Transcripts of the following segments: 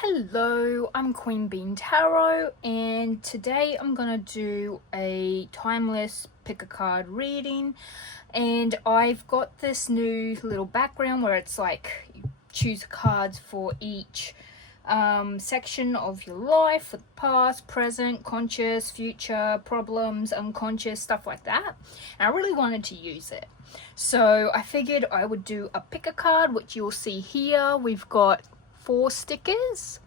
Hello, I'm Queen Bean Tarot, and today I'm gonna do a timeless pick a card reading. And I've got this new little background where it's like you choose cards for each section of your life, for the past, present, conscious, future, problems, unconscious, stuff like that. And I really wanted to use it, so I figured I would do a pick a card, which you'll see here. We've got 4 stickers.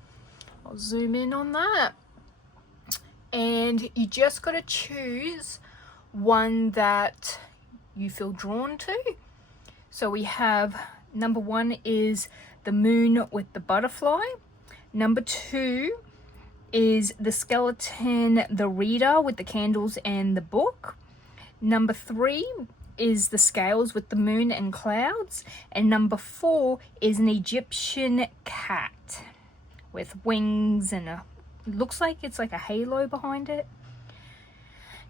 I'll zoom in on that. And you just got to choose one that you feel drawn to. So we have number 1 is the moon with the butterfly. Number 2 is the skeleton, the reader with the candles and the book. Number 3 is the scales with the moon and clouds. And number 4 is an Egyptian cat with wings and looks like it's like a halo behind it.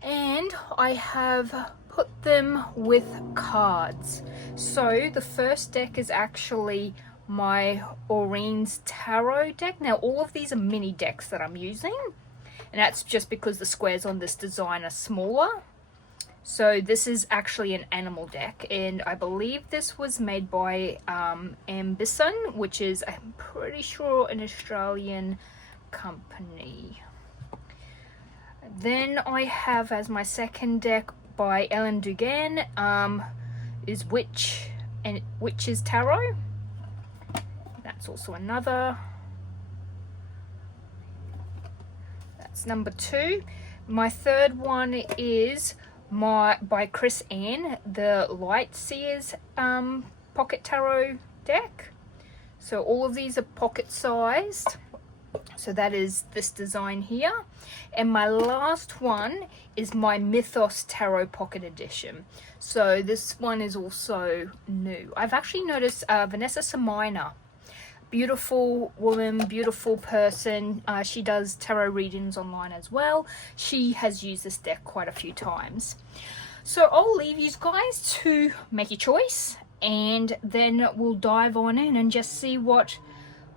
And I have put them with cards. So the first deck is actually my Oriens Tarot deck. Now all of these are mini decks that I'm using, and that's just because the squares on this design are smaller. So this is actually an animal deck, and I believe this was made by Ambison, which is, I'm pretty sure, an Australian company. Then I have as my second deck by Ellen Dugan, is Witch's Tarot. That's also another. That's number 2. My third one is by Chris Ann, the Light Seers pocket tarot deck. So all of these are pocket sized. So that is this design here. And my last one is my Mythos Tarot Pocket Edition. So this one is also new. I've actually noticed Vanessa Samina, beautiful woman, beautiful person. She does tarot readings online as well. She has used this deck quite a few times. So I'll leave you guys to make your choice, and then we'll dive on in and just see what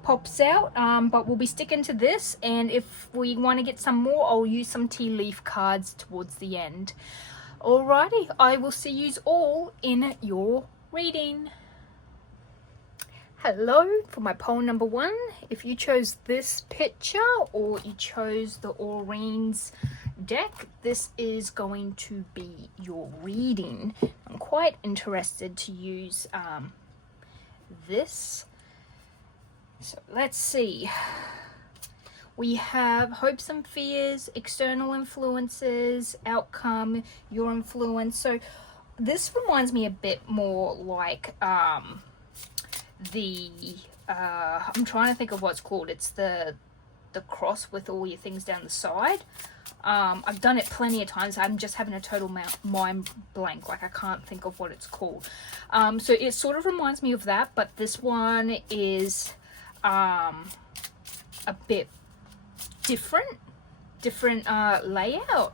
pops out. But we'll be sticking to this, and if we want to get some more, I'll use some tea leaf cards towards the end. Alrighty, I will see you all in your reading. Hello, for my poll number 1, if you chose this picture or you chose the Oriens deck, this is going to be your reading. I'm quite interested to use this. So let's see. We have hopes and fears, external influences, outcome, your influence. So this reminds me a bit more like I'm trying to think of what it's called. It's the cross with all your things down the side. I've done it plenty of times. I'm just having a total mind blank. Like, I can't think of what it's called. So it sort of reminds me of that, but this one is a bit different layout.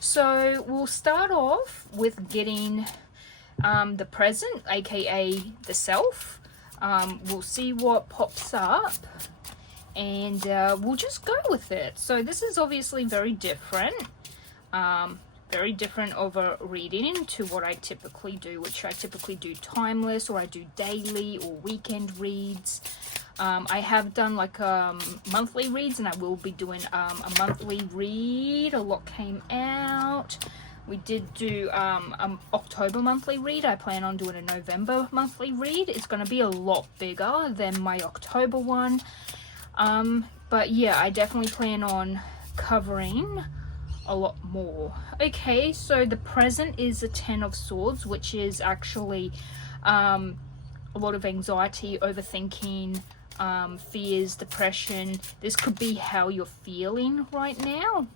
So we'll start off with getting the present, aka the self. We'll see what pops up, and we'll just go with it. So this is obviously very different of a reading to what I typically do, which I typically do timeless, or I do daily or weekend reads. I have done like monthly reads, and I will be doing a monthly read. A lot came out. We did do October monthly read. I plan on doing a November monthly read. It's going to be a lot bigger than my October one. But yeah, I definitely plan on covering a lot more. Okay, so the present is the 10 of Swords, which is actually a lot of anxiety, overthinking, fears, depression. This could be how you're feeling right now.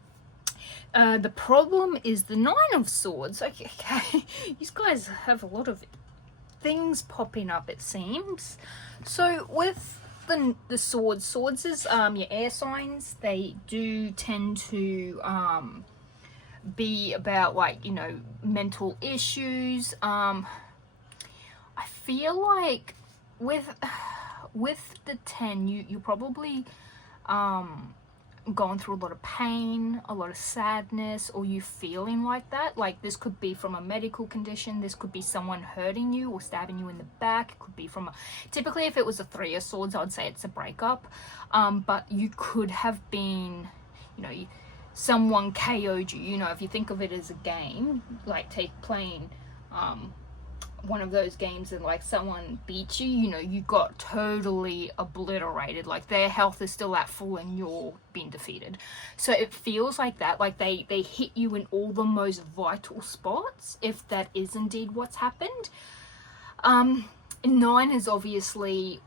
The problem is the 9 of Swords. Okay, these guys have a lot of things popping up, it seems. So with the swords is your air signs. They do tend to be about, like, you know, mental issues. I feel like with with the 10, you're probably going through a lot of pain, a lot of sadness, or you feeling like that. Like, this could be from a medical condition, this could be someone hurting you or stabbing you in the back, it could be from a, typically if it was a 3 of Swords, I'd say it's a breakup, but you could have been, you know, someone KO'd you. You know, if you think of it as a game, like playing one of those games and like someone beats you, you know, you got totally obliterated, like their health is still at full and you're being defeated. So it feels like that, like they hit you in all the most vital spots, if that is indeed what's happened. 9 is obviously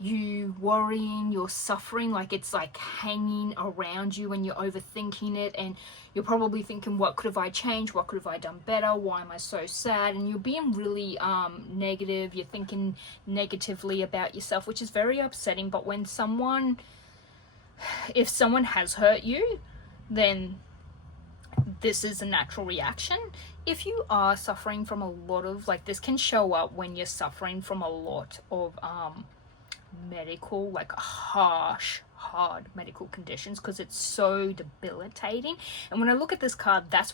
you worrying, you're suffering, like it's like hanging around you and you're overthinking it, and you're probably thinking, what could have I changed, what could have I done better, why am I so sad, and you're being really negative, you're thinking negatively about yourself, which is very upsetting. But when if someone has hurt you, then this is a natural reaction. If you are suffering from a lot of, like, this can show up when you're suffering from a lot of medical, like hard medical conditions, because it's so debilitating. And when I look at this card, that's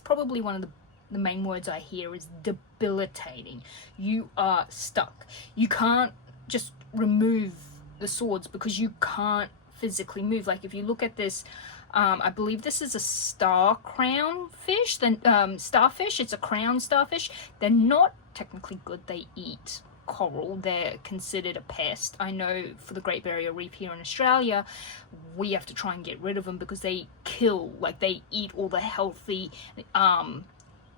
probably one of the main words I hear is debilitating. You are stuck. You can't just remove the swords because you can't physically move. Like, if you look at this, I believe this is a star crown fish, then starfish. It's a crown starfish. They're not technically good. They eat coral. They're considered a pest. I know for the Great Barrier Reef here in Australia, we have to try and get rid of them because they kill, like they eat all the healthy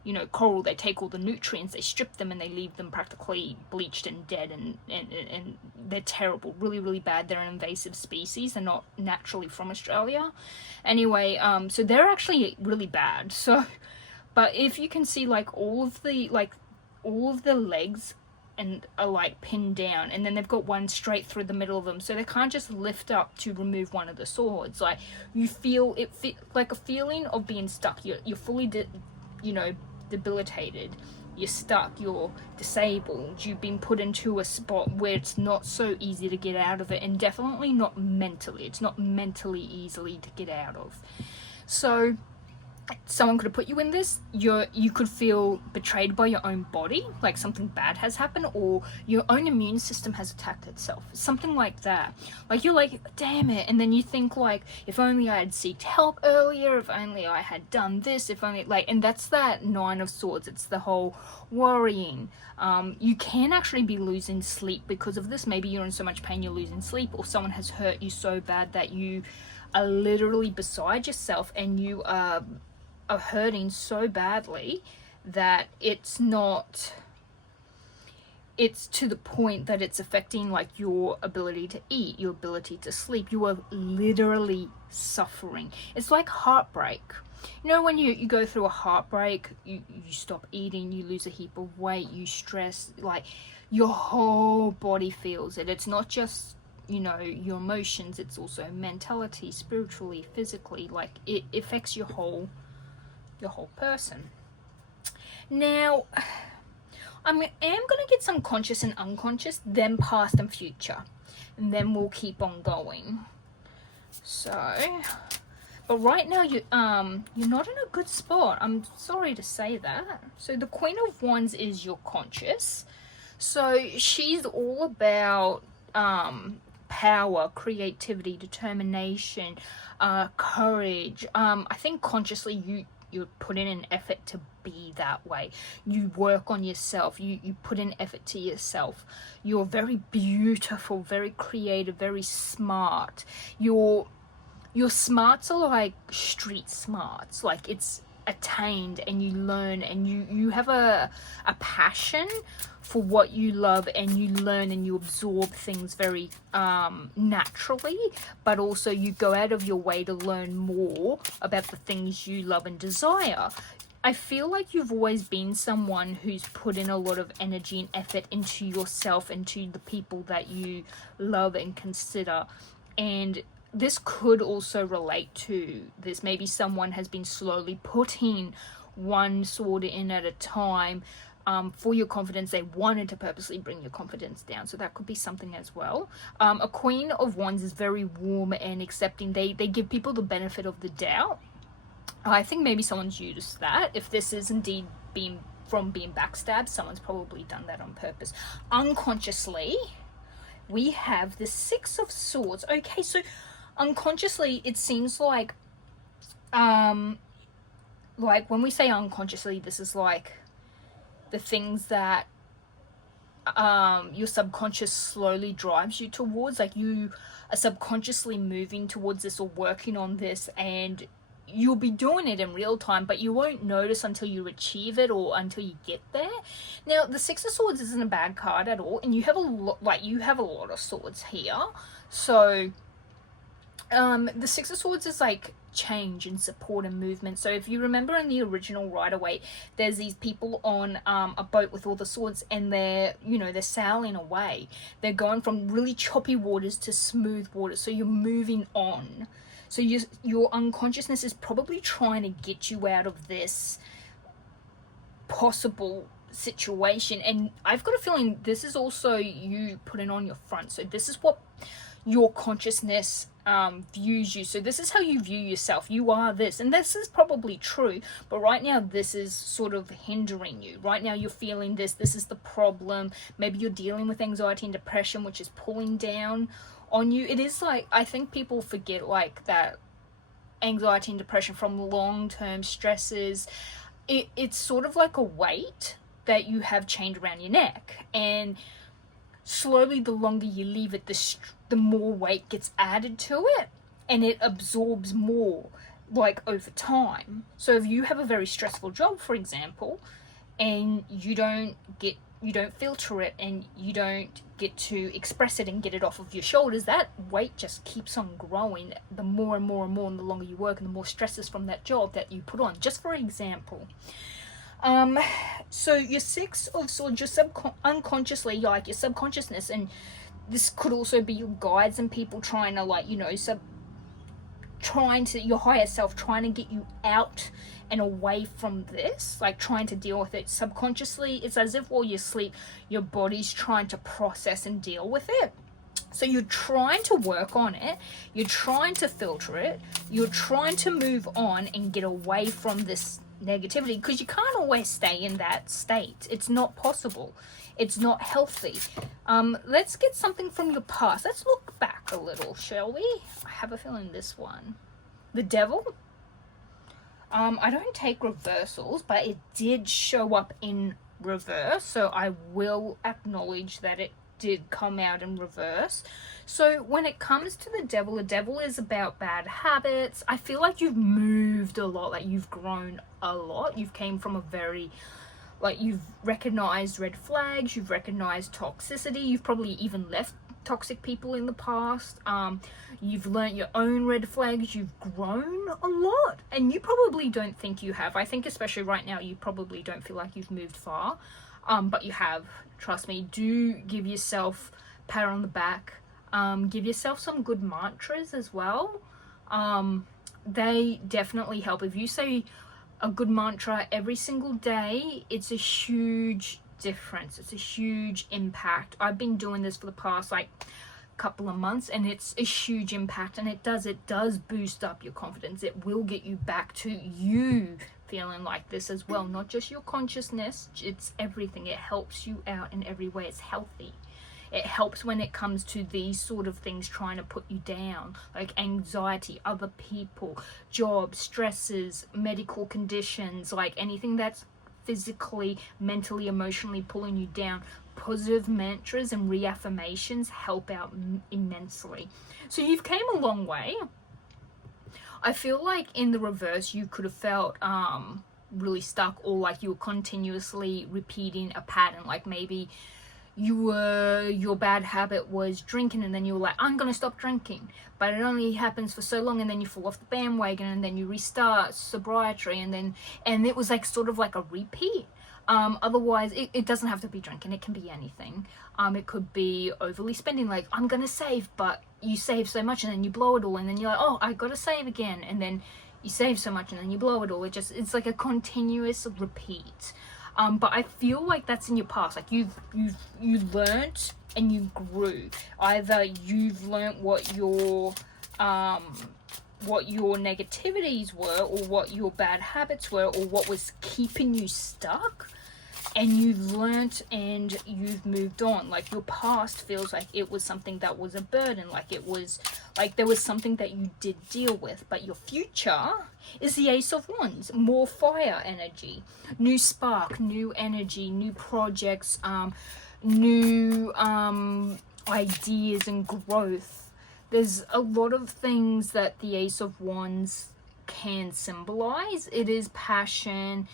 you know, coral. They take all the nutrients, they strip them, and they leave them practically bleached and dead, and they're terrible, really bad. They're an invasive species. They're not naturally from Australia anyway, so they're actually really bad. So, but if you can see, like all of the legs and are like pinned down, and then they've got one straight through the middle of them, so they can't just lift up to remove one of the swords. Like, you feel it like a feeling of being stuck. You're fully you know, debilitated, you're stuck, you're disabled, you've been put into a spot where it's not so easy to get out of it, and definitely not mentally. It's not mentally easily to get out of. So someone could have put you in this. You could feel betrayed by your own body, like something bad has happened, or your own immune system has attacked itself, something like that. Like, you're like, damn it, and then you think, like, if only I had sought help earlier, if only I had done this, if only, like, and that's that 9 of Swords. It's the whole worrying. You can actually be losing sleep because of this. Maybe you're in so much pain you're losing sleep, or someone has hurt you so bad that you are literally beside yourself, and you are hurting so badly that it's to the point that it's affecting, like, your ability to eat, your ability to sleep. You are literally suffering. It's like heartbreak. You know, when you go through a heartbreak, you stop eating, you lose a heap of weight, you stress, like, your whole body feels it. It's not just, you know, your emotions, it's also mentality, spiritually, physically. Like, it affects your whole person. Now, I am going to get some conscious and unconscious, then past and future, and then we'll keep on going. So, but right now you're not in a good spot. I'm sorry to say that. So the Queen of Wands is your conscious. So she's all about power, creativity, determination, courage. I think consciously you put in an effort to be that way. You work on yourself. You put in effort to yourself. You're very beautiful, very creative, very smart. Your smarts are like street smarts. Like, it's attained, and you learn, and you have a passion for what you love, and you learn and you absorb things very naturally, but also you go out of your way to learn more about the things you love and desire. I feel like you've always been someone who's put in a lot of energy and effort into yourself, into the people that you love and consider, and this could also relate to this. Maybe someone has been slowly putting one sword in at a time, for your confidence. They wanted to purposely bring your confidence down, so that could be something as well. A Queen of Wands is very warm and accepting. They give people the benefit of the doubt. I think maybe someone's used that. If this is indeed being backstabbed, someone's probably done that on purpose. Unconsciously, we have the Six of Swords. Okay, so unconsciously, it seems like when we say unconsciously, this is like the things that your subconscious slowly drives you towards. Like you are subconsciously moving towards this or working on this, and you'll be doing it in real time, but you won't notice until you achieve it or until you get there. Now, the Six of Swords isn't a bad card at all, and you have a lot of swords here. So the Six of Swords is like change and support and movement. So if you remember in the original Rider-Waite, there's these people on a boat with all the swords, and they're sailing away. They're going from really choppy waters to smooth waters, so you're moving on. So your unconsciousness is probably trying to get you out of this possible situation. And I've got a feeling this is also you putting on your front. So this is what your consciousness views you. So this is how you view yourself. You are this. And this is probably true. But right now, this is sort of hindering you. Right now, you're feeling this. This is the problem. Maybe you're dealing with anxiety and depression, which is pulling down on you. It is like, I think people forget like that anxiety and depression from long-term stresses, it's sort of like a weight that you have chained around your neck, and slowly the longer you leave it, the more weight gets added to it, and it absorbs more like over time. So if you have a very stressful job, for example, and you don't filter it and you don't get to express it and get it off of your shoulders, that weight just keeps on growing the more and more and more, and the longer you work and the more stresses from that job that you put on. Just for example, so your Six of Swords, your unconsciously, like your subconsciousness, and this could also be your guides and people trying to your higher self trying to get you out and away from this, like trying to deal with it subconsciously. It's as if while you sleep, your body's trying to process and deal with it. So you're trying to work on it, you're trying to filter it, you're trying to move on and get away from this negativity, because you can't always stay in that state. It's not possible. It's not healthy. Let's get something from your past. Let's look back a little, shall we? I have a feeling this one. The Devil. I don't take reversals, but it did show up in reverse, so I will acknowledge that it did come out in reverse. So when it comes to the Devil is about bad habits. I feel like you've moved a lot, like you've grown a lot. You've came from a very, like, you've recognized red flags, you've recognized toxicity, you've probably even left toxic people in the past. You've learnt your own red flags. You've grown a lot, and you probably don't think you have. I think especially right now, you probably don't feel like you've moved far, but you have. Trust me. Do give yourself a pat on the back. Give yourself some good mantras as well. They definitely help. If you say a good mantra every single day, it's a huge difference. It's a huge impact. I've been doing this for the past couple of months, and it's a huge impact, and it does boost up your confidence. It will get you back to you feeling like this as well, not just your consciousness. It's everything. It helps you out in every way. It's healthy. It helps when it comes to these sort of things trying to put you down, like anxiety, other people, jobs, stresses, medical conditions, like anything that's physically, mentally, emotionally pulling you down. Positive mantras and reaffirmations help out immensely. So you've came a long way. I feel like in the reverse, you could have felt really stuck, or like you were continuously repeating a pattern. Like maybe your bad habit was drinking, and then you were like, I'm gonna stop drinking, but it only happens for so long, and then you fall off the bandwagon, and then you restart sobriety, and it was like sort of like a repeat. Otherwise it doesn't have to be drinking. It can be anything. It could be overly spending, like I'm gonna save, but you save so much and then you blow it all, and then you're like, oh, I gotta save again, and then you save so much and then you blow it all. It's like a continuous repeat. but I feel like that's in your past. Like you learnt and you grew. Either you've learnt what your negativities were, or what your bad habits were, or what was keeping you stuck, and you've learnt and you've moved on. Like your past feels like it was something that was a burden, like it was like there was something that you did deal with. But your future is the Ace of Wands, more fire energy, new spark, new energy, new projects, new ideas and growth. There's a lot of things that the Ace of Wands can symbolize. It is passion.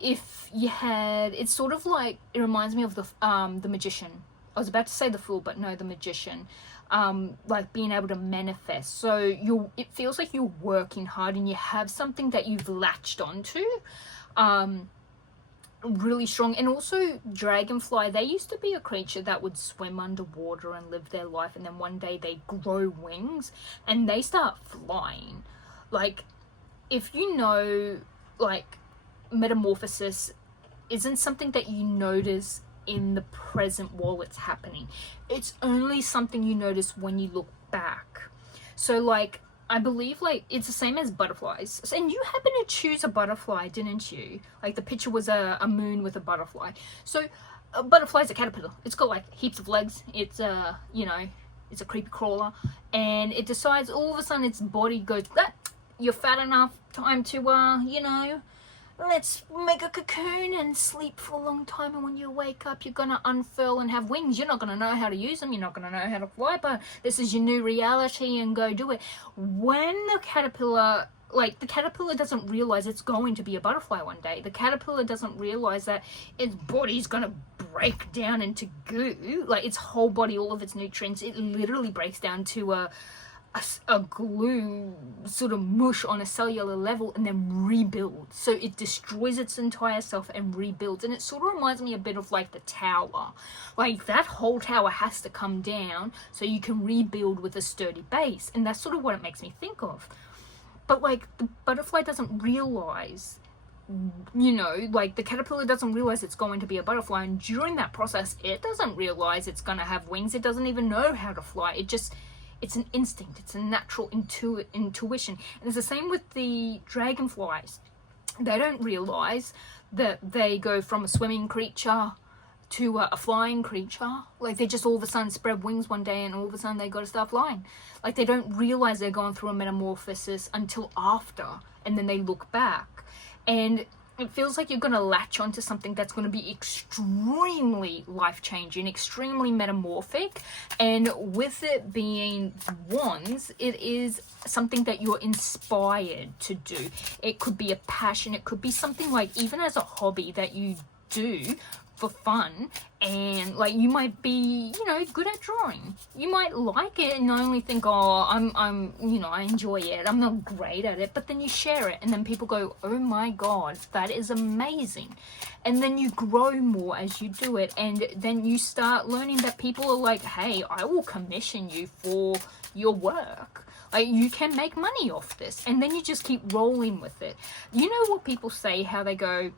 If you had, it's sort of like, it reminds me of the Magician. I was about to say the Fool, but no, the Magician. Like being able to manifest. So it feels like you're working hard and you have something that you've latched onto. Really strong. And also dragonfly, they used to be a creature that would swim underwater and live their life, and then one day they grow wings and they start flying. Like, if you know, like, metamorphosis isn't something that you notice in the present while it's happening. It's only something you notice when you look back. So like, I believe like it's the same as butterflies. And you happen to choose a butterfly, didn't you? Like the picture was a moon with a butterfly. So a butterfly's a caterpillar. It's got like heaps of legs. It's you know, it's a creepy crawler, and it decides all of a sudden its body goes, you're fat enough, time to you know, let's make a cocoon and sleep for a long time, and when you wake up you're gonna unfurl and have wings. You're not gonna know how to use them, you're not gonna know how to fly, but this is your new reality, and go do it. When the caterpillar, like the caterpillar doesn't realize it's going to be a butterfly one day. The caterpillar doesn't realize that its body's gonna break down into goo, like its whole body, all of its nutrients, it literally breaks down to a glue sort of mush on a cellular level, and then rebuilds. So it destroys its entire self and rebuilds. And it sort of reminds me a bit of like the tower. Like that whole tower has to come down so you can rebuild with a sturdy base. And that's sort of what it makes me think of. But like the butterfly doesn't realize, you know, like the caterpillar doesn't realize it's going to be a butterfly, and during that process it doesn't realize it's going to have wings. It doesn't even know how to fly. It's an instinct. It's a natural intuition. And it's the same with the dragonflies. They don't realize that they go from a swimming creature to a flying creature. Like they just all of a sudden spread wings one day, and all of a sudden they got to start flying. Like they don't realize they're going through a metamorphosis until after, and then they look back. And it feels like you're going to latch onto something that's going to be extremely life-changing, extremely metamorphic. And with it being wands, it is something that you're inspired to do. It could be a passion. It could be something like even as a hobby that you do for fun, and like you might be, you know, good at drawing. You might like it and only think, oh, I'm you know, I enjoy it, I'm not great at it, but then you share it and then people go, oh my god, that is amazing. And then you grow more as you do it, and then you start learning that people are like, hey, I will commission you for your work. Like, you can make money off this. And then you just keep rolling with it. You know what people say, how they go,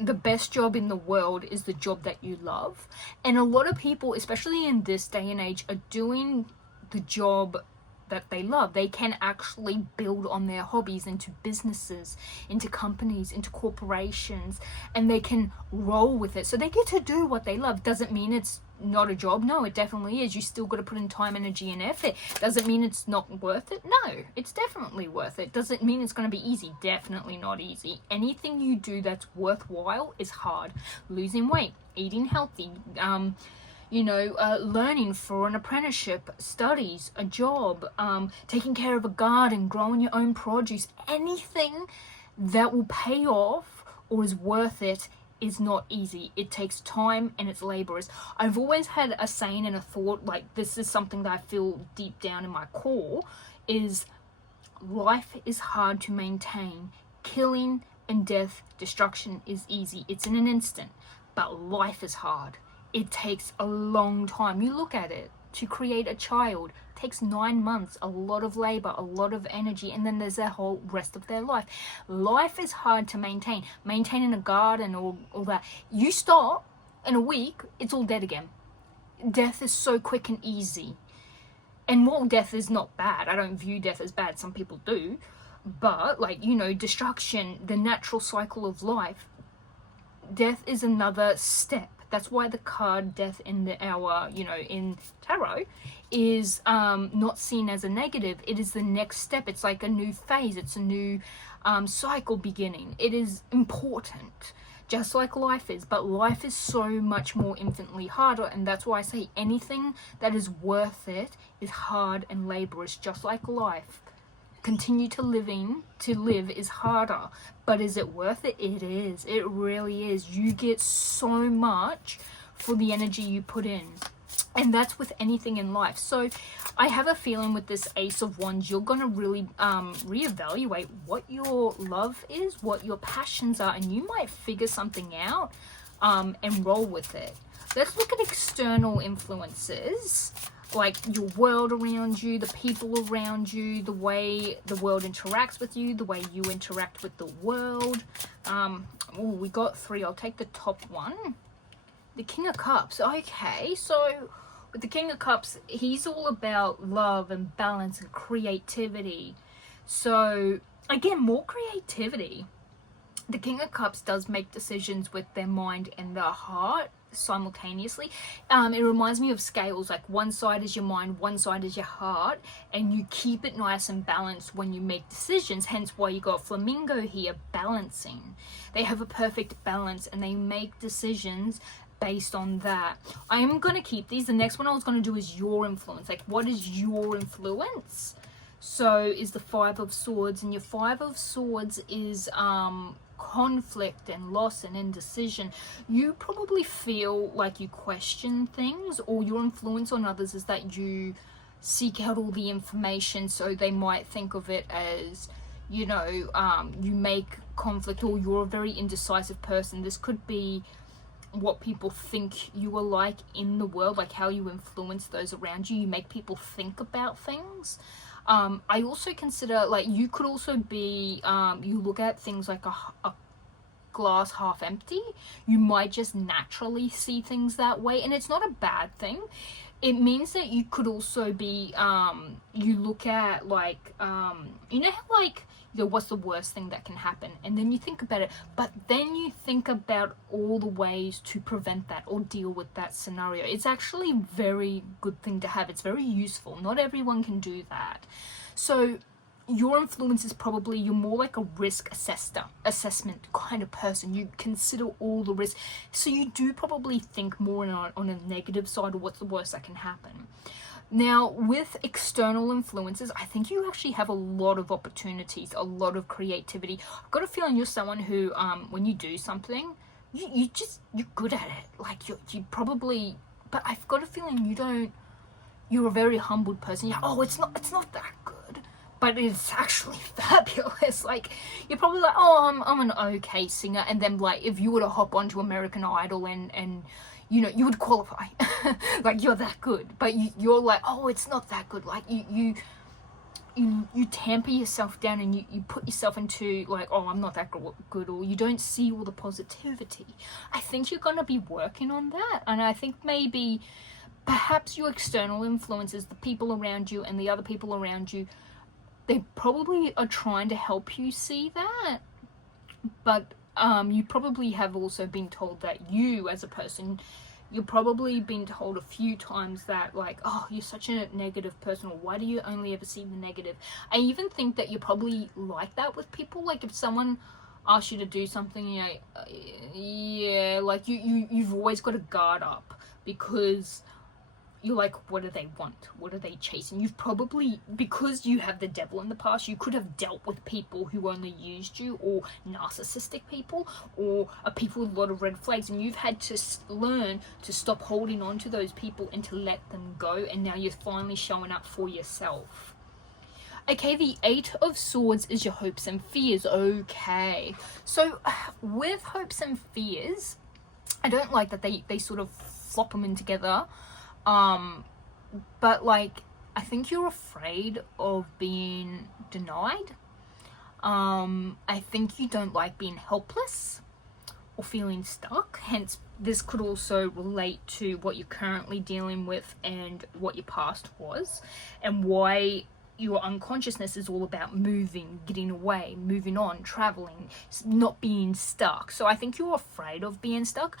the best job in the world is the job that you love. And a lot of people, especially in this day and age, are doing the job that they love. They can actually build on their hobbies into businesses, into companies, into corporations, and they can roll with it. So they get to do what they love. Doesn't mean it's not a job. No, it definitely is. You still got to put in time, energy, and effort. Doesn't mean it's not worth it. No, it's definitely worth it. Doesn't mean it's going to be easy. Definitely not easy. Anything you do that's worthwhile is hard. Losing weight, eating healthy, learning for an apprenticeship, studies, a job, taking care of a garden, growing your own produce, anything that will pay off or is worth it is not easy. It takes time and it's laborious. I've always had a saying and a thought, like this is something that I feel deep down in my core, is life is hard to maintain. Killing and death, destruction is easy. It's in an instant. But life is hard. It takes a long time. You look at it. to create a child. It takes 9 months, a lot of labor, a lot of energy, and then there's their whole rest of their life. Life is hard to maintain. Maintaining a garden or all that. You stop, in a week, it's all dead again. Death is so quick and easy. And while death is not bad, I don't view death as bad, some people do, but like, you know, destruction, the natural cycle of life, death is another step. That's why the card death in in tarot is not seen as a negative. It is the next step. It's like a new phase. It's a new cycle beginning. It is important, just like life is, but life is so much more infinitely harder, and that's why I say anything that is worth it is hard and laborious, just like life. Continue to live is harder, but is it worth it? It is. It really is. You get so much for the energy you put in, and that's with anything in life. So I have a feeling with this Ace of Wands, you're going to really reevaluate what your love is, what your passions are, and you might figure something out and roll with it. Let's look at external influences, like your world around you, the people around you, the way the world interacts with you, the way you interact with the world. We got 3. I'll take the top one. The King of Cups. Okay, so with the King of Cups, he's all about love and balance and creativity. So again, more creativity. The King of Cups does make decisions with their mind and their heart simultaneously. It reminds me of scales, like one side is your mind, one side is your heart, and you keep it nice and balanced when you make decisions, hence why you got flamingo here, balancing. They have a perfect balance and they make decisions based on that. I am going to keep these. The next one I was going to do is your influence, like what is your influence? So is the 5 of Swords, and your 5 of Swords is conflict and loss and indecision. You probably feel like you question things, or your influence on others is that you seek out all the information, so they might think of it as, you make conflict, or you're a very indecisive person. This could be what people think you are like in the world, like how you influence those around you. You make people think about things. I also consider, like, you could also be, you look at things like a glass half empty. You might just naturally see things that way, and it's not a bad thing. It means that you could also be, you look at, like, how, like, what's the worst thing that can happen, and then you think about it, but then you think about all the ways to prevent that or deal with that scenario. It's actually a very good thing to have. It's very useful. Not everyone can do that. So your influence is probably, you're more like a risk assessment kind of person. You consider all the risks, so you do probably think more on a negative side, or what's the worst that can happen. Now, with external influences, I think you actually have a lot of opportunities, a lot of creativity. I've got a feeling you're someone who, when you do something, you're good at it. Like, you probably, but I've got a feeling you're a very humbled person. It's not that good, but it's actually fabulous. Like, you're probably like, I'm an okay singer, and then, like, if you were to hop onto American Idol and you would qualify. Like, you're that good, but you're like, it's not that good. Like, you tamper yourself down, and you put yourself into, like, I'm not that good, or you don't see all the positivity. I think you're going to be working on that, and I think maybe perhaps your external influences, the people around you and the other people around you, they probably are trying to help you see that, but you probably have also been told that you, as a person, you've probably been told a few times that, like, you're such a negative person, or why do you only ever see the negative? I even think that you're probably like that with people. Like, if someone asks you to do something, like, you've always got to guard up, because you're like, what do they want? What are they chasing? You've probably, because you have the devil in the past, you could have dealt with people who only used you, or narcissistic people, or people with a lot of red flags, and you've had to learn to stop holding on to those people and to let them go, and now you're finally showing up for yourself. Okay, the 8 of Swords is your hopes and fears. Okay, so with hopes and fears, I don't like that they sort of flop them in together. but like, I think you're afraid of being denied. I think you don't like being helpless or feeling stuck. Hence, this could also relate to what you're currently dealing with and what your past was, and why your unconsciousness is all about moving, getting away, moving on, traveling, not being stuck. So I think you're afraid of being stuck,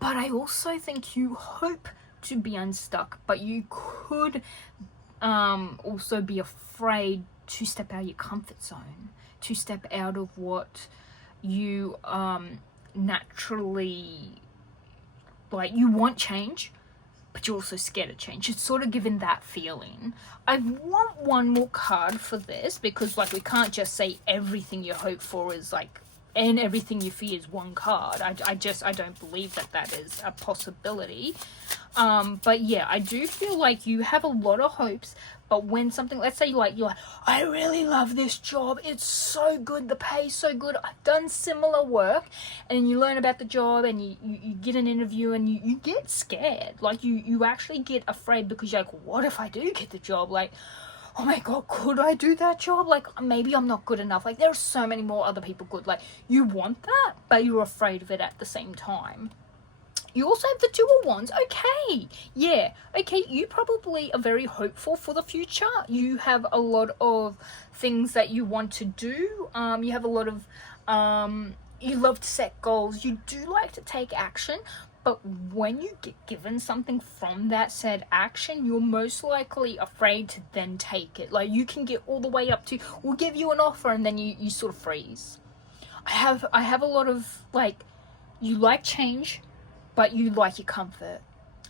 but I also think you hope to be unstuck, but you could also be afraid to step out of your comfort zone, to step out of what you naturally, like, you want change, but you're also scared of change. It's sort of given that feeling. I want one more card for this, because like, we can't just say everything you hope for is like, and everything you fear is one card. I don't believe that is a possibility. But yeah, I do feel like you have a lot of hopes, but when something, let's say like, you're like, I really love this job, it's so good, the pay's so good, I've done similar work, and you learn about the job, and you get an interview, and you get scared. Like, you actually get afraid, because you're like, what if I do get the job? Like, oh my god, could I do that job? Like, maybe I'm not good enough. Like, there are so many more other people good. Like, you want that, but you're afraid of it at the same time. You also have the Two of Wands. Okay, yeah, okay, you probably are very hopeful for the future. You have a lot of things that you want to do. You have a lot of, you love to set goals. You do like to take action, but when you get given something from that said action, you're most likely afraid to then take it. Like, you can get all the way up to, we'll give you an offer, and then you sort of freeze. I have a lot of, like, you like change, but you like your comfort.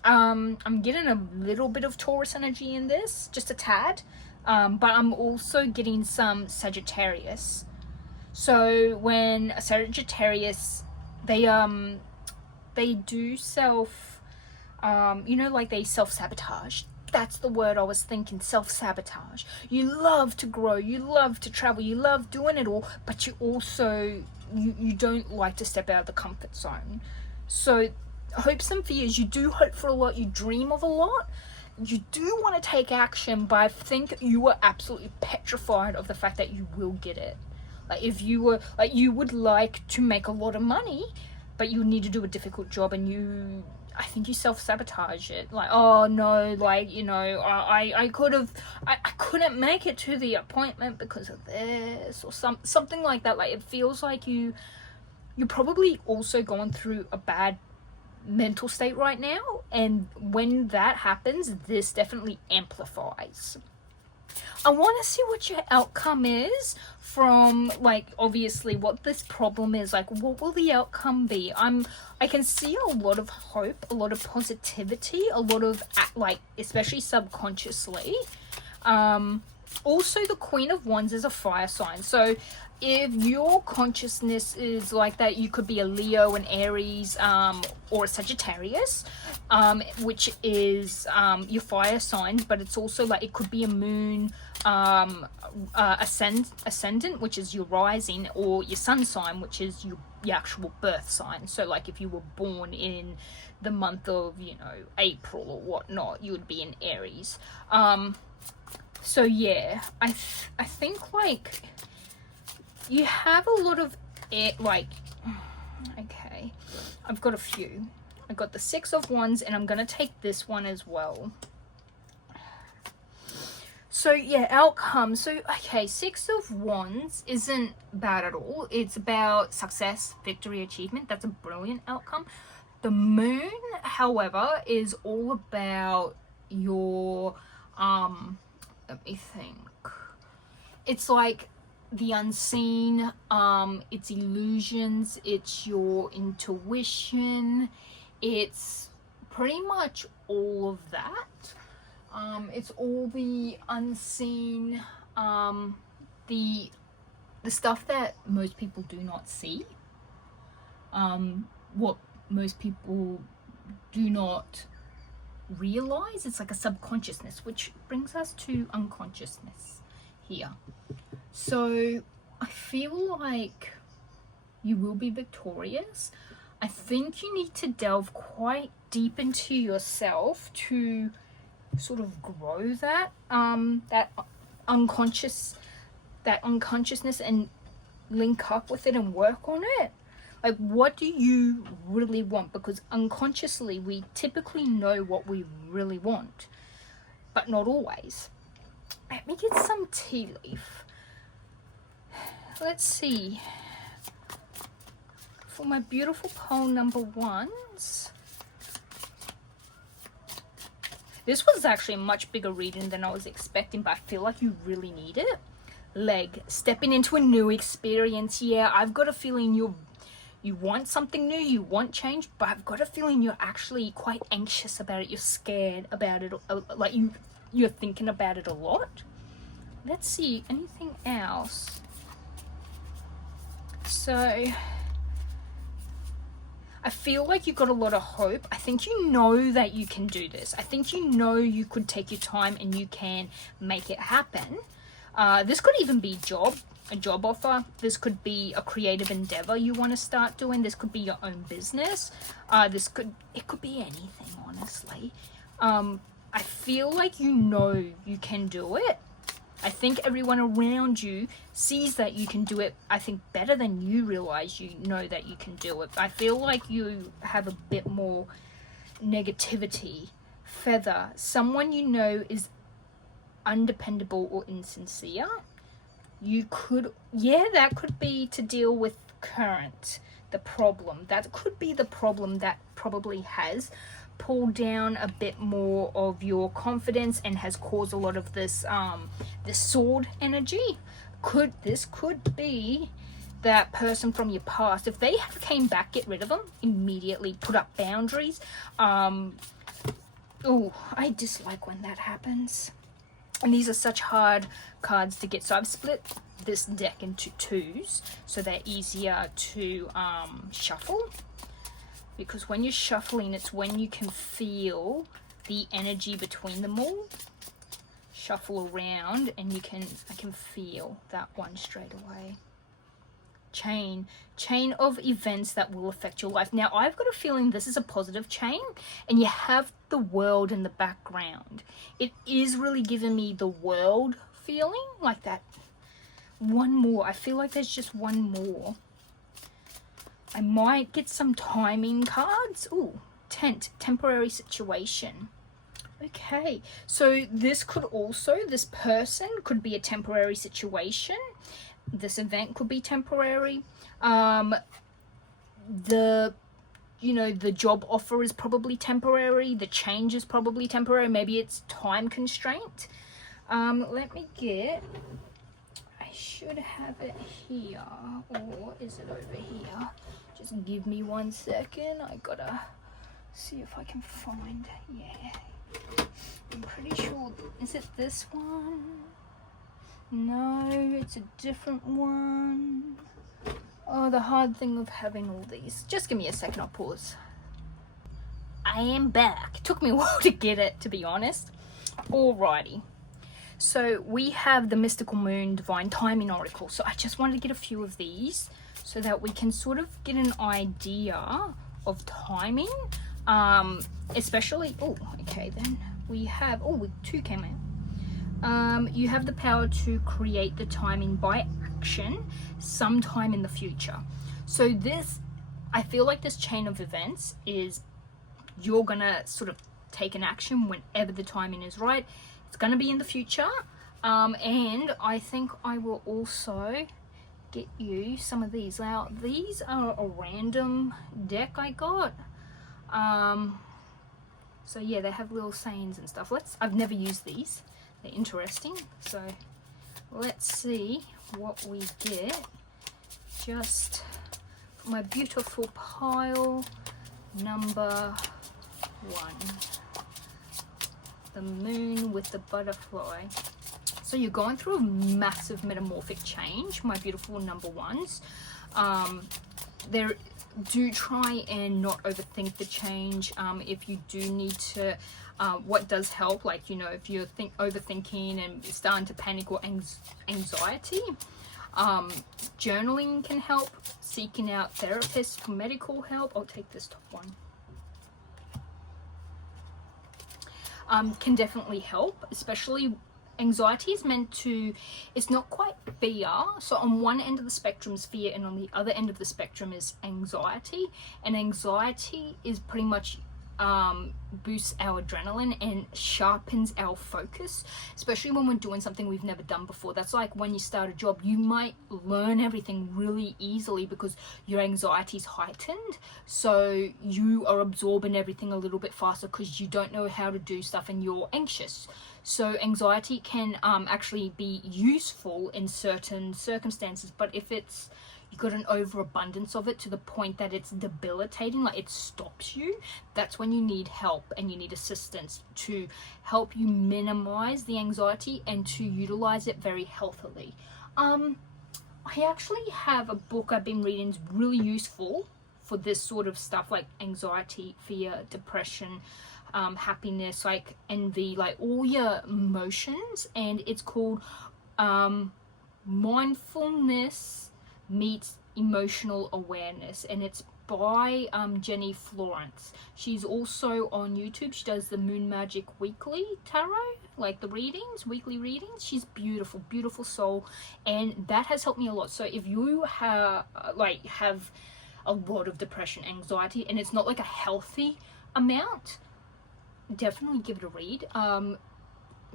I'm getting a little bit of Taurus energy in this, just a tad, but I'm also getting some Sagittarius. So when a Sagittarius, they do self, like, they self-sabotage. That's the word I was thinking, self-sabotage. You love to grow, you love to travel, you love doing it all, but you also, you don't like to step out of the comfort zone. So hopes and fears, you do hope for a lot, you dream of a lot, you do want to take action, but I think you are absolutely petrified of the fact that you will get it. Like, if you were, like, you would like to make a lot of money, but you need to do a difficult job, and I think you self-sabotage it. Like, oh no, like, I couldn't make it to the appointment because of this, or something like that. Like, it feels like you're probably also going through a bad mental state right now, and when that happens, this definitely amplifies. I want to see what your outcome is from, like, obviously what this problem is. Like, what will the outcome be? I can see a lot of hope, a lot of positivity, a lot of, like, especially subconsciously. Also, the Queen of Wands is a fire sign, so if your consciousness is like that, you could be a Leo, an Aries, or a Sagittarius, which is your fire signs, but it's also like, it could be a moon, ascendant, which is your rising, or your sun sign, which is your actual birth sign. So like, if you were born in the month of, April or whatnot, you would be in Aries. So yeah, I think, like, you have a lot of like, okay, I've got a few. I've got the Six of Wands, and I'm gonna take this one as well. So yeah, outcome. So okay, Six of Wands isn't bad at all. It's about success, victory, achievement. That's a brilliant outcome. The Moon, however, is all about your let me think. It's like the unseen, it's illusions, it's your intuition, it's pretty much all of that. It's all the unseen, the stuff that most people do not see, what most people do not realize. It's like a subconsciousness, which brings us to unconsciousness here. So I feel like you will be victorious. I think you need to delve quite deep into yourself to sort of grow that that unconsciousness and link up with it and work on it. Like, what do you really want? Because unconsciously we typically know what we really want, but not always. Let me get some tea leaf. Let's see. For my beautiful pole number ones, this was actually a much bigger reading than I was expecting, but I feel like you really need it. Leg, stepping into a new experience. Yeah, I've got a feeling you want something new, you want change, but I've got a feeling you're actually quite anxious about it. You're scared about it, like you're thinking about it a lot. Let's see, anything else? So I feel like you've got a lot of hope. I think you know that you can do this. I think you know you could take your time and you can make it happen. This could even be a job offer. This could be a creative endeavor you want to start doing. This could be your own business. It could be anything, honestly. I feel like you know you can do it. I think everyone around you sees that you can do it, I think, better than you realize you know that you can do it. I feel like you have a bit more negativity, feather. Someone you know is undependable or insincere. You could, that could be to deal with the problem. That could be the problem that probably has pulled down a bit more of your confidence and has caused a lot of this this sword energy. This could be that person from your past. If they have came back, get rid of them immediately. Put up boundaries. Oh, I dislike when that happens. And these are such hard cards to get. So I've split this deck into twos so they're easier to shuffle. Because when you're shuffling, it's when you can feel the energy between them all. Shuffle around and I can feel that one straight away. Chain of events that will affect your life. Now, I've got a feeling this is a positive chain, and you have the world in the background. It is really giving me the world feeling, like that. One more. I feel like there's just one more. I might get some timing cards. Ooh, temporary situation. Okay, so this person could be a temporary situation. This event could be temporary. The job offer is probably temporary. The change is probably temporary. Maybe it's time constraint. Let me get, I should have it here, or is it over here? Just give me 1 second. I gotta see if I can find, I'm pretty sure, is it this one? No, it's a different one. Oh, the hard thing of having all these. Just give me a second, I'll pause. I am back. Took me a while to get it, to be honest. Alrighty. So we have the Mystical Moon Divine Timing Oracle. So I just wanted to get a few of these so that we can sort of get an idea of timing. Especially, okay then. We have, two came out. You have the power to create the timing by action sometime in the future. So this, I feel like this chain of events is you're gonna sort of take an action whenever the timing is right. It's gonna be in the future. And I think I will also get you some of these. Now, these are a random deck I got. So yeah, they have little sayings and stuff. I've never used these. They're interesting. So let's see what we get. Just for my beautiful pile number 1. The moon with the butterfly. So you're going through a massive metamorphic change, my beautiful number ones. Do try and not overthink the change. If you do need to, what does help, like, if you're overthinking and starting to panic or anxiety, journaling can help. Seeking out therapists for medical help. I'll take this top one. can definitely help, especially anxiety is meant to, it's not quite fear. So on one end of the spectrum is fear, and on the other end of the spectrum is anxiety. And anxiety is pretty much boosts our adrenaline and sharpens our focus, especially when we're doing something we've never done before. That's like when you start a job, you might learn everything really easily because your anxiety is heightened, so you are absorbing everything a little bit faster because you don't know how to do stuff and you're anxious. So anxiety can actually be useful in certain circumstances, but if it's you've got an overabundance of it to the point that it's debilitating, like it stops you, that's when you need help and you need assistance to help you minimize the anxiety and to utilize it very healthily. I actually have a book I've been reading, it's really useful for this sort of stuff, like anxiety, fear, depression, happiness, like envy, like all your emotions, and it's called Mindfulness Meets Emotional Awareness, and it's by Jenny Florence. She's also on YouTube. She does the Moon Magic Weekly Tarot, like the readings, weekly readings. She's beautiful, beautiful soul, and that has helped me a lot. So if you have a lot of depression, anxiety, and it's not like a healthy amount, definitely give it a read.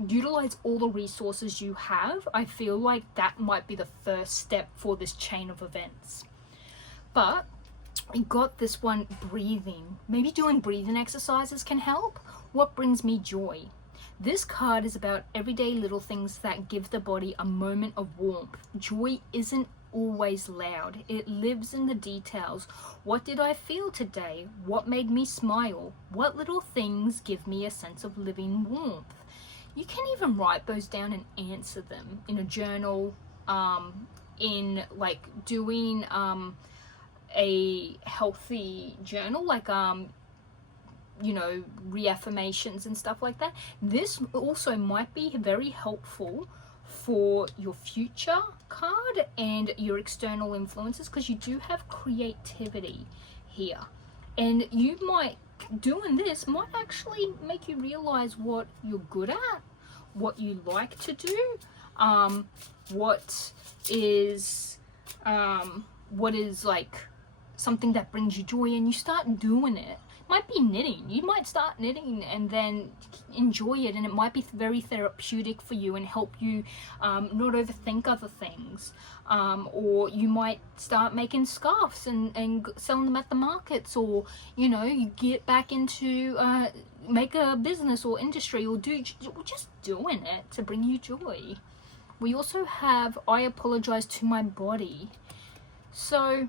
Utilize all the resources you have. I feel like that might be the first step for this chain of events. But we got this one, breathing. Maybe doing breathing exercises can help. What brings me joy? This card is about everyday little things that give the body a moment of warmth. Joy isn't always loud. It lives in the details. What did I feel today? What made me smile? What little things give me a sense of living warmth? You can even write those down and answer them in a journal, in like doing a healthy journal, like you know, reaffirmations and stuff like that. This also might be very helpful for your future card and your external influences, because you do have creativity here, and you might, doing this might actually make you realize what you're good at, what you like to do, what is like something that brings you joy, and you start doing it. Might be knitting. You might start knitting and then enjoy it, and it might be very therapeutic for you and help you not overthink other things. Or you might start making scarves and selling them at the markets, or you know, you get back into make a business or industry, or just doing it to bring you joy. We also have I apologize to my body. So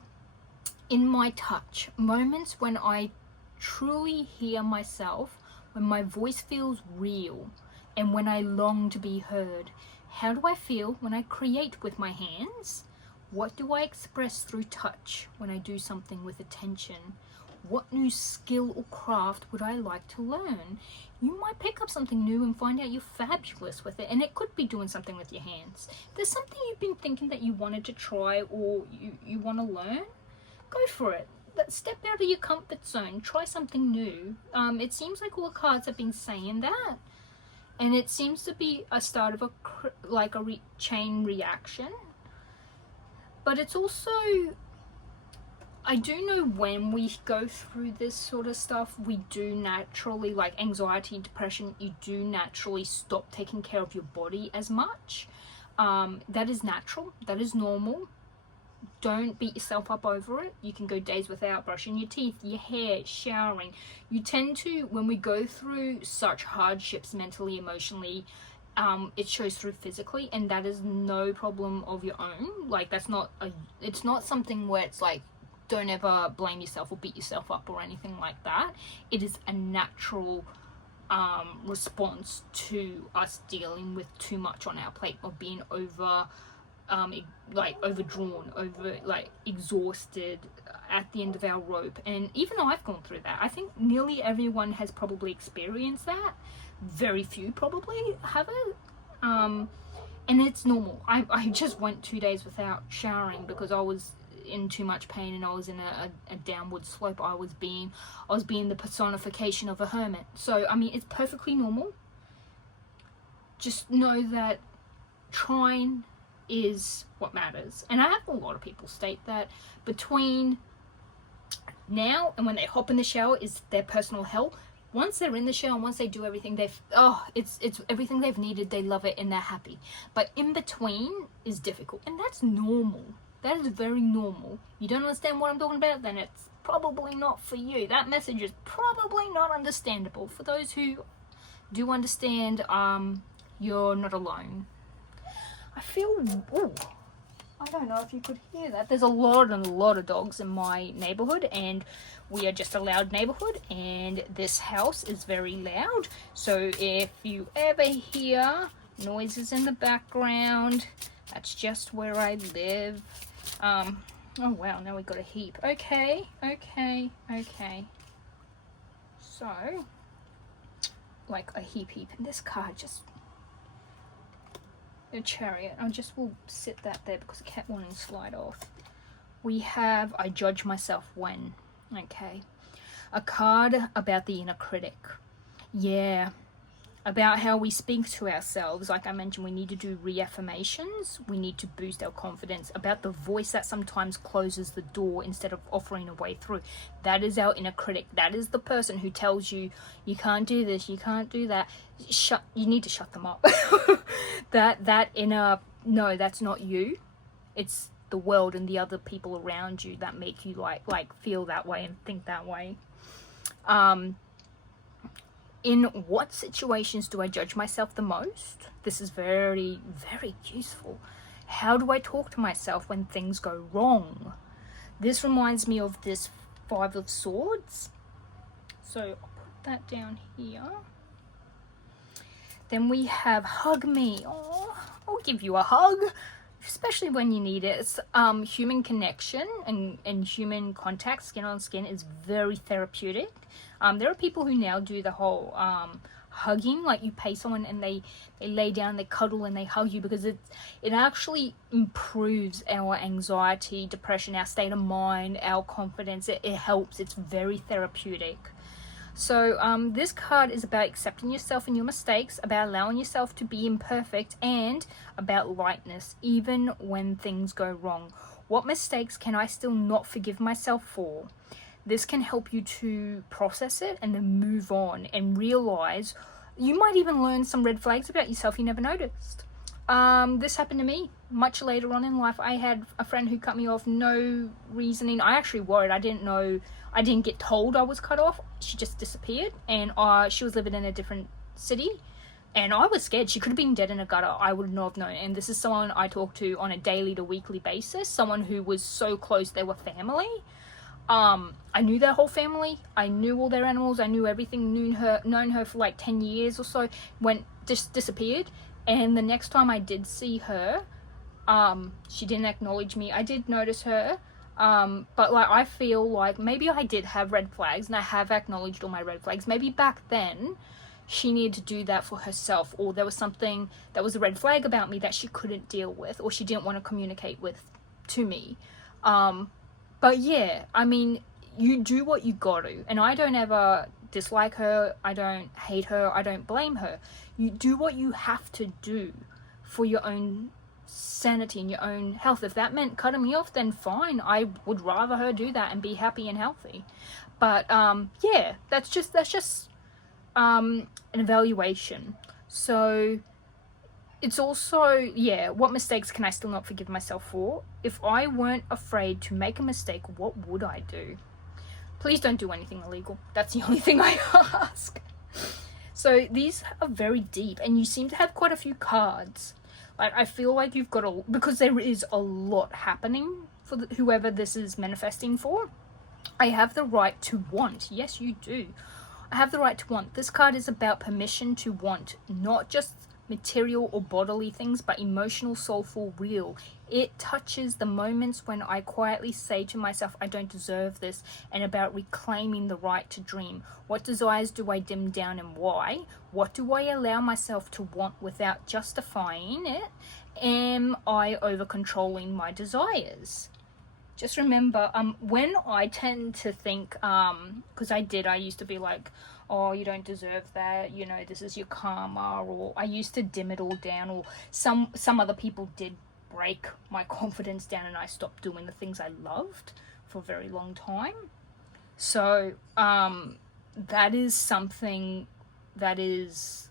in my touch, moments when I truly hear myself, when my voice feels real, and when I long to be heard. How do I feel when I create with my hands? What do I express through touch when I do something with attention? What new skill or craft would I like to learn? You might pick up something new and find out you're fabulous with it, and it could be doing something with your hands. There's something you've been thinking that you wanted to try, or you want to learn, go for it. Step out of your comfort zone, try something new. It seems like all the cards have been saying that, and it seems to be a start of a chain reaction. But it's also, I do know when we go through this sort of stuff, we do naturally, like anxiety, depression, you do naturally stop taking care of your body as much. That is natural, that is normal. Don't beat yourself up over it. You can go days without brushing your teeth, your hair, showering. You tend to, when we go through such hardships mentally, emotionally, it shows through physically, and that is no problem of your own. Like it's not something where it's like, don't ever blame yourself or beat yourself up or anything like that. It is a natural response to us dealing with too much on our plate, or being overdrawn, exhausted at the end of our rope. And even I've gone through that. I think nearly everyone has probably experienced that. Very few probably haven't. And it's normal. I just went 2 days without showering because I was in too much pain and I was in a downward slope, I was being the personification of a hermit. So I mean, it's perfectly normal. Just know that trying is what matters. And I have a lot of people state that between now and when they hop in the shower is their personal hell. Once they're in the shower, once they do everything, it's everything they've needed, they love it and they're happy. But in between is difficult, and that's normal. That is very normal. You don't understand what I'm talking about, then it's probably not for you. That message is probably not understandable. For those who do understand, you're not alone. I feel, ooh, I don't know if you could hear that. There's a lot of dogs in my neighborhood, and we are just a loud neighborhood, and this house is very loud. So if you ever hear noises in the background, that's just where I live. Oh wow, now we got a heap. Okay. So, like a heap, and this car just, a chariot. We'll sit that there because the cat won't slide off. We have I judge myself when. Okay. A card about the inner critic. Yeah. About how we speak to ourselves. Like I mentioned, we need to do reaffirmations. We need to boost our confidence. About the voice that sometimes closes the door instead of offering a way through. That is our inner critic. That is the person who tells you, you can't do this, you can't do that. You need to shut them up. that inner, no, that's not you. It's the world and the other people around you that make you like feel that way and think that way. In what situations do I judge myself the most? This is very, very useful. How do I talk to myself when things go wrong? This reminds me of this 5 of Swords. So I'll put that down here. Then we have hug me. Oh, I'll give you a hug, especially when you need it. It's, human connection and human contact, skin on skin, is very therapeutic. There are people who now do the whole hugging, like you pay someone and they lay down, they cuddle and they hug you, because it actually improves our anxiety, depression, our state of mind, our confidence. It helps. It's very therapeutic. So this card is about accepting yourself and your mistakes, about allowing yourself to be imperfect, and about lightness, even when things go wrong. What mistakes can I still not forgive myself for? This can help you to process it and then move on and realize. You might even learn some red flags about yourself you never noticed. This happened to me much later on in life. I had a friend who cut me off, no reasoning. I actually worried. I didn't get told I was cut off. She just disappeared, and she was living in a different city, and I was scared. She could have been dead in a gutter. I would not have known. And this is someone I talk to on a daily to weekly basis, someone who was so close. They were family. I knew their whole family. I knew all their animals. I knew everything. Known her for like 10 years or so. Just disappeared. And the next time I did see her, she didn't acknowledge me. I did notice her. But like, I feel like maybe I did have red flags, and I have acknowledged all my red flags. Maybe back then she needed to do that for herself, or there was something that was a red flag about me that she couldn't deal with, or she didn't want to communicate with to me. But yeah, I mean, you do what you got to, and I don't ever dislike her. I don't hate her. I don't blame her. You do what you have to do for your own sanity and your own health. If that meant cutting me off, then fine. I would rather her do that and be happy and healthy. But yeah, that's just an evaluation. So it's also, yeah, what mistakes can I still not forgive myself for? If I weren't afraid to make a mistake, what would I do? Please don't do anything illegal. That's the only thing I ask. So these are very deep, and you seem to have quite a few cards. Like, I feel like you've got because there is a lot happening for whoever this is manifesting for. I have the right to want. Yes, you do. I have the right to want. This card is about permission to want, not just material or bodily things, but emotional, soulful, real. It touches the moments when I quietly say to myself, I don't deserve this, and about reclaiming the right to dream. What desires do I dim down and why? What do I allow myself to want without justifying it? Am I over controlling my desires? just remember, when I tend to think, because I used to be like, oh, you don't deserve that, you know, this is your karma, or I used to dim it all down, or some other people did break my confidence down, and I stopped doing the things I loved for a very long time. So that is something that is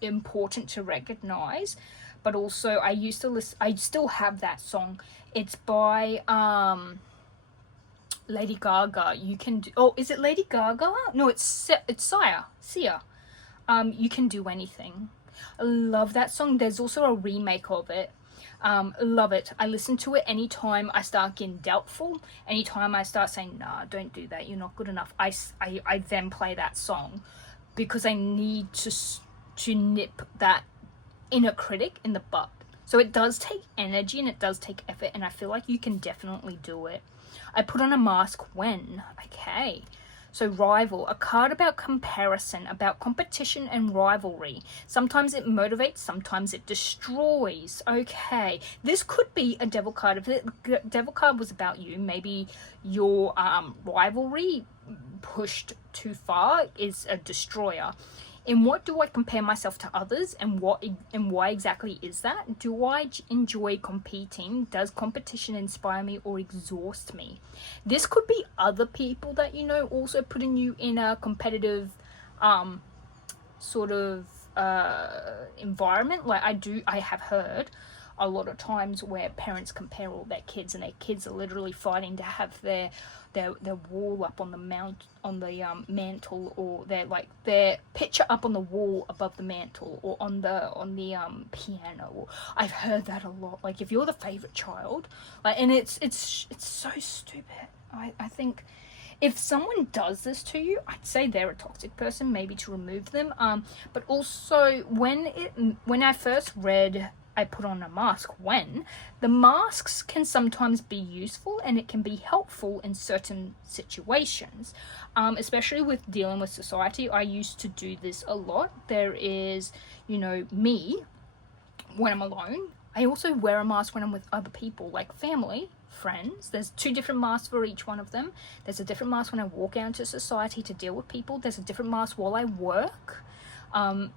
important to recognize. But also, I used to listen, I still have that song. It's by Lady Gaga. You can do, oh, is it Lady Gaga? No, it's Sia. You Can Do Anything. I love that song. There's also a remake of it. Love it. I listen to it anytime I start getting doubtful, anytime I start saying, nah, don't do that, you're not good enough. I then play that song, because I need to nip that inner critic in the butt. So it does take energy and it does take effort, and I feel like you can definitely do it. I put on a mask when, okay. So rival, a card about comparison, about competition and rivalry. Sometimes it motivates, sometimes it destroys. Okay, this could be a devil card. If the devil card was about you, maybe your rivalry pushed too far is a destroyer. In what do I compare myself to others, and why exactly is that? Do I enjoy competing? Does competition inspire me or exhaust me? This could be other people that you know also putting you in a competitive sort of environment. Like I have heard a lot of times where parents compare all their kids, and their kids are literally fighting to have their wall up on the mantle, or their picture up on the wall above the mantle, or on the piano. I've heard that a lot. Like, if you're the favorite child, like, and it's so stupid. I think if someone does this to you, I'd say they're a toxic person, maybe to remove them. But also when I first read I put on a mask when, the masks can sometimes be useful and it can be helpful in certain situations, especially with dealing with society. I used to do this a lot. There is, you know, me when I'm alone. I also wear a mask when I'm with other people, like family, friends. There's 2 different masks for each one of them. There's a different mask when I walk out into society to deal with people. There's a different mask while I work.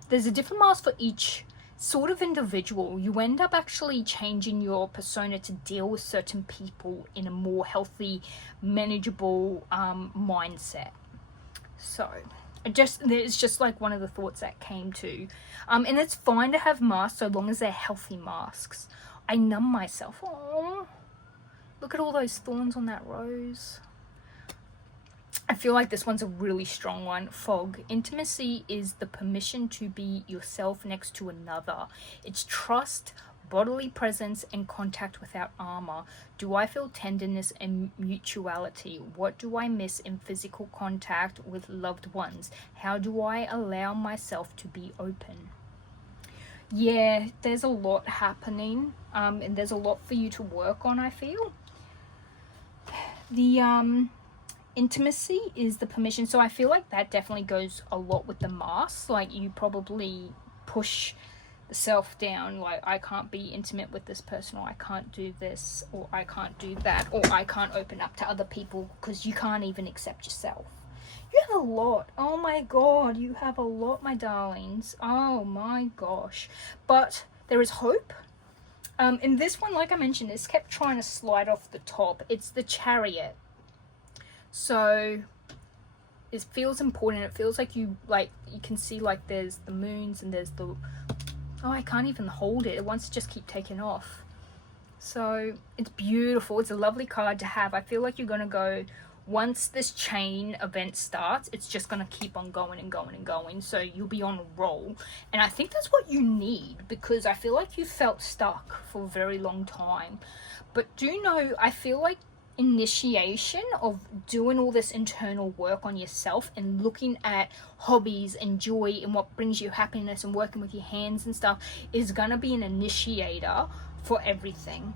There's a different mask for each sort of individual. You end up actually changing your persona to deal with certain people in a more healthy, manageable mindset. So it's just like one of the thoughts that came to. And it's fine to have masks so long as they're healthy masks. I numb myself. Oh, look at all those thorns on that rose. I feel like this one's a really strong one. Fog. Intimacy is the permission to be yourself next to another. It's trust, bodily presence, and contact without armor. Do I feel tenderness and mutuality? What do I miss in physical contact with loved ones? How do I allow myself to be open? Yeah, there's a lot happening, and there's a lot for you to work on, I feel. The intimacy is the permission. So I feel like that definitely goes a lot with the mask. Like, you probably push the self down, like, I can't be intimate with this person, or I can't do this, or I can't do that, or I can't open up to other people because you can't even accept yourself. You have a lot. Oh my god, you have a lot, my darlings. Oh my gosh. But there is hope. In this one, like I mentioned, it's kept trying to slide off the top. It's the Chariot. So it feels important. It feels like you can see, like, there's the moons and there's the, oh, I can't even hold it. It wants to just keep taking off. So it's beautiful. It's a lovely card to have. I feel like you're going to go, once this chain event starts, it's just going to keep on going and going and going. So you'll be on a roll. And I think that's what you need, because I feel like you felt stuck for a very long time. But do know, I feel like initiation of doing all this internal work on yourself and looking at hobbies and joy and what brings you happiness and working with your hands and stuff is gonna be an initiator for everything.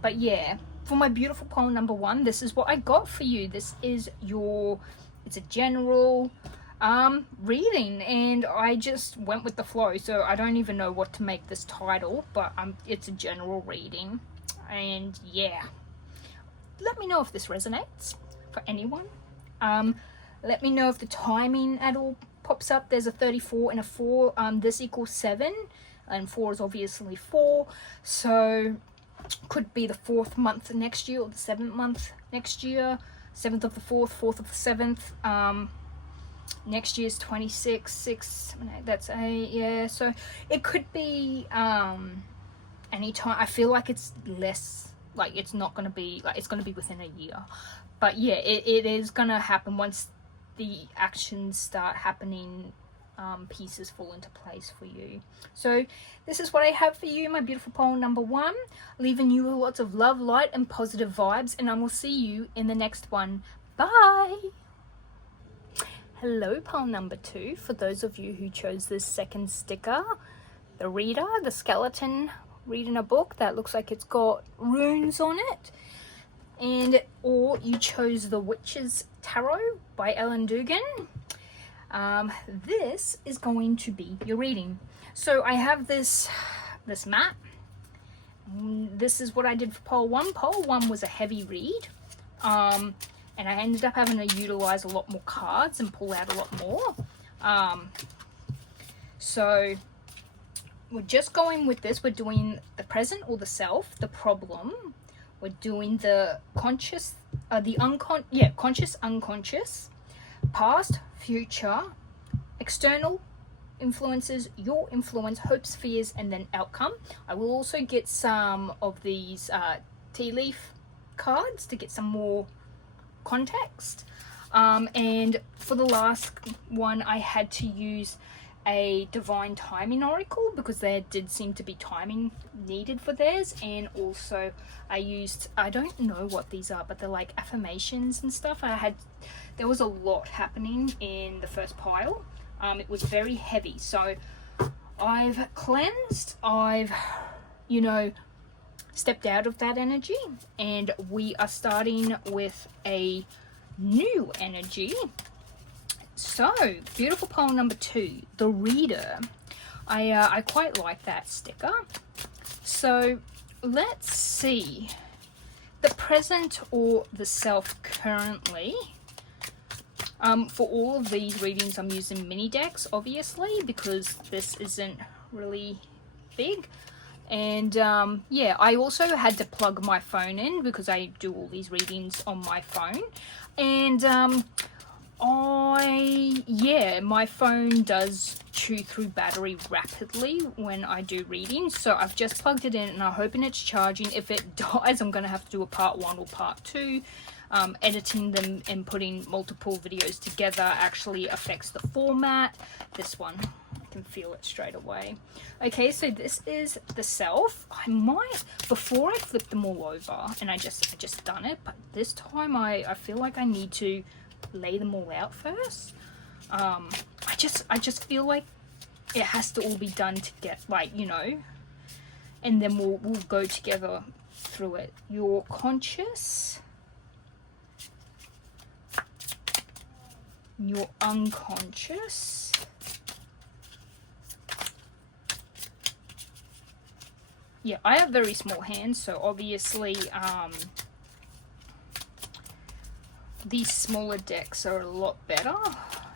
But yeah, for my beautiful poem number 1, this is what I got for you. This is it's a general reading, and I just went with the flow, so I don't even know what to make this title, but it's a general reading. And yeah, let me know if this resonates for anyone. Let me know if the timing at all pops up. There's a 34 and a 4. This equals 7, and 4 is obviously 4, so could be the 4th month next year or the 7th month next year. 7th of the 4th, 4th of the 7th. Next year's 26, 6, 7, 8, that's 8, yeah. So it could be anytime. I feel like it's less, like it's not going to be, like it's going to be within a year. But yeah, it is going to happen once the actions start happening. Pieces fall into place for you. So this is what I have for you, my beautiful pole number 1, leaving you with lots of love, light, and positive vibes, and I will see you in the next one. Bye. Hello, pole number 2. For those of you who chose this second sticker, the reader, the skeleton reading a book that looks like it's got runes on it, and or you chose the Witch's Tarot by Ellen Dugan. This is going to be your reading. So I have this map. This is what I did for pole 1. Pole 1 was a heavy read, and I ended up having to utilize a lot more cards and pull out a lot more. So we're just going with this. We're doing the present or the self, the problem. We're doing the conscious, conscious, unconscious, past, future, external influences, your influence, hopes, fears, and then outcome. I will also get some of these tea leaf cards to get some more context. And for the last one, I had to use a divine timing oracle because there did seem to be timing needed for theirs, and also I used, I don't know what these are, but they're like affirmations and stuff. There was a lot happening in the first pile. It was very heavy, so I've cleansed, I've stepped out of that energy, and we are starting with a new energy. So, beautiful pole number 2, the reader. I quite like that sticker. So, let's see. The present or the self currently. For all of these readings, I'm using mini decks, obviously, because this isn't really big. And yeah, I also had to plug my phone in because I do all these readings on my phone. And my phone does chew through battery rapidly when I do readings, so I've just plugged it in and I'm hoping it's charging. If it dies, I'm going to have to do a part 1 or part 2. Editing them and putting multiple videos together actually affects the format. This one, I can feel it straight away. Okay, so this is the self. I might, before I flip them all over, and I just done it, but this time I feel like I need to lay them all out first. I just feel like it has to all be done to get, like, and then we'll go together through it. You're conscious, you're unconscious, yeah, I have very small hands, so obviously these smaller decks are a lot better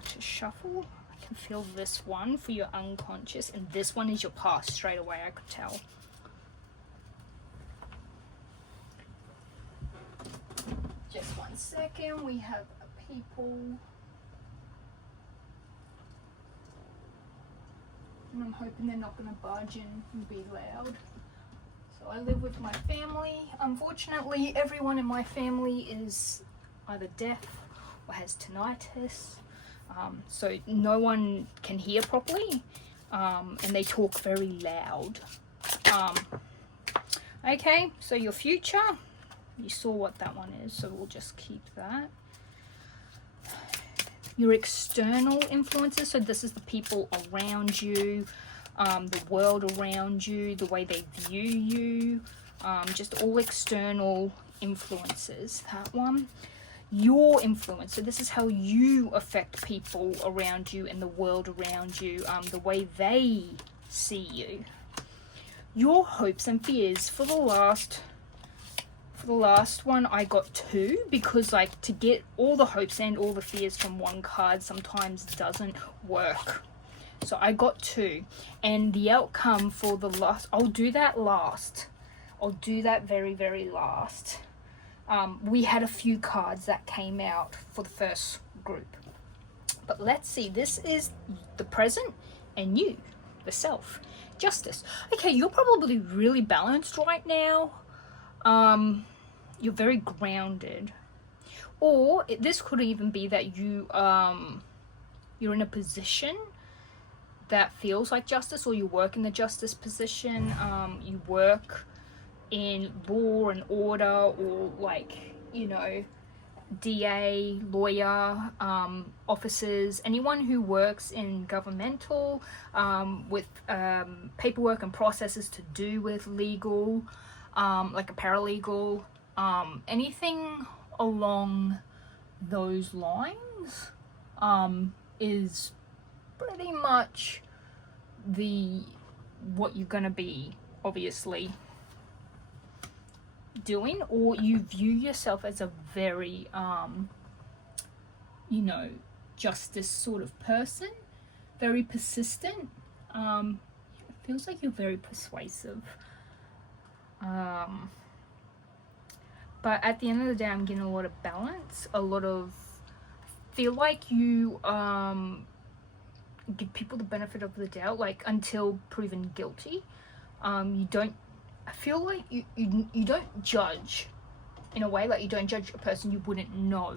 to shuffle. I can feel this one for your unconscious, and this one is your past straight away, I could tell. Just 1 second, we have people. And I'm hoping they're not going to barge in and be loud. So I live with my family. Unfortunately, everyone in my family is either deaf or has tinnitus. So no one can hear properly. And they talk very loud. Okay, so your future. You saw what that one is, so we'll just keep that. Your external influences, so this is the people around you, the world around you, the way they view you, just all external influences. That one. Your influence, so this is how you affect people around you and the world around you, the way they see you. Your hopes and fears. For for the last one I got 2, because like to get all the hopes and all the fears from one card sometimes doesn't work. So I got 2, and the outcome for the last, I'll do that last. I'll do that very, very last. We had a few cards that came out for the first group. But let's see, this is the present and you, the self. Justice. Okay, you're probably really balanced right now. You're very grounded. Or this could even be that you, you're in a position that feels like justice, or you work in the justice position. You work in law and order, or like, you know, DA, lawyer, officers, anyone who works in governmental, with paperwork and processes to do with legal, like a paralegal, anything along those lines, is pretty much what you're gonna be obviously doing, or you view yourself as a very you know, justice sort of person, very persistent. It feels like you're very persuasive, but at the end of the day I'm getting a lot of balance, a lot of, feel like you give people the benefit of the doubt, like until proven guilty. You don't, I feel like you don't judge in a way, like you don't judge a person you wouldn't know,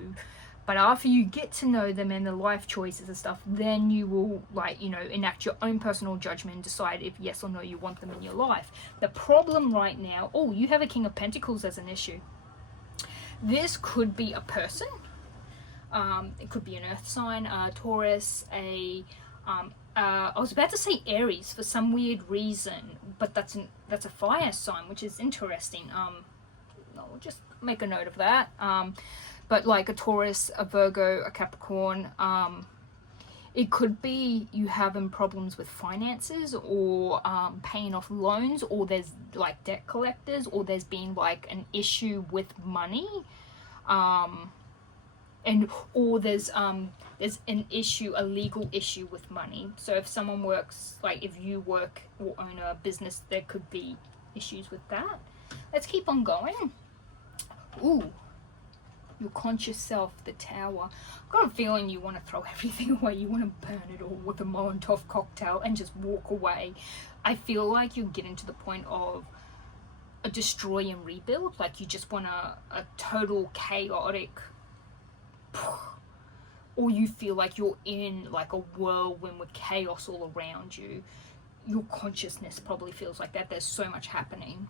but after you get to know them and the life choices and stuff, then you will, like, you know, enact your own personal judgment and decide if yes or no you want them in your life. The problem right now, oh, you have a King of Pentacles as an issue. This could be a person, it could be an earth sign, Taurus, I was about to say Aries for some weird reason, but that's a fire sign, which is interesting. I'll just make a note of that. But like a Taurus, a Virgo, a Capricorn, it could be you having problems with finances, or paying off loans, or there's like debt collectors, or there's been like an issue with money, or there's an issue, a legal issue with money. So if someone works, like if you work or own a business, there could be issues with that. Let's keep on going. Ooh, your conscious self, the Tower. I've got a feeling you want to throw everything away. You want to burn it all with a Molotov cocktail and just walk away. I feel like you're getting to the point of a destroy and rebuild. Like you just want a total chaotic, or you feel like you're in like a whirlwind with chaos all around you. Your consciousness probably feels like that. There's so much happening.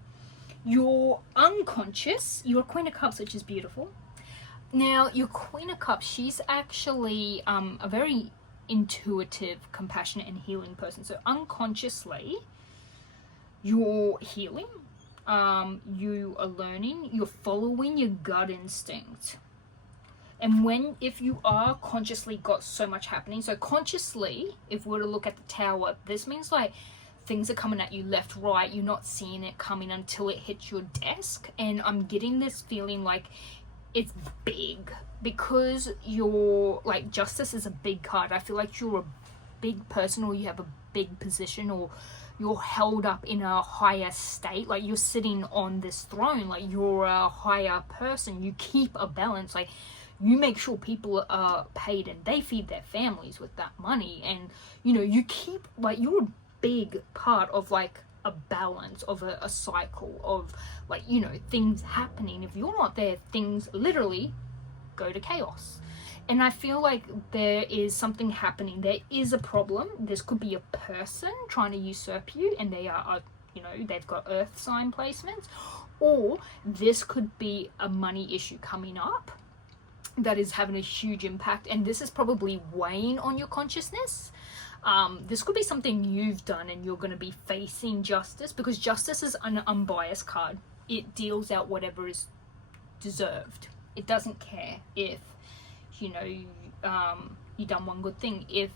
Your unconscious, you're a Queen of Cups, which is beautiful. Now, your Queen of Cups, she's actually a very intuitive, compassionate, and healing person. So unconsciously, you're healing, you are learning, you're following your gut instinct. And if you are consciously got so much happening, so consciously, if we were to look at the Tower, this means like things are coming at you left, right, you're not seeing it coming until it hits your desk. And I'm getting this feeling like it's big, because you're like, justice is a big card. I feel like you're a big person, or you have a big position, or you're held up in a higher state, like you're sitting on this throne, like you're a higher person. You keep a balance, like you make sure people are paid and they feed their families with that money, and you know, you keep, like, you're a big part of like a balance of a cycle of, like, you know, things happening. If you're not there, things literally go to chaos. And I feel like there is something happening. There is a problem. This could be a person trying to usurp you, and they are, you know, they've got earth sign placements, or this could be a money issue coming up that is having a huge impact, and this is probably weighing on your consciousness. This could be something you've done, and you're going to be facing justice, because justice is an unbiased card. It deals out whatever is deserved. It doesn't care if, you know, you done one good thing. If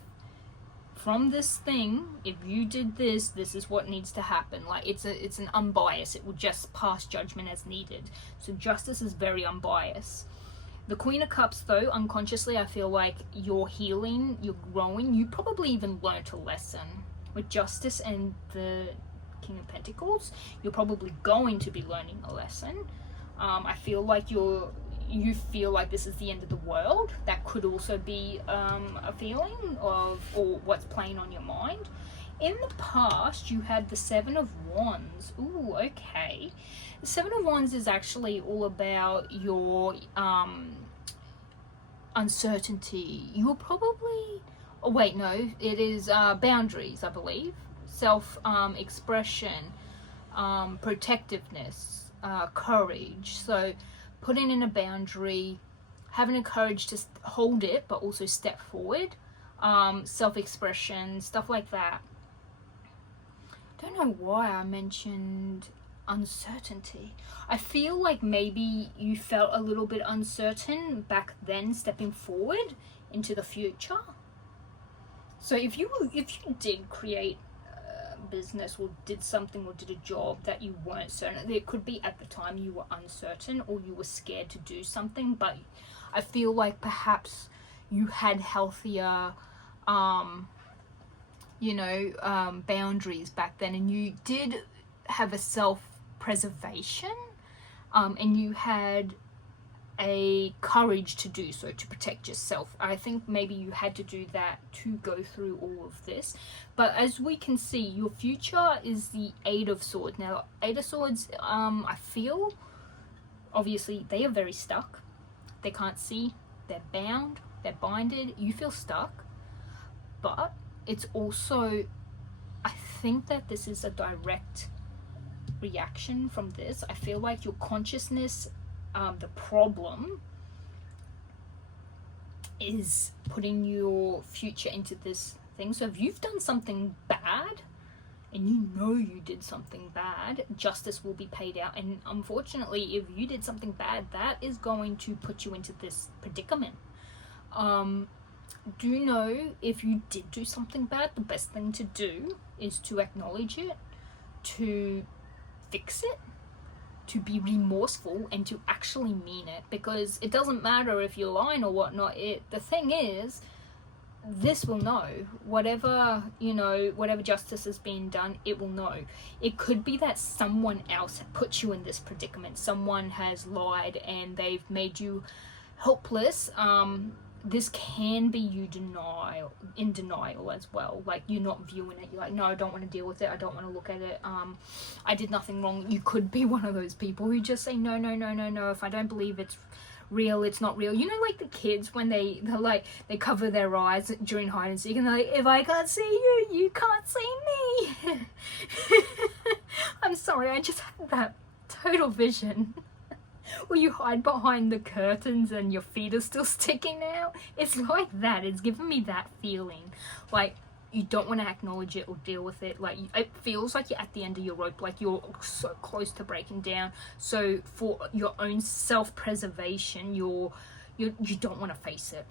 from this thing, if you did this, this is what needs to happen. Like, it's an unbiased, it will just pass judgment as needed. So justice is very unbiased. The Queen of Cups, though, unconsciously, I feel like you're healing, you're growing. You probably even learnt a lesson. With Justice and the King of Pentacles, you're probably going to be learning a lesson. I feel like you feel like this is the end of the world. That could also be a feeling of, or what's playing on your mind. In the past, you had the Seven of Wands. Ooh, okay. The Seven of Wands is actually all about your uncertainty. You were probably, oh wait, no, it is boundaries, I believe. Self-expression, protectiveness, courage. So putting in a boundary, having the courage to hold it, but also step forward. Self-expression, stuff like that. Don't know why I mentioned uncertainty. I feel like maybe you felt a little bit uncertain back then, stepping forward into the future. So if you did create a business or did something or did a job that you weren't certain, it could be at the time you were uncertain or you were scared to do something, but I feel like perhaps you had healthier boundaries back then, and you did have a self-preservation, and you had a courage to do so, to protect yourself. I think maybe you had to do that to go through all of this. But as we can see, your future is the Eight of Swords. Now, Eight of Swords, I feel, obviously, they are very stuck. They can't see. They're bound. They're binded. You feel stuck. But it's also, I think that this is a direct reaction from this. I feel like your consciousness, the problem is putting your future into this thing. So if you've done something bad and you know you did something bad, justice will be paid out. And unfortunately, if you did something bad, that is going to put you into this predicament. Do know if you did do something bad, the best thing to do is to acknowledge it, to fix it, to be remorseful, and to actually mean it. Because it doesn't matter if you're lying or whatnot. The thing is, this will know. Whatever justice is being done, it will know. It could be that someone else put you in this predicament. Someone has lied and they've made you helpless. This can be you in denial as well. Like, you're not viewing it. You're like, no, I don't want to deal with it. I don't want to look at it. I did nothing wrong. You could be one of those people who just say, no. If I don't believe it's real, it's not real. You know, like the kids when they cover their eyes during hide and seek, and they're like, if I can't see you, you can't see me. I'm sorry, I just had that total vision. Or you hide behind the curtains and your feet are still sticking out. It's like that. It's giving me that feeling. Like, you don't want to acknowledge it or deal with it. Like, it feels like you're at the end of your rope. Like, you're so close to breaking down. So, for your own self-preservation, you don't want to face it.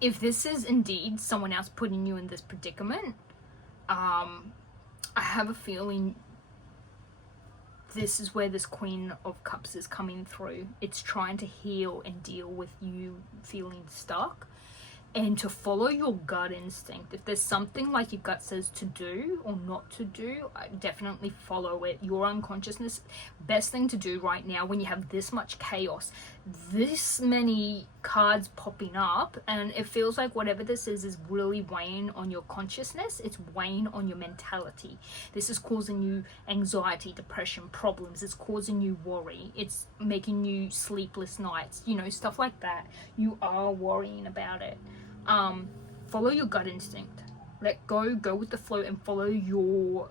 If this is indeed someone else putting you in this predicament, I have a feeling this is where this Queen of Cups is coming through. It's trying to heal and deal with you feeling stuck, and to follow your gut instinct. If there's something like your gut says to do or not to do, definitely follow it. Your unconsciousness, best thing to do right now when you have this much chaos, this many cards popping up, and it feels like whatever this is really weighing on your consciousness. It's weighing on your mentality. This is causing you anxiety, depression, problems. It's causing you worry. It's making you sleepless nights, stuff like that. You are worrying about it. Follow your gut instinct. Let go with the flow, and follow your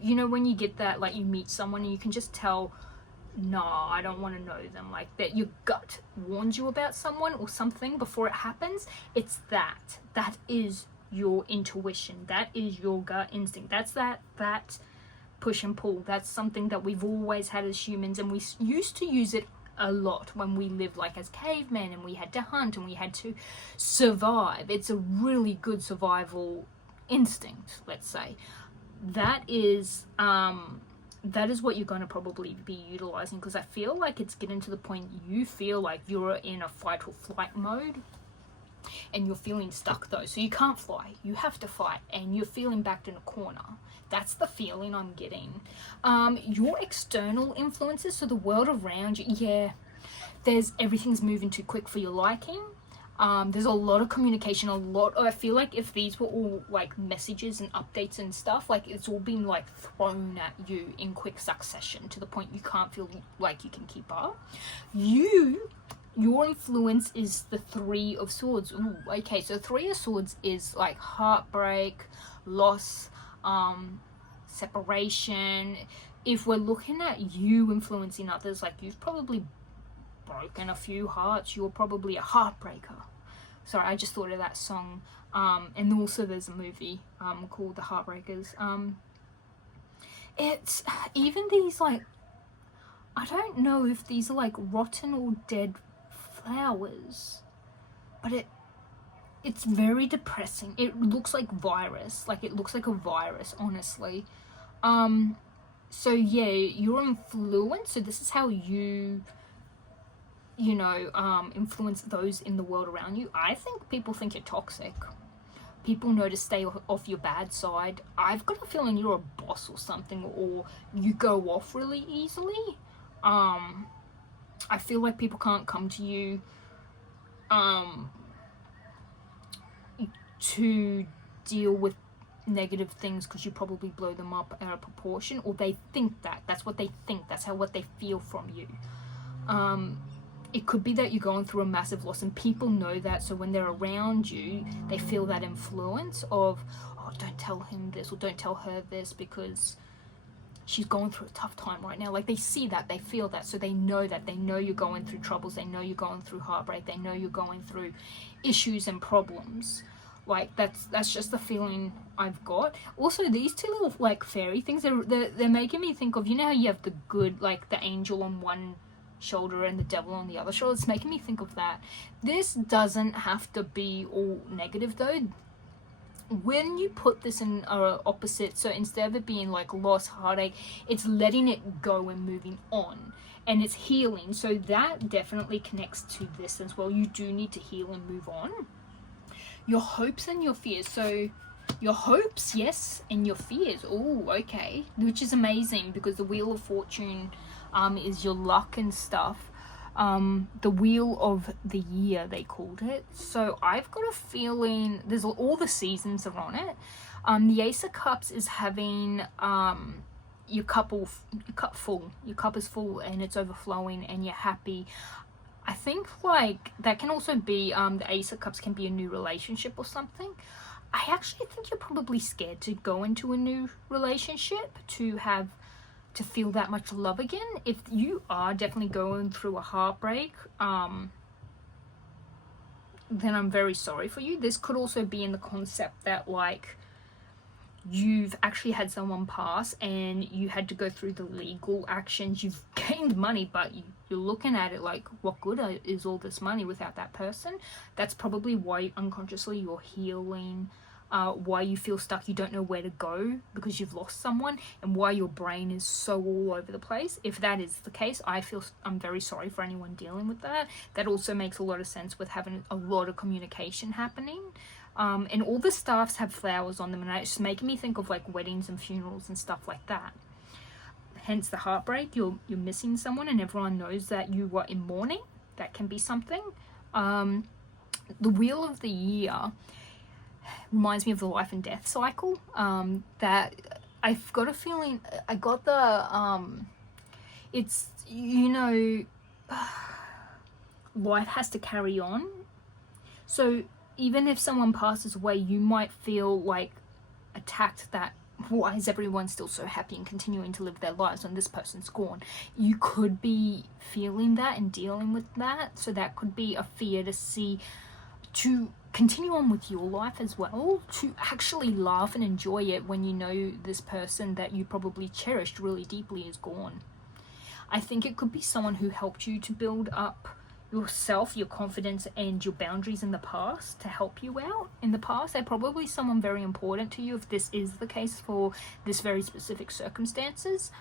when you get that, like, you meet someone and you can just tell, no, I don't want to know them, like that your gut warns you about someone or something before it happens. It's that is your intuition. That is your gut instinct. That's that push and pull. That's something that we've always had as humans, and we used to use it a lot when we lived like as cavemen and we had to hunt and we had to survive. It's a really good survival instinct, let's say. That is what you're going to probably be utilizing, because I feel like it's getting to the point you feel like you're in a fight or flight mode and you're feeling stuck though, so you can't fly, you have to fight, and you're feeling backed in a corner. That's the feeling I'm getting. Your external influences, so the world around you, yeah, everything's moving too quick for your liking. There's a lot of communication, I feel like if these were all like messages and updates and stuff, like it's all been like thrown at you in quick succession to the point you can't feel like you can keep up. Your influence is the Three of Swords. Ooh, okay, so Three of Swords is like heartbreak, loss, separation. If we're looking at you influencing others, like you've probably broken a few hearts, you're probably a heartbreaker. Sorry, I just thought of that song. And also there's a movie called The Heartbreakers. It's even these, like, I don't know if these are like rotten or dead flowers, but it's very depressing. It looks like virus, like it looks like a virus, honestly. So yeah, your influence, so this is how you influence those in the world around you. I think people think you're toxic. People know to stay off your bad side. I've got a feeling you're a boss or something, or you go off really easily. I feel like people can't come to you to deal with negative things because you probably blow them up out of proportion, or they think that's what they think, that's what they feel from you. It could be that you're going through a massive loss and people know that, so when they're around you they feel that influence of, oh, don't tell him this or don't tell her this because she's going through a tough time right now. Like they see that, they feel that, so they know you're going through troubles, they know you're going through heartbreak, they know you're going through issues and problems. Like that's just the feeling I've got. Also, these two little like fairy things, they're making me think of, you know how you have the good, like the angel on one shoulder and the devil on the other shoulder? It's making me think of that. This doesn't have to be all negative though. When you put this in opposite, so instead of it being like loss, heartache, it's letting it go and moving on, and it's healing. So that definitely connects to this as well. You do need to heal and move on. Your hopes and your fears. So your hopes, yes, and your fears. Oh, okay, which is amazing because the Wheel of Fortune is your luck and stuff. The Wheel of the Year, they called it. So I've got a feeling there's all the seasons are on it. The Ace of Cups is having your cup full. Your cup is full and it's overflowing and you're happy. I think like that can also be the Ace of Cups can be a new relationship or something. I actually think you're probably scared to go into a new relationship, to feel that much love again. If you are definitely going through a heartbreak, then I'm very sorry for you. This could also be in the concept that like you've actually had someone pass and you had to go through the legal actions. You've gained money, but you're looking at it like, what good is all this money without that person? That's probably why unconsciously you're healing, why you feel stuck, you don't know where to go because you've lost someone, and why your brain is so all over the place. If that is the case, I'm very sorry for anyone dealing with that. That also makes a lot of sense with having a lot of communication happening. And all the staffs have flowers on them, and it's making me think of like weddings and funerals and stuff like that. Hence the heartbreak. You're missing someone and everyone knows that you were in mourning. That can be something. The Wheel of the Year reminds me of the life and death cycle. That I've got a feeling, I got the it's, life has to carry on. So even if someone passes away, you might feel like attacked, that why is everyone still so happy and continuing to live their lives when this person's gone? You could be feeling that and dealing with that. So that could be a fear to continue on with your life as well, to actually laugh and enjoy it when you know this person that you probably cherished really deeply is gone. I think it could be someone who helped you to build up yourself, your confidence, and your boundaries in the past, to help you out in the past. They're probably someone very important to you if this is the case for this very specific circumstances.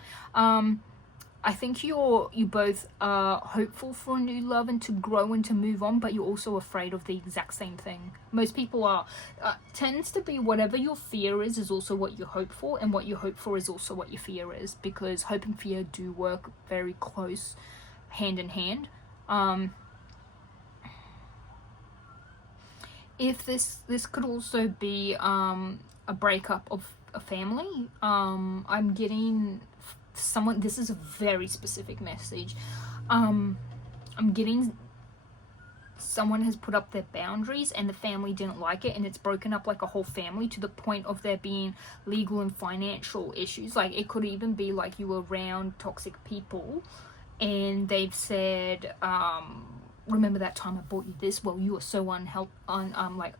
I think you both are hopeful for a new love and to grow and to move on, but you're also afraid of the exact same thing. Most people are. Tends to be whatever your fear is also what you hope for, and what you hope for is also what your fear is, because hope and fear do work very close, hand in hand. If this could also be a breakup of a family. I'm getting someone, this is a very specific message. I'm getting someone has put up their boundaries and the family didn't like it, and it's broken up like a whole family to the point of there being legal and financial issues. Like, it could even be like you were around toxic people and they've said, remember that time I bought you this? Well, you were so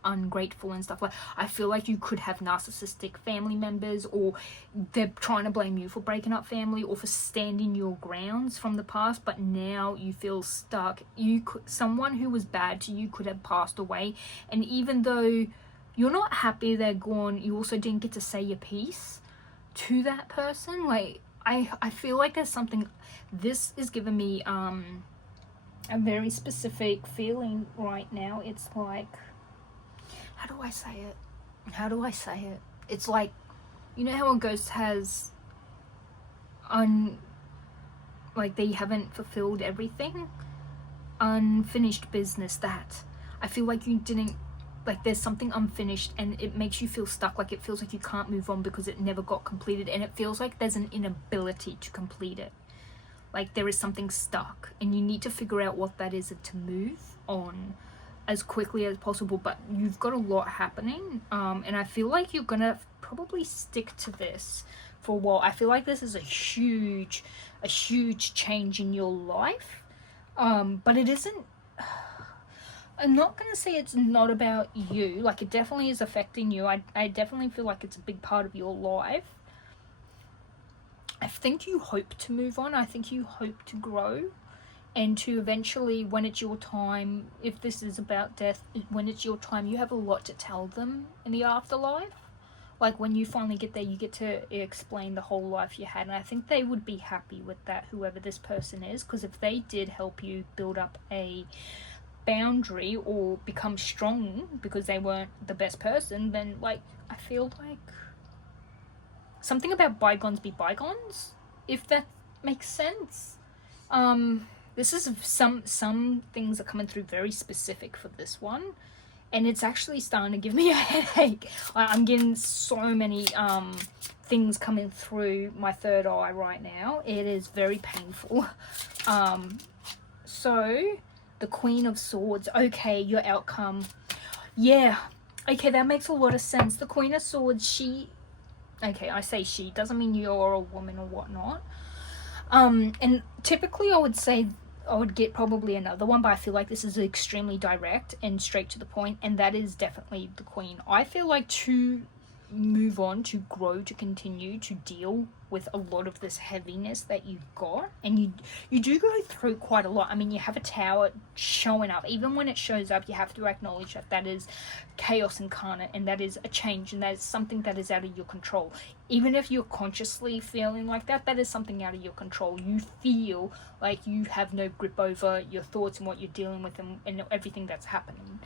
ungrateful and stuff. Like, I feel like you could have narcissistic family members, or they're trying to blame you for breaking up family or for standing your grounds from the past, but now you feel stuck. Someone who was bad to you could have passed away, and even though you're not happy they're gone, you also didn't get to say your piece to that person. Like, I feel like there's something, this is giving me a very specific feeling right now. It's like, how do I say it? It's like, you know how a ghost has like they haven't fulfilled everything, unfinished business. That I feel like you didn't, like there's something unfinished and it makes you feel stuck. Like, it feels like you can't move on because it never got completed, and it feels like there's an inability to complete it. Like, there is something stuck and you need to figure out what that is to move on as quickly as possible. But you've got a lot happening, and I feel like you're gonna probably stick to this for a while. I feel like this is a huge change in your life, but it isn't, I'm not gonna say it's not about you. Like, it definitely is affecting you. I definitely feel like it's a big part of your life. I think you hope to move on. I think you hope to grow and to eventually, when it's your time, if this is about death, when it's your time, you have a lot to tell them in the afterlife. Like, when you finally get there, you get to explain the whole life you had. And I think they would be happy with that, whoever this person is, because if they did help you build up a boundary or become strong because they weren't the best person, then, like, I feel like something about bygones be bygones, if that makes sense. This is some things are coming through very specific for this one, and it's actually starting to give me a headache. I'm getting so many things coming through my third eye right now. It is very painful. So the Queen of Swords. Okay, your outcome. Yeah. Okay, that makes a lot of sense. The Queen of Swords, okay, I say she, doesn't mean you're a woman or whatnot. And typically I would say I would get probably another one, but I feel like this is extremely direct and straight to the point, and that is definitely the Queen. I feel like to move on, to grow, to continue to deal with a lot of this heaviness that you've got, and you do go through quite a lot. I mean, you have a tower showing up. Even when it shows up, you have to acknowledge that that is chaos incarnate, and that is a change, and that is something that is out of your control. Even if you're consciously feeling like that, that is something out of your control. You feel like you have no grip over your thoughts and what you're dealing with, and everything that's happening.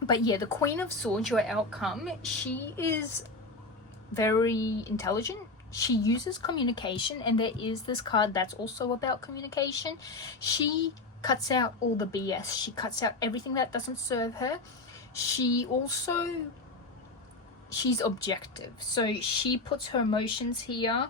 But yeah, the Queen of Swords, your outcome, she is very intelligent. She uses communication, and there is this card that's also about communication. She cuts out all the BS. She cuts out everything that doesn't serve her. She's objective. So she puts her emotions here,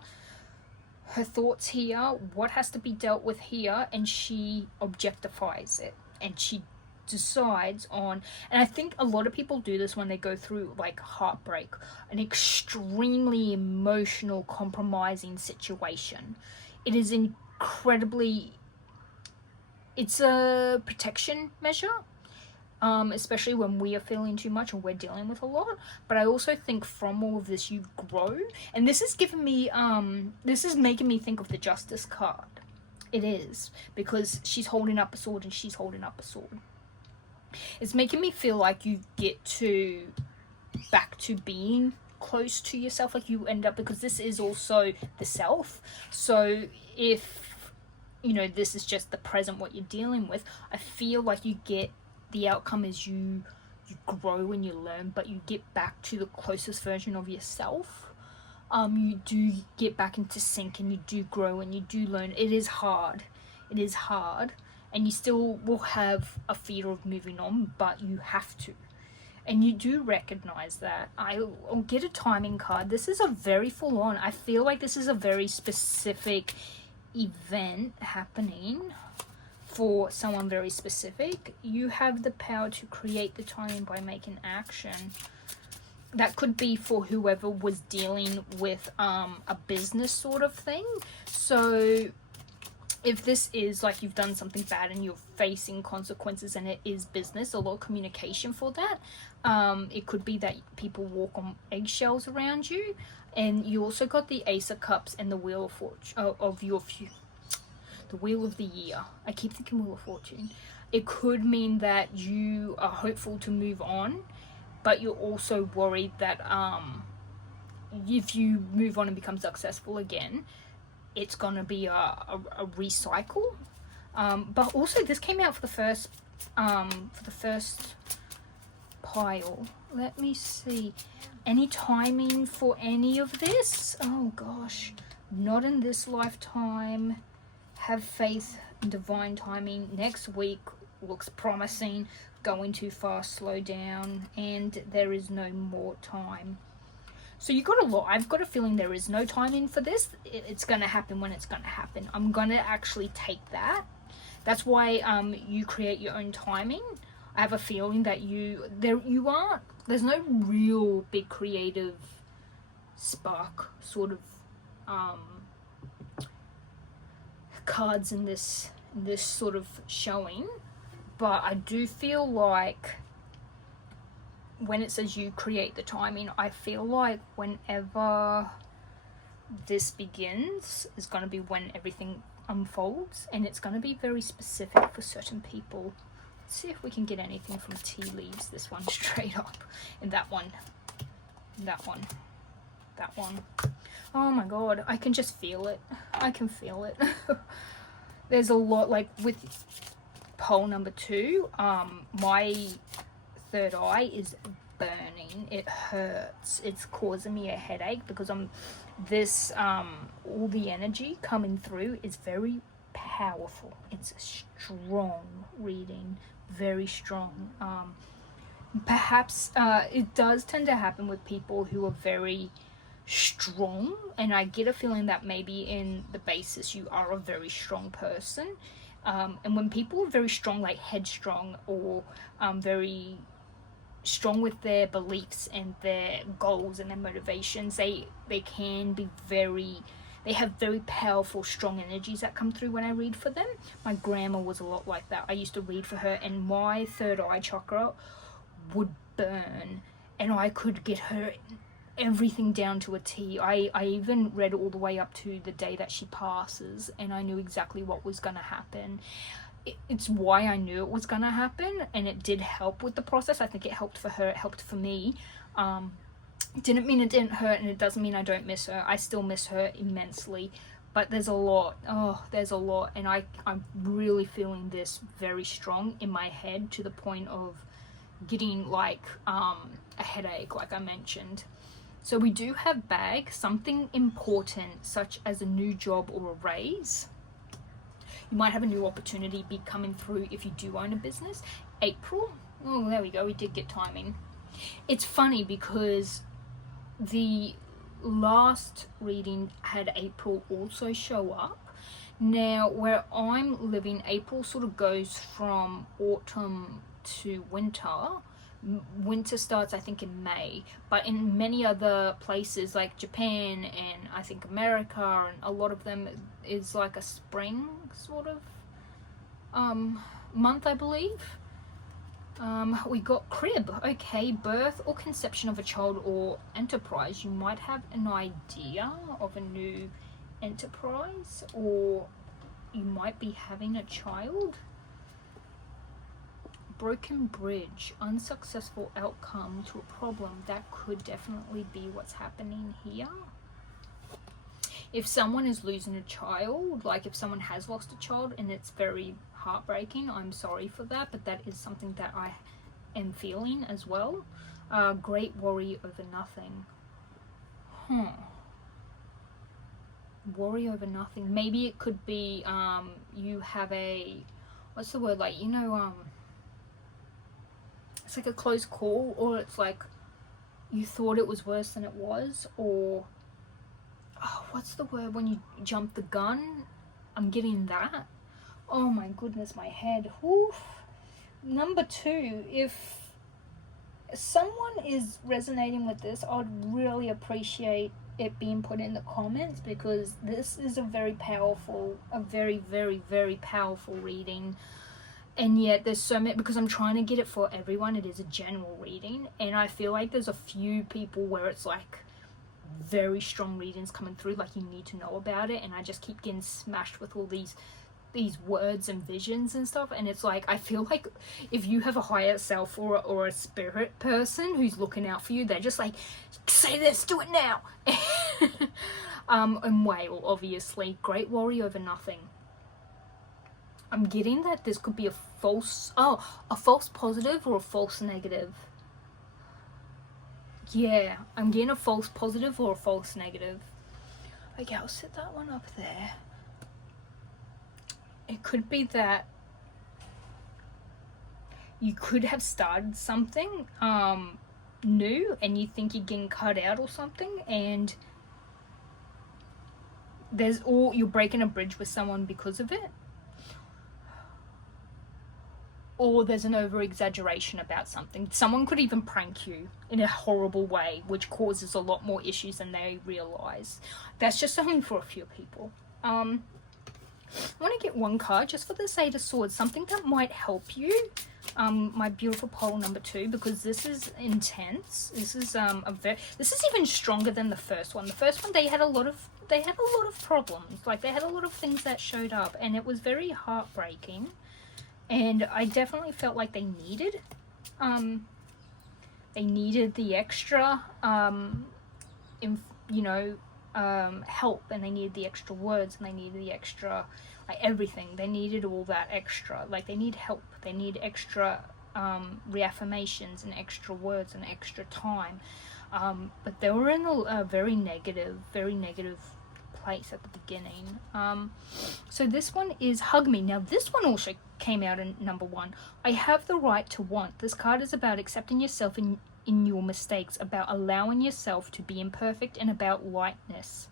her thoughts here, what has to be dealt with here, and she objectifies it. And she decides on, and I think a lot of people do this when they go through like heartbreak, an extremely emotional, compromising situation. It is incredibly, it's a protection measure. especially when we are feeling too much and we're dealing with a lot. But I also think from all of this you grow, and this is giving me this is making me think of the Justice card. It is, because she's holding up a sword and she's holding up a sword. It's making me feel like you get to back to being close to yourself, like you end up, because this is also the self. So if, you know, this is just the present, what you're dealing with, I feel like you get, the outcome is you grow and you learn, but you get back to the closest version of yourself. You do get back into sync and you do grow and you do learn. It is hard, and you still will have a fear of moving on, but you have to, and you do recognize that. I'll get a timing card. This is a very full on, I feel like this is a very specific event happening for someone very specific. You have the power to create the timing by making action. That could be for whoever was dealing with a business sort of thing. So if this is like you've done something bad and you're facing consequences and it is business, a lot of communication for that. It could be that people walk on eggshells around you. And you also got the Ace of Cups and the Wheel of Fortune, the Wheel of the Year. I keep thinking Wheel of Fortune. It could mean that you are hopeful to move on, but you're also worried that if you move on and become successful again, it's going to be a recycle. But also this came out for the first pile. Let me see. Any timing for any of this? Oh gosh, not in this lifetime. Have faith in divine timing. Next week looks promising. Going too fast, slow down, and there is no more time. So you got a lot. I've got a feeling there is no timing for this. It's going to happen when it's going to happen. I'm going to actually take that. That's why you create your own timing. I have a feeling that there's no real big creative spark sort of cards in this sort of showing. But I do feel like when it says you create the timing, I feel like whenever this begins is going to be when everything unfolds, and it's going to be very specific for certain people. Let's see if we can get anything from tea leaves. This one straight up, and that one, that one, that one. Oh my god, I can just feel it. I can feel it. There's a lot, like with pole number 2, my third eye is burning. It hurts. It's causing me a headache because all the energy coming through is very powerful. It's a strong reading, very strong. Perhaps it does tend to happen with people who are very strong, and I get a feeling that maybe in the basis you are a very strong person. And when people are very strong, like headstrong, or very strong with their beliefs and their goals and their motivations, they can be they have very powerful, strong energies that come through when I read for them. My grandma was a lot like that. I used to read for her, and my third eye chakra would burn, and I could get her everything down to a T. I even read all the way up to the day that she passes, and I knew exactly what was going to happen. It's why I knew it was going to happen, and it did help with the process. I think it helped for her, it helped for me. Didn't mean it didn't hurt, and it doesn't mean I don't miss her. I still miss her immensely, but there's a lot. There's a lot, and I'm really feeling this very strong in my head, to the point of getting like a headache, like I mentioned. So we do have bag, something important, such as a new job or a raise. You might have a new opportunity be coming through if you do own a business. April. Oh, there we go. We did get timing. It's funny because the last reading had April also show up. Now, where I'm living, April sort of goes from autumn to winter. Winter starts, I think, in May, but in many other places like Japan and I think America and a lot of them is like a spring sort of month, I believe. We got crib. Okay, birth or conception of a child or enterprise. You might have an idea of a new enterprise, or you might be having a child. Broken bridge, unsuccessful outcome to a problem. That could definitely be what's happening here. If someone is losing a child, like if someone has lost a child and it's very heartbreaking, I'm sorry for that, but that is something that I am feeling as well. Great worry over nothing. Worry over nothing. Maybe it could be you have a, what's the word, like, you know, it's like a close call, or it's like you thought it was worse than it was, or what's the word when you jump the gun? I'm getting that. Oh my goodness, my head. Oof. Number 2, if someone is resonating with this, I'd really appreciate it being put in the comments, because this is a very powerful, a very, very, very powerful reading. And yet there's so many, because I'm trying to get it for everyone. It is a general reading, and I feel like there's a few people where it's like very strong readings coming through, like you need to know about it, and I just keep getting smashed with all these words and visions and stuff. And it's like, I feel like if you have a higher self or a spirit person who's looking out for you, they're just like, say this, do it now. And whale, obviously. Great worry over nothing. I'm getting that this could be a false positive or a false negative. Yeah, I'm getting a false positive or a false negative. Okay, I'll set that one up there. It could be that you could have started something new, and you think you're getting cut out or something, and you're breaking a bridge with someone because of it. Or there's an over-exaggeration about something. Someone could even prank you in a horrible way, which causes a lot more issues than they realize. That's just something for a few people. I want to get one card just for this 8 of Swords, something that might help you. My beautiful pole number 2, because this is intense. This is this is even stronger than the first one. The first one, they had a lot of problems. Like, they had a lot of things that showed up, and it was very heartbreaking. And I definitely felt like they needed the extra, help, and they needed the extra words, and they needed the extra, like, everything. They needed all that extra. Like, they need help. They need extra reaffirmations and extra words and extra time. But they were in a very negative place at the beginning. So this one is Hug Me. Now this one also came out in number 1. I have the right to want. This card is about accepting yourself in your mistakes, about allowing yourself to be imperfect, and about lightness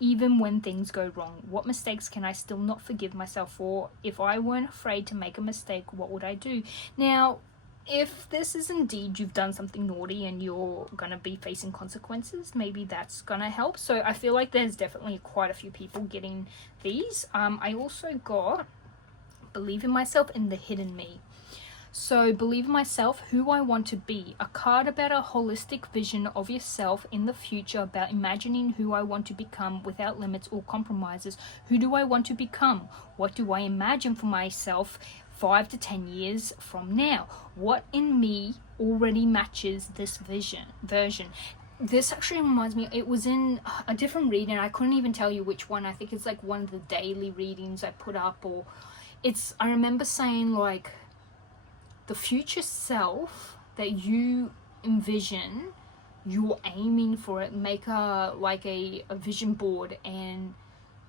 even when things go wrong. What mistakes can I still not forgive myself for? If I weren't afraid to make a mistake, what would I do? Now, if this is indeed you've done something naughty and you're going to be facing consequences, maybe that's going to help. So I feel like there's definitely quite a few people getting these. I also got Believe in Myself and the Hidden Me. So Believe in Myself, who I want to be. A card about a holistic vision of yourself in the future, about imagining who I want to become without limits or compromises. Who do I want to become? What do I imagine for myself 5 to 10 years from now? What in me already matches this version? This actually reminds me, it was in a different reading. I couldn't even tell you which one. I think it's like one of the daily readings I put up, or I remember saying, like, the future self that you envision, you're aiming for it. Make a vision board and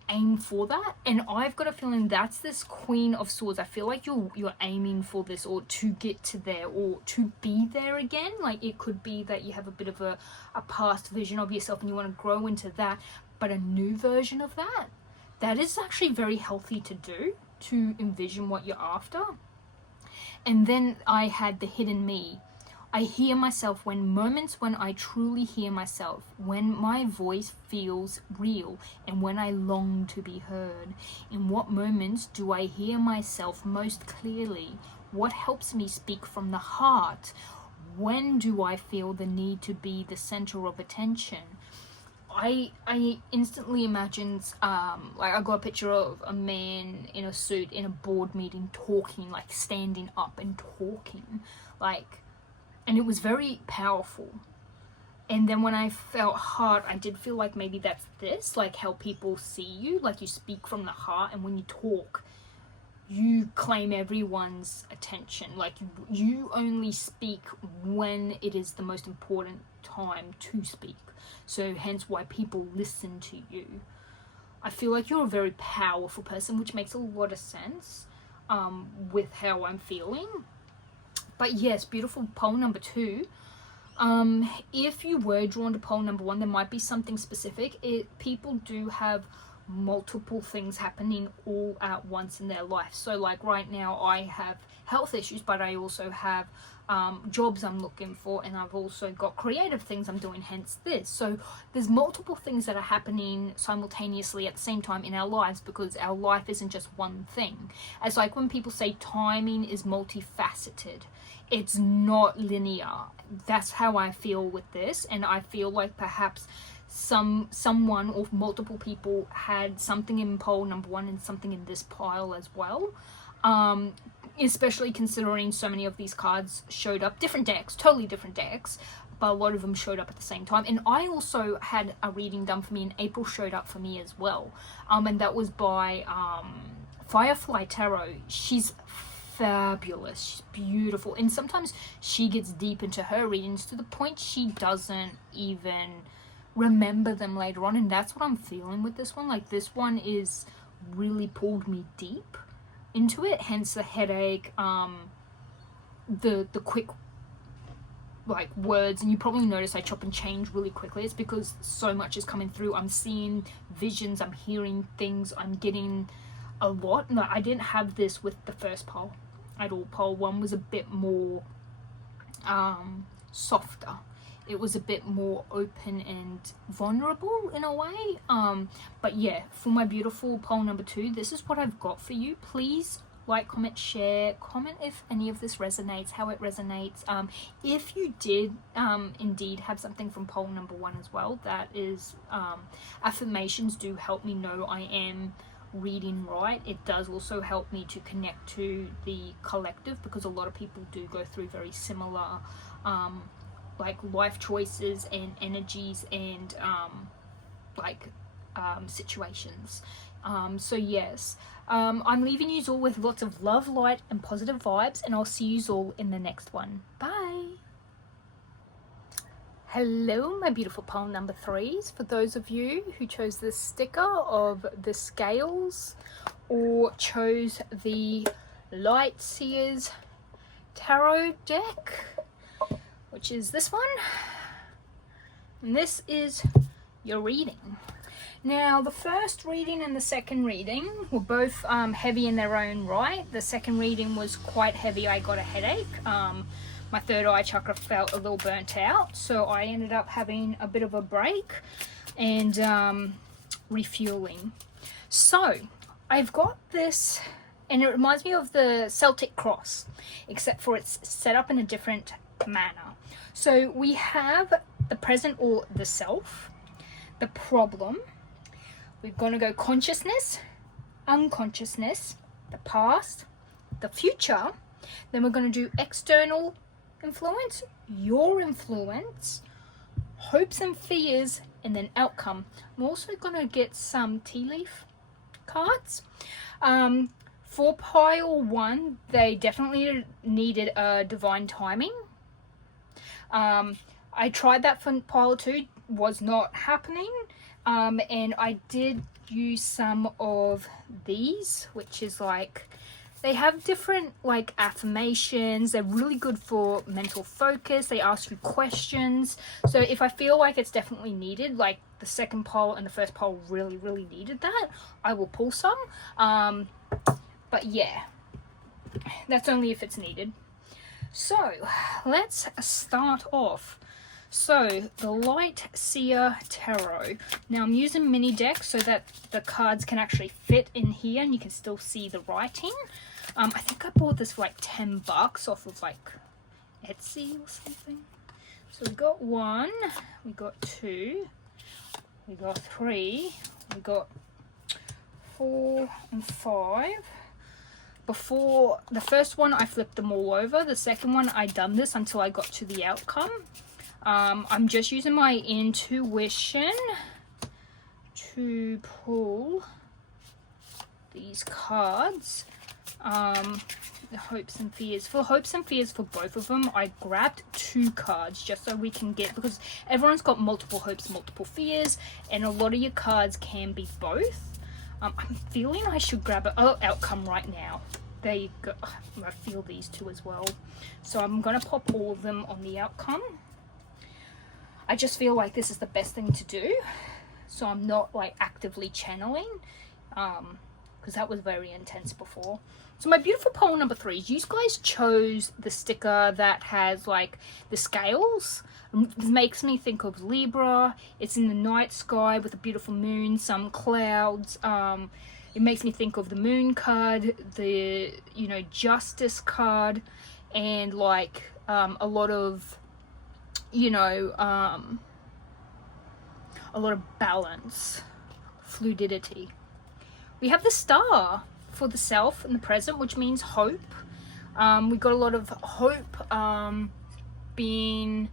aim for that. And I've got a feeling that's this Queen of Swords. I feel like you're aiming for this, or to get to there, or to be there again. Like, it could be that you have a bit of a past vision of yourself and you want to grow into that, but a new version of that is actually very healthy to do, to envision what you're after. And then I had the Hidden Me. I hear myself moments when I truly hear myself, when my voice feels real, and when I long to be heard. In what moments do I hear myself most clearly? What helps me speak from the heart? When do I feel the need to be the center of attention? I instantly imagined, like, I got a picture of a man in a suit in a board meeting talking, like standing up and talking, like, and it was very powerful. And then when I felt heart, I did feel like maybe that's this, like how people see you, like you speak from the heart, and when you talk, you claim everyone's attention. Like you only speak when it is the most important time to speak. So hence why people listen to you. I feel like you're a very powerful person, which makes a lot of sense with how I'm feeling. But yes, beautiful pole number 2. If you were drawn to pole number 1, there might be something specific. People do have multiple things happening all at once in their life. So like right now I have health issues, but I also have jobs I'm looking for, and I've also got creative things I'm doing, hence this. So there's multiple things that are happening simultaneously at the same time in our lives, because our life isn't just one thing. It's like when people say timing is multifaceted, it's not linear. That's how I feel with this, and I feel like perhaps someone or multiple people had something in pole number 1 and something in this pile as well. Especially considering so many of these cards showed up, different decks, totally different decks, but a lot of them showed up at the same time. And I also had a reading done for me, and April showed up for me as well, and that was by Firefly Tarot. She's fabulous, she's beautiful, and sometimes she gets deep into her readings to the point she doesn't even remember them later on, and that's what I'm feeling with this one. Like this one is really pulled me deep into it, hence the headache, the quick like words. And you probably notice I chop and change really quickly. It's because so much is coming through. I'm seeing visions, I'm hearing things, I'm getting a lot. No, I didn't have this with the first pole at all. Pole 1 was a bit more softer. It was a bit more open and vulnerable in a way. But yeah, for my beautiful pole number 2, this is what I've got for you. Please like, comment, share, comment if any of this resonates, how it resonates. If you did indeed have something from pole number 1 as well, that is, affirmations do help me know I am reading right. It does also help me to connect to the collective, because a lot of people do go through very similar like life choices and energies and situations. So yes, I'm leaving you all with lots of love, light and positive vibes, and I'll see you all in the next one. Bye. Hello my beautiful pole number 3s. For those of you who chose this sticker of the scales or chose the light Seers tarot deck, which is this one, and this is your reading. Now the first reading and the second reading were both heavy in their own right. The second reading was quite heavy. I got a headache. My third eye chakra felt a little burnt out, so I ended up having a bit of a break and refueling. So I've got this, and it reminds me of the Celtic cross, except for it's set up in a different manner. So we have the present or the self, the problem. We're going to go consciousness, unconsciousness, the past, the future. Then we're going to do external influence, your influence, hopes and fears, and then outcome. I'm also going to get some tea leaf cards. For pile 1, they definitely needed a divine timing. I tried that for pile 2, was not happening. And I did use some of these, which is like, they have different like affirmations. They're really good for mental focus. They ask you questions. So if I feel like it's definitely needed, like the second pole and the first pole really needed that, I will pull some. But yeah, that's only if it's needed. So let's start off. So, the Light Seer Tarot. Now, I'm using mini decks so that the cards can actually fit in here and you can still see the writing. I think I bought this for like $10 off of like Etsy or something. So we got 1, we got 2, we got 3, we got 4 and 5. Before the first one, I flipped them all over. The second one, I done this until I got to the outcome. I'm just using my intuition to pull these cards. The hopes and fears. For hopes and fears for both of them, I grabbed 2 cards just so we can get, because everyone's got multiple hopes, multiple fears, and a lot of your cards can be both. I'm feeling I should grab an outcome right now. There you go. I feel these 2 as well. So I'm going to pop all of them on the outcome. I just feel like this is the best thing to do. So I'm not like actively channeling. Because that was very intense before. So my beautiful poll number 3 is you guys chose the sticker that has like the scales. It makes me think of Libra. It's in the night sky with a beautiful moon, some clouds. It makes me think of the moon card, the, you know, justice card, and like a lot of, you know, a lot of balance, fluidity. We have the star for the self and the present, which means hope. We got a lot of hope, being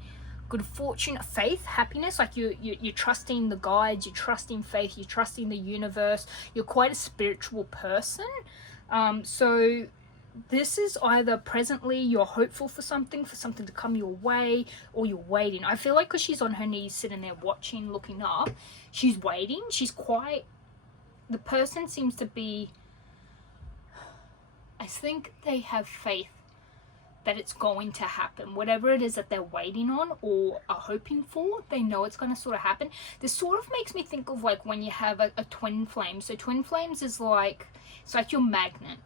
good fortune, faith, happiness. Like you're trusting the guides, you're trusting faith, you're trusting the universe. You're quite a spiritual person. So this is either presently you're hopeful for something to come your way, or you're waiting. I feel like because she's on her knees sitting there watching, looking up, she's waiting. She's quite, the person seems to be, I think they have faith that it's going to happen. Whatever it is that they're waiting on or are hoping for, they know it's going to sort of happen. This sort of makes me think of like when you have a twin flame. So twin flames is like, it's like your magnet.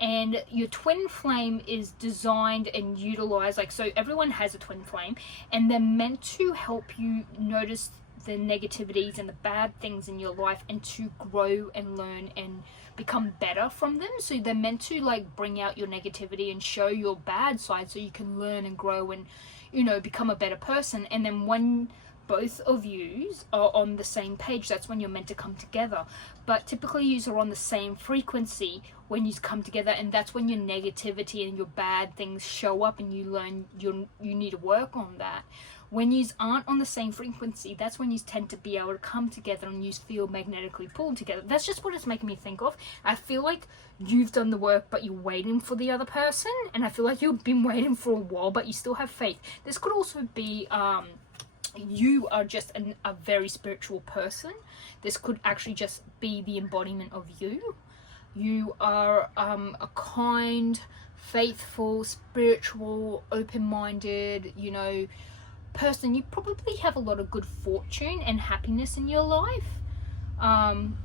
And your twin flame is designed and utilized, like, so everyone has a twin flame, and they're meant to help you notice the negativities and the bad things in your life and to grow and learn and become better from them. So they're meant to like bring out your negativity and show your bad side so you can learn and grow and, you know, become a better person. And then when both of yous are on the same page, that's when you're meant to come together. But typically yous are on the same frequency when you come together, and that's when your negativity and your bad things show up and you learn you need to work on that. When yous aren't on the same frequency, that's when yous tend to be able to come together and yous feel magnetically pulled together. That's just what it's making me think of. I feel like you've done the work but you're waiting for the other person, and I feel like you've been waiting for a while but you still have faith. This could also be you are just a very spiritual person. This could actually just be the embodiment of you. You are a kind, faithful, spiritual, open-minded, you know, person. You probably have a lot of good fortune and happiness in your life.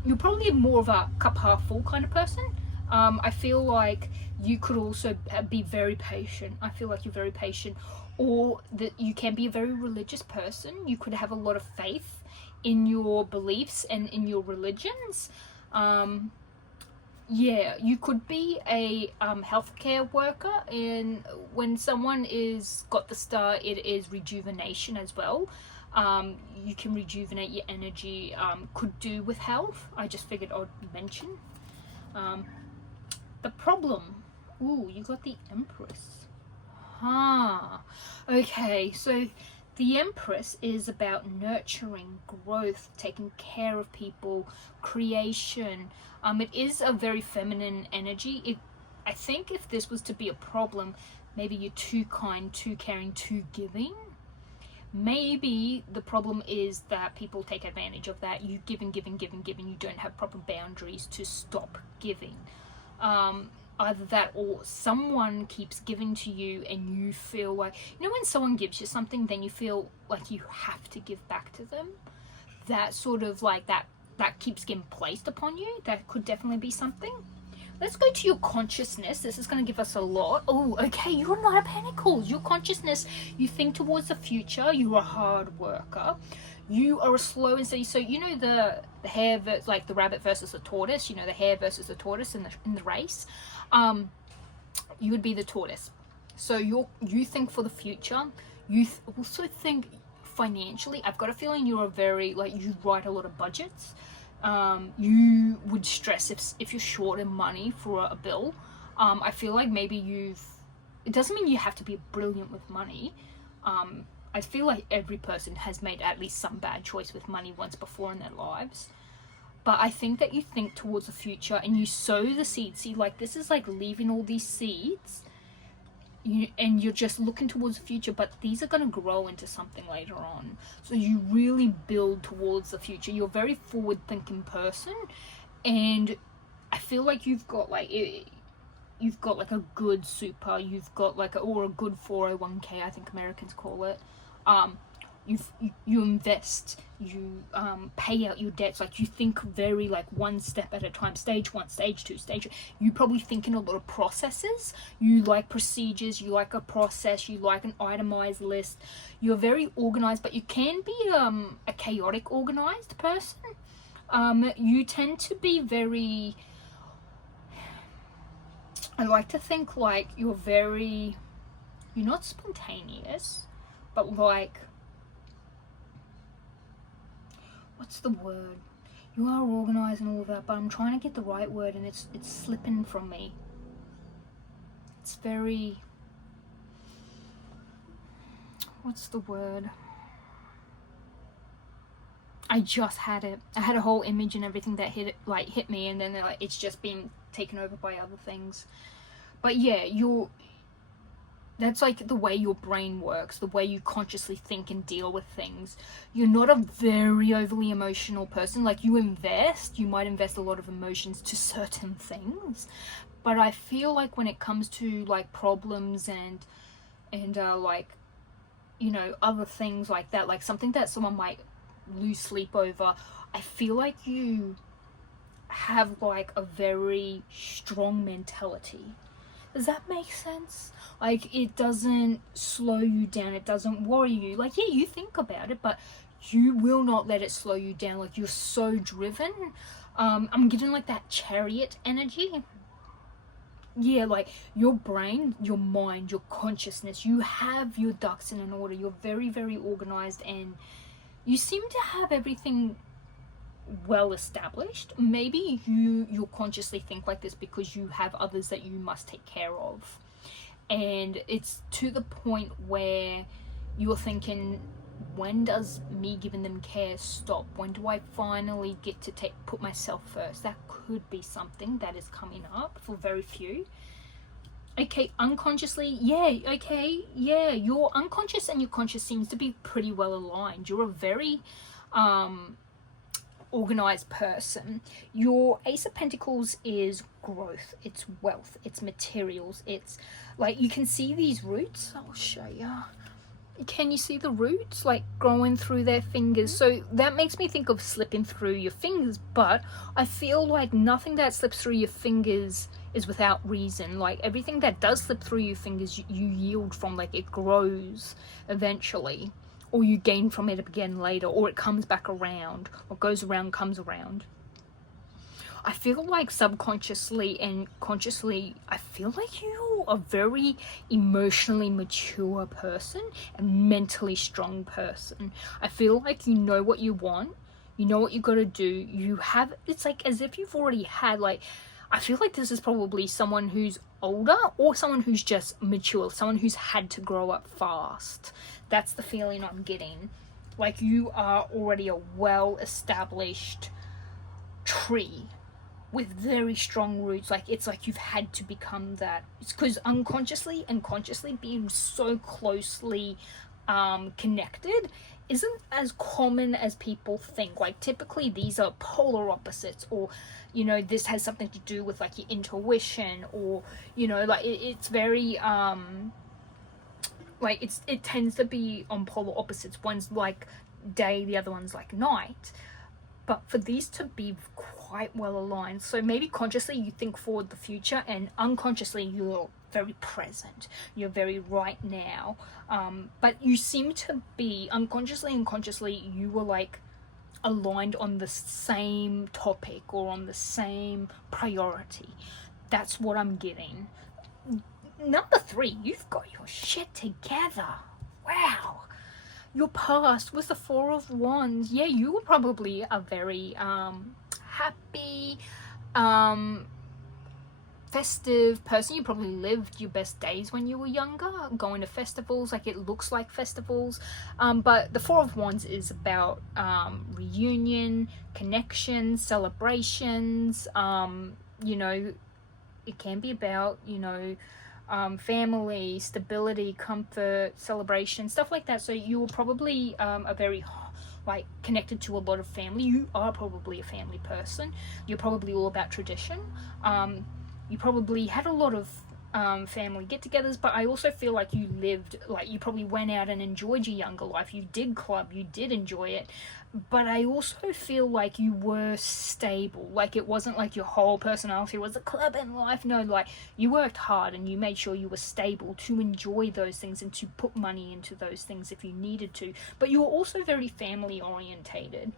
You're probably more of a cup half full kind of person. I feel like you could also be very patient. I feel like you're very patient, or that you can be a very religious person. You could have a lot of faith in your beliefs and in your religions. Yeah, you could be a healthcare worker, and when someone is got the star, it is rejuvenation as well. You can rejuvenate your energy, could do with health. I just figured I'd mention. The problem, ooh, you got the Empress. Okay, so the Empress is about nurturing, growth, taking care of people, creation. It is a very feminine energy. I think if this was to be a problem, maybe you're too kind, too caring, too giving. Maybe the problem is that people take advantage of that. You give and give and give and give, and you don't have proper boundaries to stop giving. Either that, or someone keeps giving to you and you feel like, you know, when someone gives you something, then you feel like you have to give back to them. That sort of like that keeps getting placed upon you. That could definitely be something. let's go to your consciousness. This is going to give us a lot. Oh, okay, you're a Knight of Pentacles. Your consciousness, you think towards the future. You're a hard worker. You are a slow and steady. So you know the hare, like the rabbit versus the tortoise. You know the hare versus the tortoise in the race. You would be the tortoise. So you think for the future. You also think financially. I've got a feeling you're a very, like, you write a lot of budgets. You would stress if you're short in money for a bill. I feel like maybe it doesn't mean you have to be brilliant with money. I feel like every person has made at least some bad choice with money once before in their lives. But I think that you think towards the future and you sow the seeds. See, like, this is like leaving all these seeds. And you're just looking towards the future, but these are going to grow into something later on. So you really build towards the future. You're a very forward-thinking person, and I feel like you've got like a good super. You've got like or a good 401k. I think Americans call it. You invest, you pay out your debts. Like, you think very like one step at a time, stage 1, stage 2, stage 3. You probably think in a lot of processes. You like procedures, you like a process, you like an itemized list. You're very organized, but you can be a chaotic organized person. You tend to be very, I like to think like you're not spontaneous, but like, what's the word? You are organized and all of that, but I'm trying to get the right word and it's slipping from me. It's very, what's the word? I just had it. I had a whole image and everything that hit me, and then it's just been taken over by other things. But yeah, that's like the way your brain works, the way you consciously think and deal with things. You're not a very overly emotional person. Like, you might invest a lot of emotions to certain things, but I feel like when it comes to like problems and like, you know, other things like that, like something that someone might lose sleep over, I feel like you have like a very strong mentality. Does that make sense? Like, it doesn't slow you down, it doesn't worry you. Like, yeah, you think about it, but you will not let it slow you down. Like, you're so driven. I'm getting like that chariot energy. Yeah, like your brain, your mind, your consciousness, you have your ducks in an order. You're very, very organized, and you seem to have everything well established. Maybe you'll consciously think like this because you have others that you must take care of, and it's to the point where you're thinking, when does me giving them care stop? When do I finally get to put myself first? That could be something that is coming up for very few. Okay, unconsciously, yeah, your unconscious and your conscious seems to be pretty well aligned. You're a very organized person. Your Ace of Pentacles is growth, it's wealth, it's materials, it's like, you can see these roots. I'll show you. Can you see the roots like growing through their fingers? So that makes me think of slipping through your fingers, but I feel like nothing that slips through your fingers is without reason. Like, everything that does slip through your fingers, you yield from. Like, it grows eventually, or you gain from it again later, or it comes back around. What goes around comes around. I feel like subconsciously and consciously, I feel like you're a very emotionally mature person and mentally strong person. I feel like you know what you want, you know what you got to do. You have, it's like as if you've already had, like, I feel like this is probably someone who's older or someone who's just mature, someone who's had to grow up fast. That's the feeling I'm getting. Like, you are already a well-established tree with very strong roots. Like, it's like you've had to become that. It's because unconsciously and consciously being so closely connected isn't as common as people think. Like, typically these are polar opposites, or, you know, this has something to do with like your intuition, or, you know, like it's very like it tends to be on polar opposites. One's like day, the other one's like night. But for these to be quite well aligned. So maybe consciously you think forward the future, and unconsciously you're very present, you're very right now. But you seem to be unconsciously and consciously, you were like aligned on the same topic or on the same priority. That's what I'm getting. Number 3, you've got your shit together. Wow. Your past with the 4 of Wands. Yeah, you were probably a very happy, festive person. You probably lived your best days when you were younger, going to festivals, like it looks like festivals. But the 4 of Wands is about reunion, connection, celebrations. You know, it can be about, you know, family, stability, comfort, celebration, stuff like that. So you were probably a very like connected to a lot of family. You are probably a family person. You're probably all about tradition. You probably had a lot of family get-togethers, but I also feel like you lived, like you probably went out and enjoyed your younger life. You did club, you did enjoy it, but I also feel like you were stable. Like it wasn't like your whole personality was a club in life. No, like you worked hard and you made sure you were stable to enjoy those things and to put money into those things if you needed to, but you were also very family orientated.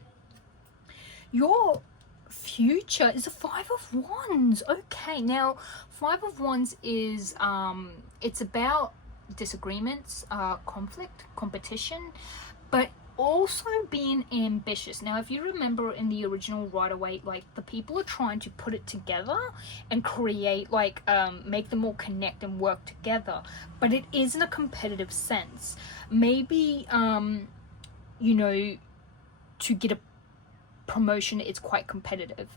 Your future is a 5 of Wands. Okay, now 5 of Wands is it's about disagreements, conflict, competition, but also being ambitious. Now if you remember in the original Rider-Waite, like the people are trying to put it together and create like make them all connect and work together, but it is in a competitive sense. Maybe you know, to get a promotion it's quite competitive,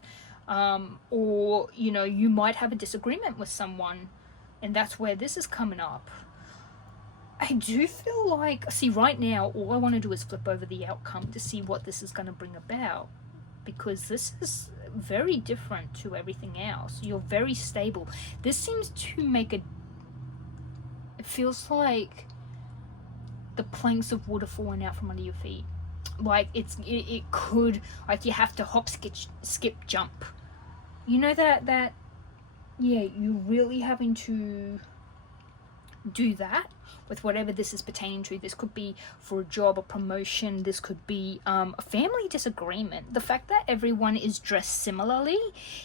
or you know, you might have a disagreement with someone, and that's where this is coming up. I do feel like, see, right now all I want to do is flip over the outcome to see what this is going to bring about, because this is very different to everything else. You're very stable. This seems to make it feels like the planks of wood are falling out from under your feet. Like it could, like you have to hop, skip, jump. You know that yeah, you're really having to do that with whatever this is pertaining to. This could be for a job, a promotion. This could be a family disagreement. The fact that everyone is dressed similarly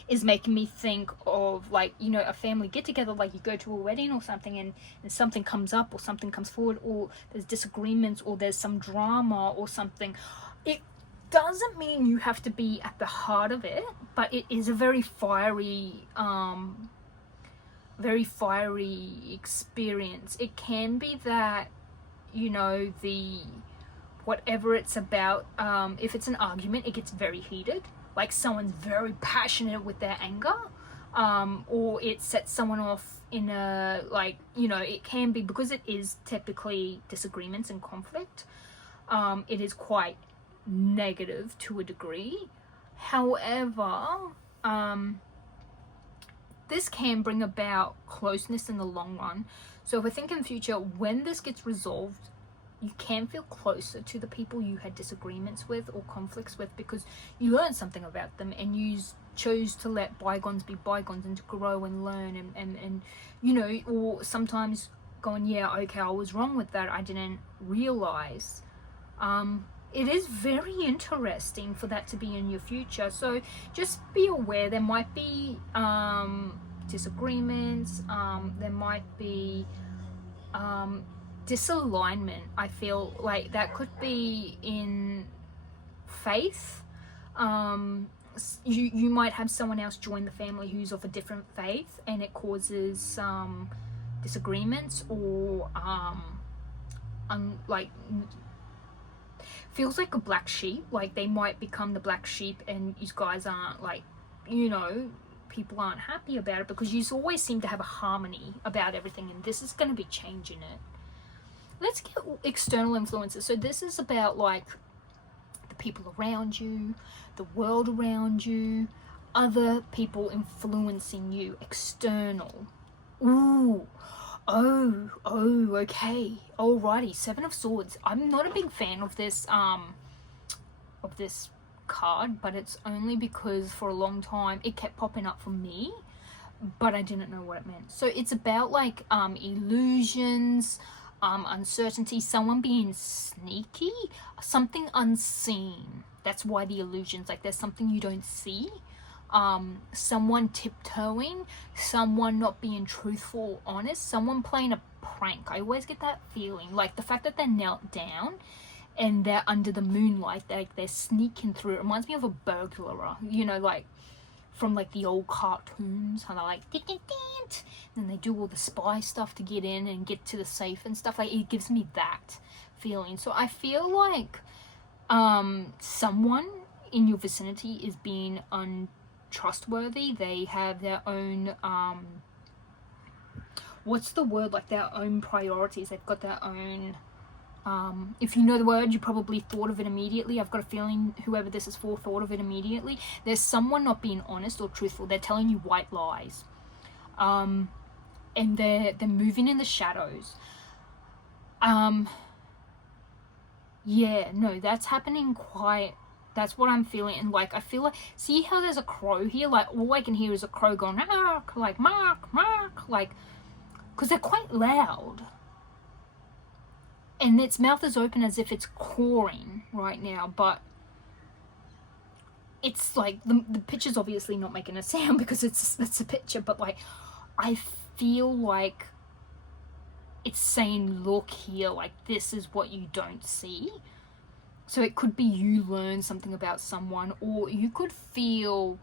is making me think of, like, you know, a family get together, like you go to a wedding or something, and something comes up or something comes forward, or there's disagreements or there's some drama or something. It doesn't mean you have to be at the heart of it, but it is a very fiery experience. It can be that, you know, the whatever it's about, if it's an argument, it gets very heated, like someone's very passionate with their anger, or it sets someone off in a, like, you know, it can be, because it is typically disagreements and conflict, it is quite negative to a degree. However, this can bring about closeness in the long run. So if I think in the future, when this gets resolved, you can feel closer to the people you had disagreements with or conflicts with, because you learned something about them and you chose to let bygones be bygones and to grow and learn, and you know, or sometimes going, yeah, okay, I was wrong with that, I didn't realize. It is very interesting for that to be in your future. So just be aware there might be disagreements, there might be disalignment. I feel like that could be in faith. You might have someone else join the family who's of a different faith, and it causes disagreements, or like feels like a black sheep. Like they might become the black sheep, and you guys aren't, like, you know, people aren't happy about it, because you always seem to have a harmony about everything, and this is going to be changing it. Let's get external influences. So this is about, like, the people around you, the world around you, other people influencing you, external. Ooh. Oh, okay. Alrighty, 7 of Swords. I'm not a big fan of this card, but it's only because for a long time it kept popping up for me, but I didn't know what it meant. So it's about like illusions, uncertainty, someone being sneaky, something unseen. That's why the illusions, like there's something you don't see. Someone tiptoeing, someone not being truthful, honest, someone playing a prank. I always get that feeling, like the fact that they're knelt down and they're under the moonlight, they're sneaking through. It reminds me of a burglar, you know, like from like the old cartoons, how they're like, and they do all the spy stuff to get in and get to the safe and stuff. Like, it gives me that feeling. So I feel like someone in your vicinity is being untrustworthy. They have their own what's the word, like their own priorities. They've got their own if you know the word, you probably thought of it immediately. I've got a feeling whoever this is for thought of it immediately. There's someone not being honest or truthful. They're telling you white lies, and they're moving in the shadows. Yeah, no, that's happening quite. That's what I'm feeling. And like, I feel like, see how there's a crow here? Like, all I can hear is a crow going, mark, like, mark, mark, like, because they're quite loud. And its mouth is open as if it's cawing right now, but it's like, the picture's obviously not making a sound because it's a picture, but like, I feel like it's saying, look here, like, this is what you don't see. So it could be you learn something about someone, or you could feel,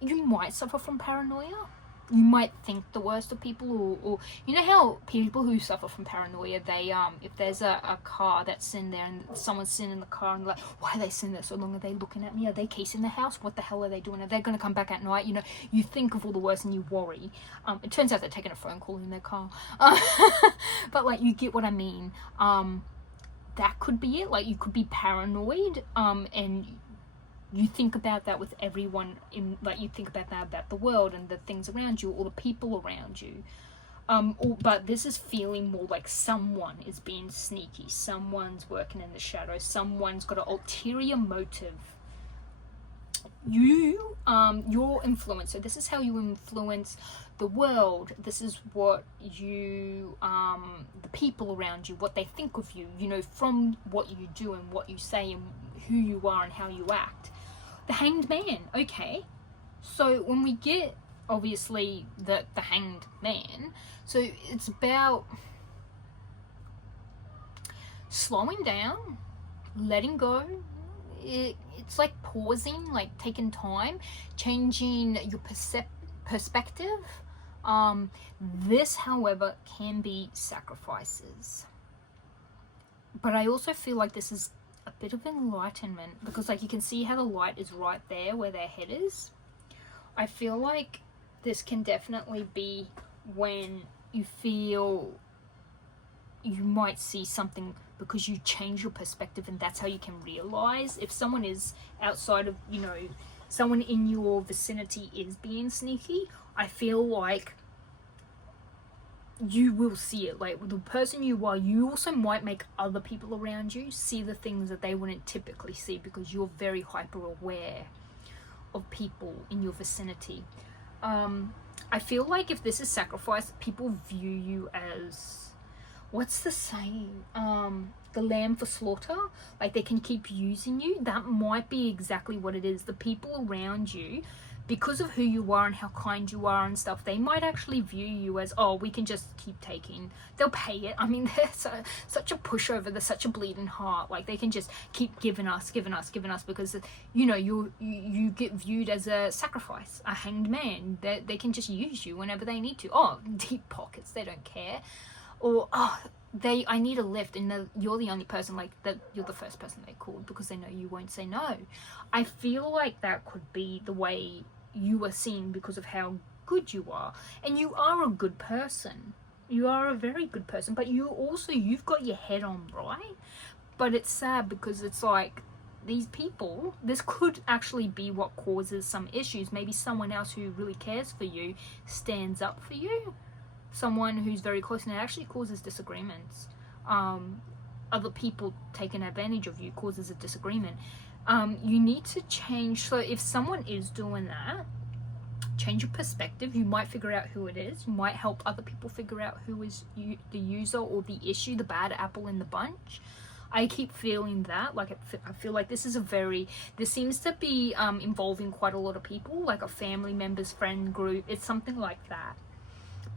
you might suffer from paranoia. You might think the worst of people, or you know how people who suffer from paranoia, they if there's a car that's in there and someone's sitting in the car and like, why are they sitting there so long? Are they looking at me? Are they casing the house? What the hell are they doing? Are they going to come back at night? You know, you think of all the worst and you worry. It turns out they're taking a phone call in their car. But like, you get what I mean. That could be it. Like, you could be paranoid, and you think about that with everyone in, like, you think about that about the world and the things around you or the people around you. But this is feeling more like someone is being sneaky, someone's working in the shadows, someone's got an ulterior motive. You, your influence, so this is how you influence the world. This is what you, the people around you, what they think of you, you know, from what you do and what you say and who you are and how you act. The Hanged Man, okay. So when we get, obviously, the Hanged Man, so it's about slowing down, letting go. It's like pausing, like taking time, changing your perspective. This, however, can be sacrifices. But I also feel like this is a bit of enlightenment, because like, you can see how the light is right there where their head is. I feel like this can definitely be when you feel you might see something because you change your perspective, and that's how you can realize if someone is outside of, you know, someone in your vicinity is being sneaky. I feel like you will see it. Like, the person you are, you also might make other people around you see the things that they wouldn't typically see, because you're very hyper aware of people in your vicinity. I feel like if this is sacrifice, people view you as, what's the saying? The lamb for slaughter. Like, they can keep using you. That might be exactly what it is. The people around you, because of who you are and how kind you are and stuff, they might actually view you as, oh, we can just keep taking. They'll pay it. I mean, they're such a pushover. They're such a bleeding heart. Like, they can just keep giving us because, you know, you get viewed as a sacrifice, a hanged man. They can just use you whenever they need to. Oh, deep pockets. They don't care. Or, oh, I need a lift, and you're the only person, like, that you're the first person they called because they know you won't say no. I feel like that could be the way you are seen because of how good you are. And you are a good person. You are a very good person, but you've got your head on right. But it's sad because it's like, these people, this could actually be what causes some issues. Maybe someone else who really cares for you stands up for you. Someone who's very close, and it actually causes disagreements. Other people taking advantage of you causes a disagreement. You need to change. So if someone is doing that, change your perspective. You might figure out who it is. You might help other people figure out who is the user or the issue, the bad apple in the bunch. I keep feeling that, like, I feel like this seems to be involving quite a lot of people, like a family member's friend group. It's something like that.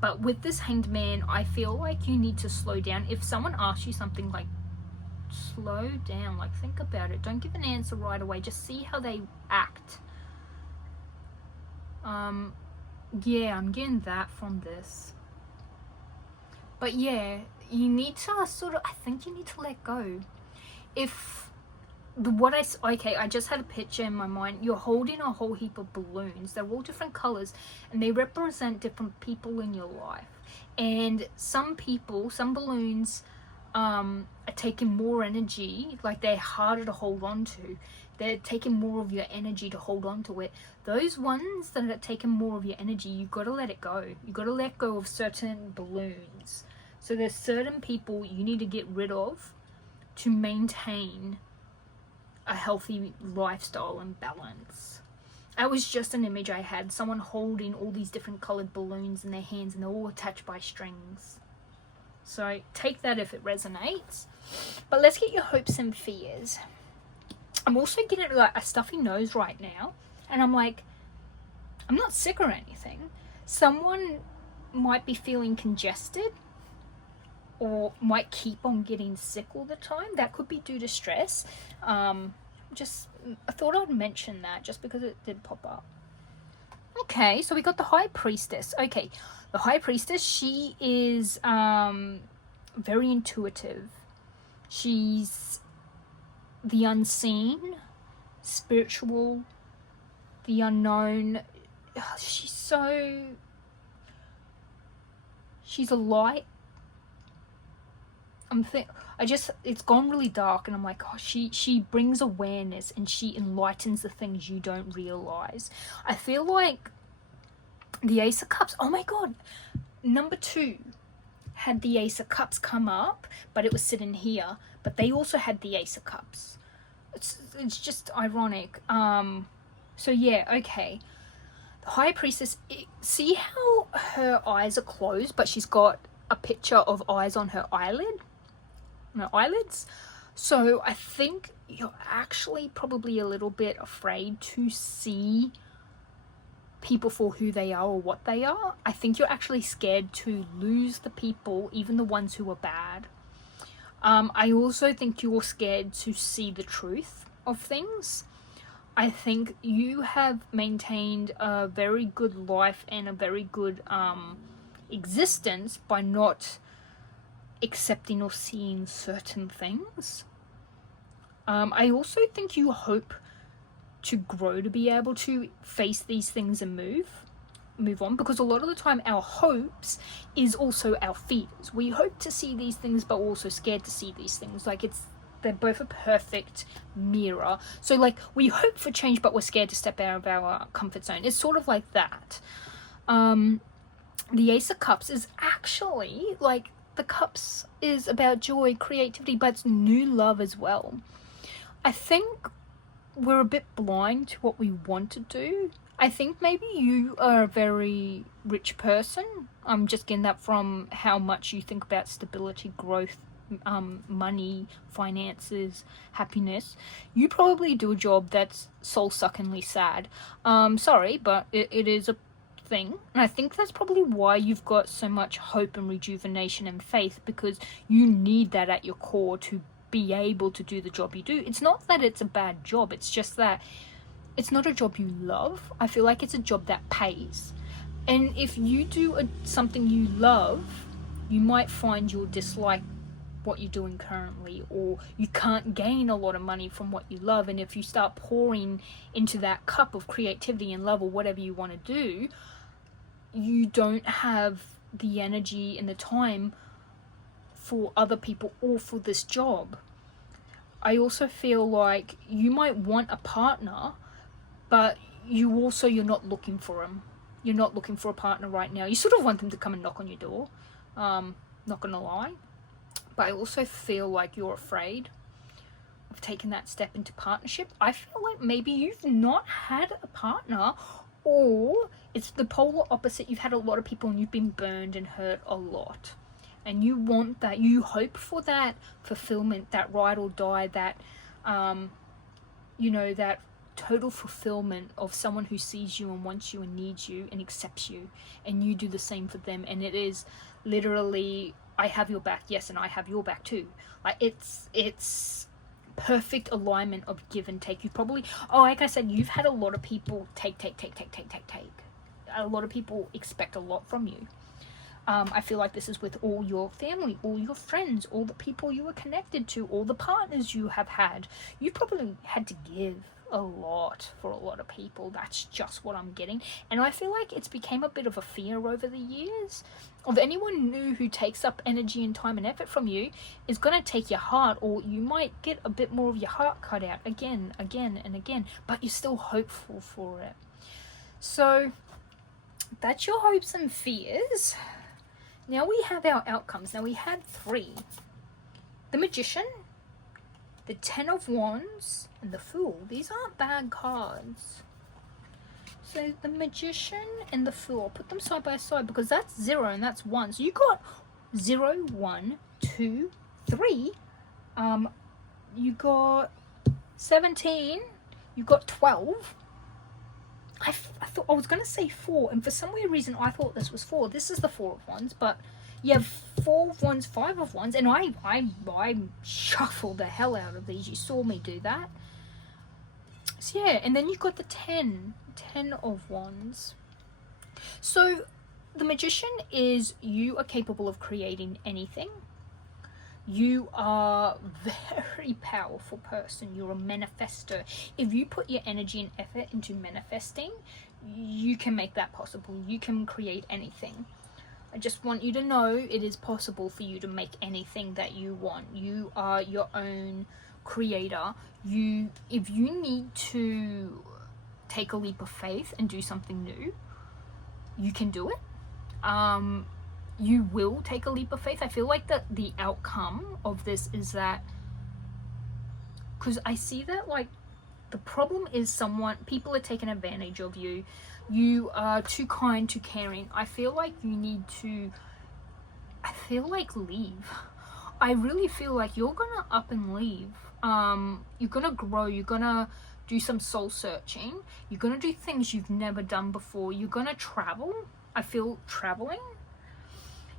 But with this Hanged Man, I feel like you need to slow down. If someone asks you something, like, slow down, like, think about it. Don't give an answer right away. Just see how they act. Yeah, I'm getting that from this. But yeah, you need to I think you need to let go. If I just had a picture in my mind. You're holding a whole heap of balloons. They're all different colors, and they represent different people in your life. And some balloons are taking more energy, like they're harder to hold on to. They're taking more of your energy to hold on to it. Those ones that are taking more of your energy, you got to let it go. You got to let go of certain balloons. So there's certain people you need to get rid of to maintain a healthy lifestyle and balance. That was just an image I had. Someone holding all these different colored balloons in their hands, and they're all attached by strings. So take that if it resonates. But let's get your hopes and fears. I'm also getting like a stuffy nose right now, and I'm like, I'm not sick or anything. Someone might be feeling congested or might keep on getting sick all the time. That could be due to stress. I thought I'd mention that just because it did pop up. Okay, so we got the High Priestess. Okay, the High Priestess, she is very intuitive. She's the unseen, spiritual, the unknown. She's a light. It's gone really dark, and I'm like, oh, she brings awareness, and she enlightens the things you don't realize. I feel like the Ace of Cups, oh my god, number 2 had the Ace of Cups come up, but it was sitting here, but they also had the Ace of Cups. It's just ironic. So yeah, okay. The High Priestess, see how her eyes are closed, but she's got a picture of eyes on her eyelids. So I think you're actually probably a little bit afraid to see people for who they are or what they are. I think you're actually scared to lose the people, even the ones who are bad. I also think you're scared to see the truth of things. I think you have maintained a very good life and a very good existence by not accepting or seeing certain things. I also think you hope to grow to be able to face these things and move on, because a lot of the time our hopes is also our fears. We hope to see these things, but we're also scared to see these things. Like they're both a perfect mirror. So like we hope for change, but we're scared to step out of our comfort zone. It's sort of like that. The Ace of Cups is actually like, the cups is about joy, creativity, but it's new love as well. I think we're a bit blind to what we want to do. I think maybe you are a very rich person. I'm just getting that from how much you think about stability, growth, money, finances, happiness. You probably do a job that's soul-suckingly sad. Sorry, but it is a thing, and I think that's probably why you've got so much hope and rejuvenation and faith, because you need that at your core to be able to do the job you do. It's not that it's a bad job, it's just that it's not a job you love. I feel like it's a job that pays, and if you do something you love, you might find you'll dislike what you're doing currently, or you can't gain a lot of money from what you love. And if you start pouring into that cup of creativity and love or whatever you want to do, you don't have the energy and the time for other people or for this job. I also feel like you might want a partner, but you're not looking for him. You're not looking for a partner right now. You sort of want them to come and knock on your door. Not gonna lie. But I also feel like you're afraid of taking that step into partnership. I feel like maybe you've not had a partner, or it's the polar opposite. You've had a lot of people and you've been burned and hurt a lot, and you want that, you hope for that fulfillment, that ride or die, that you know, that total fulfillment of someone who sees you and wants you and needs you and accepts you, and you do the same for them. And it is literally, I have your back, yes, and I have your back too. Like, it's perfect alignment of give and take. You probably, oh, like I said, you've had a lot of people take. A lot of people expect a lot from you. I feel like this is with all your family, all your friends, all the people you were connected to, all the partners you have had. You probably had to give a lot for a lot of people. That's just what I'm getting. And I feel like it's became a bit of a fear over the years of anyone new who takes up energy and time and effort from you is going to take your heart, or you might get a bit more of your heart cut out again and again, but you're still hopeful for it. So that's your hopes and fears. Now we have our outcomes. Now we had 3. The Magician, the 10 of Wands, and the Fool. These aren't bad cards. So the Magician and the Fool, I'll put them side by side because that's 0 and that's 1. So you got 0, 1, 2, 3. You got 17. You got 12. I thought I was going to say 4, and for some weird reason I thought this was 4. This is the 4 of Wands, but you have 4 of Wands, 5 of Wands, and I shuffled the hell out of these. You saw me do that. So yeah, and then you've got the 10 of Wands. So the Magician is, you are capable of creating anything. You are a very powerful person. You're a manifestor. If you put your energy and effort into manifesting, you can make that possible. You can create anything. I just want you to know it is possible for you to make anything that you want. You are your own creator. If you need to take a leap of faith and do something new, you can do it. You will take a leap of faith. I feel like that the outcome of this is that, because I see that, like, the problem is people are taking advantage of you. You are too kind, too caring. I feel like you need to, leave. I really feel like you're gonna up and leave. You're gonna grow. You're gonna do some soul searching. You're gonna do things you've never done before. You're gonna travel. I feel traveling.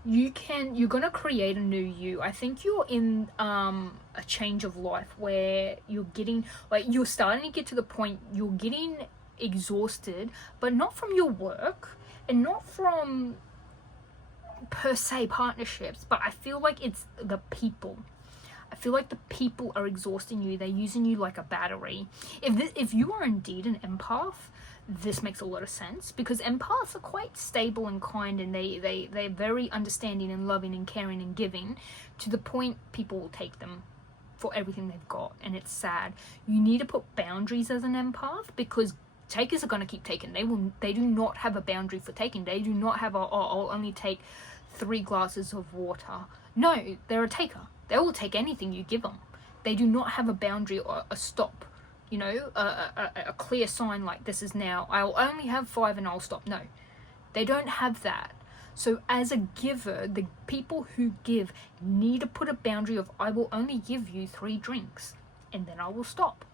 You're gonna create a new you. I think you're in a change of life where you're starting to get to the point you're getting exhausted, but not from your work and not from per se partnerships, but I feel like it's the people. I feel like the people are exhausting you. They're using you like a battery. If you are indeed an empath, this makes a lot of sense, because empaths are quite stable and kind, and they're very understanding and loving and caring and giving, to the point people will take them for everything they've got, and it's sad. You need to put boundaries as an empath, because takers are going to keep taking. They do not have a boundary for taking. They do not have I'll only take 3 glasses of water. No, they're a taker. They will take anything you give them. They do not have a boundary or a stop. You know, a clear sign like, this is now, I'll only have 5 and I'll stop. No, they don't have that. So as a giver, the people who give need to put a boundary of, I will only give you 3 drinks and then I will stop.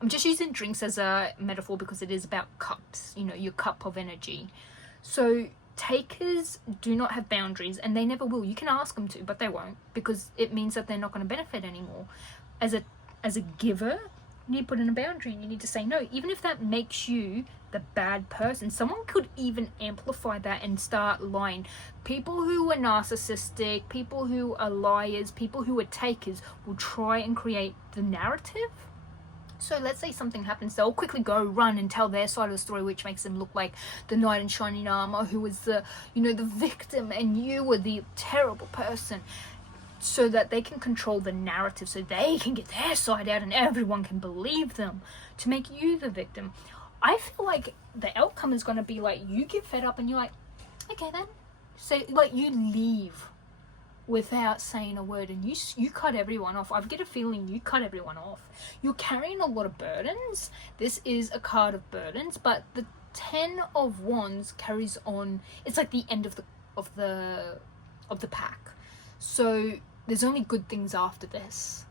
I'm just using drinks as a metaphor because it is about cups, you know, your cup of energy. So takers do not have boundaries, and they never will. You can ask them to, but they won't, because it means that they're not going to benefit anymore. As a giver, you need to put in a boundary, and you need to say no, even if that makes you the bad person. Someone could even amplify that and start lying. People who are narcissistic, people who are liars, people who are takers will try and create the narrative. So let's say something happens, they'll quickly go run and tell their side of the story, which makes them look like the knight in shining armor who was the victim, and you were the terrible person, so that they can control the narrative, so they can get their side out and everyone can believe them, to make you the victim. I feel like the outcome is going to be like, you get fed up and you're like, okay then. So like, you leave. without saying a word, and you cut everyone off. I get a feeling you cut everyone off. You're carrying a lot of burdens. This is a card of burdens, but the 10 of Wands carries on. It's like the end of the pack. So there's only good things after this,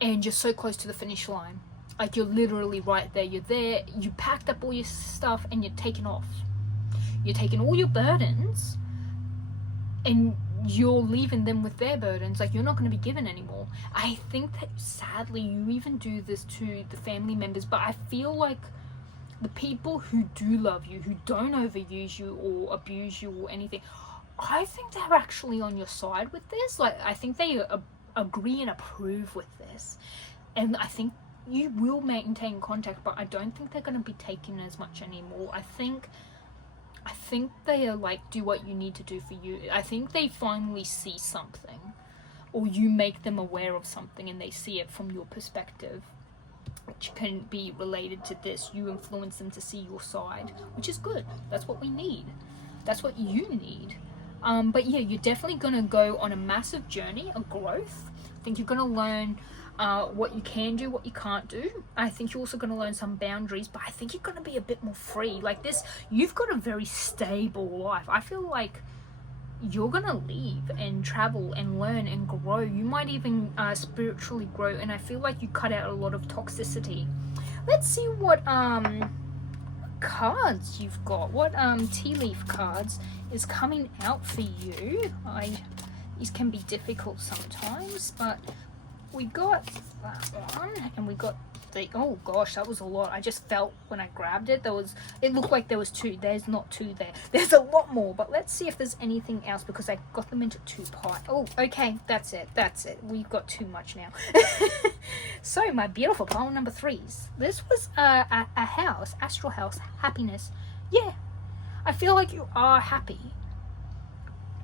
and you're so close to the finish line. Like, you're literally right there. You're there. You packed up all your stuff and you're taking off. You're taking all your burdens and you're leaving them with their burdens. Like, you're not going to be given anymore. I think that sadly you even do this to the family members, but I feel like the people who do love you, who don't overuse you or abuse you or anything, I think they're actually on your side with this. Like, I think they agree and approve with this, and I think you will maintain contact, but I don't think they're going to be taking as much anymore. I think they are like, do what you need to do for you. I think they finally see something, or you make them aware of something and they see it from your perspective, which can be related to this. You influence them to see your side, which is good. That's what we need. That's what you need. But yeah, you're definitely going to go on a massive journey of growth. I think you're going to learn what you can do, what you can't do. I think you're also going to learn some boundaries, but I think you're going to be a bit more free. Like this, you've got a very stable life. I feel like you're going to leave and travel and learn and grow. You might even spiritually grow, and I feel like you cut out a lot of toxicity. Let's see what cards you've got. What tea leaf cards is coming out for you. These can be difficult sometimes, but we got that one, and we got the, oh gosh, that was a lot. I just felt when I grabbed it, it looked like there was two. There's not two there. There's a lot more, but let's see if there's anything else, because I got them into two parts. Oh, okay, that's it. We've got too much now. So, my beautiful pile number 3s. This was a house, astral house, happiness. Yeah, I feel like you are happy.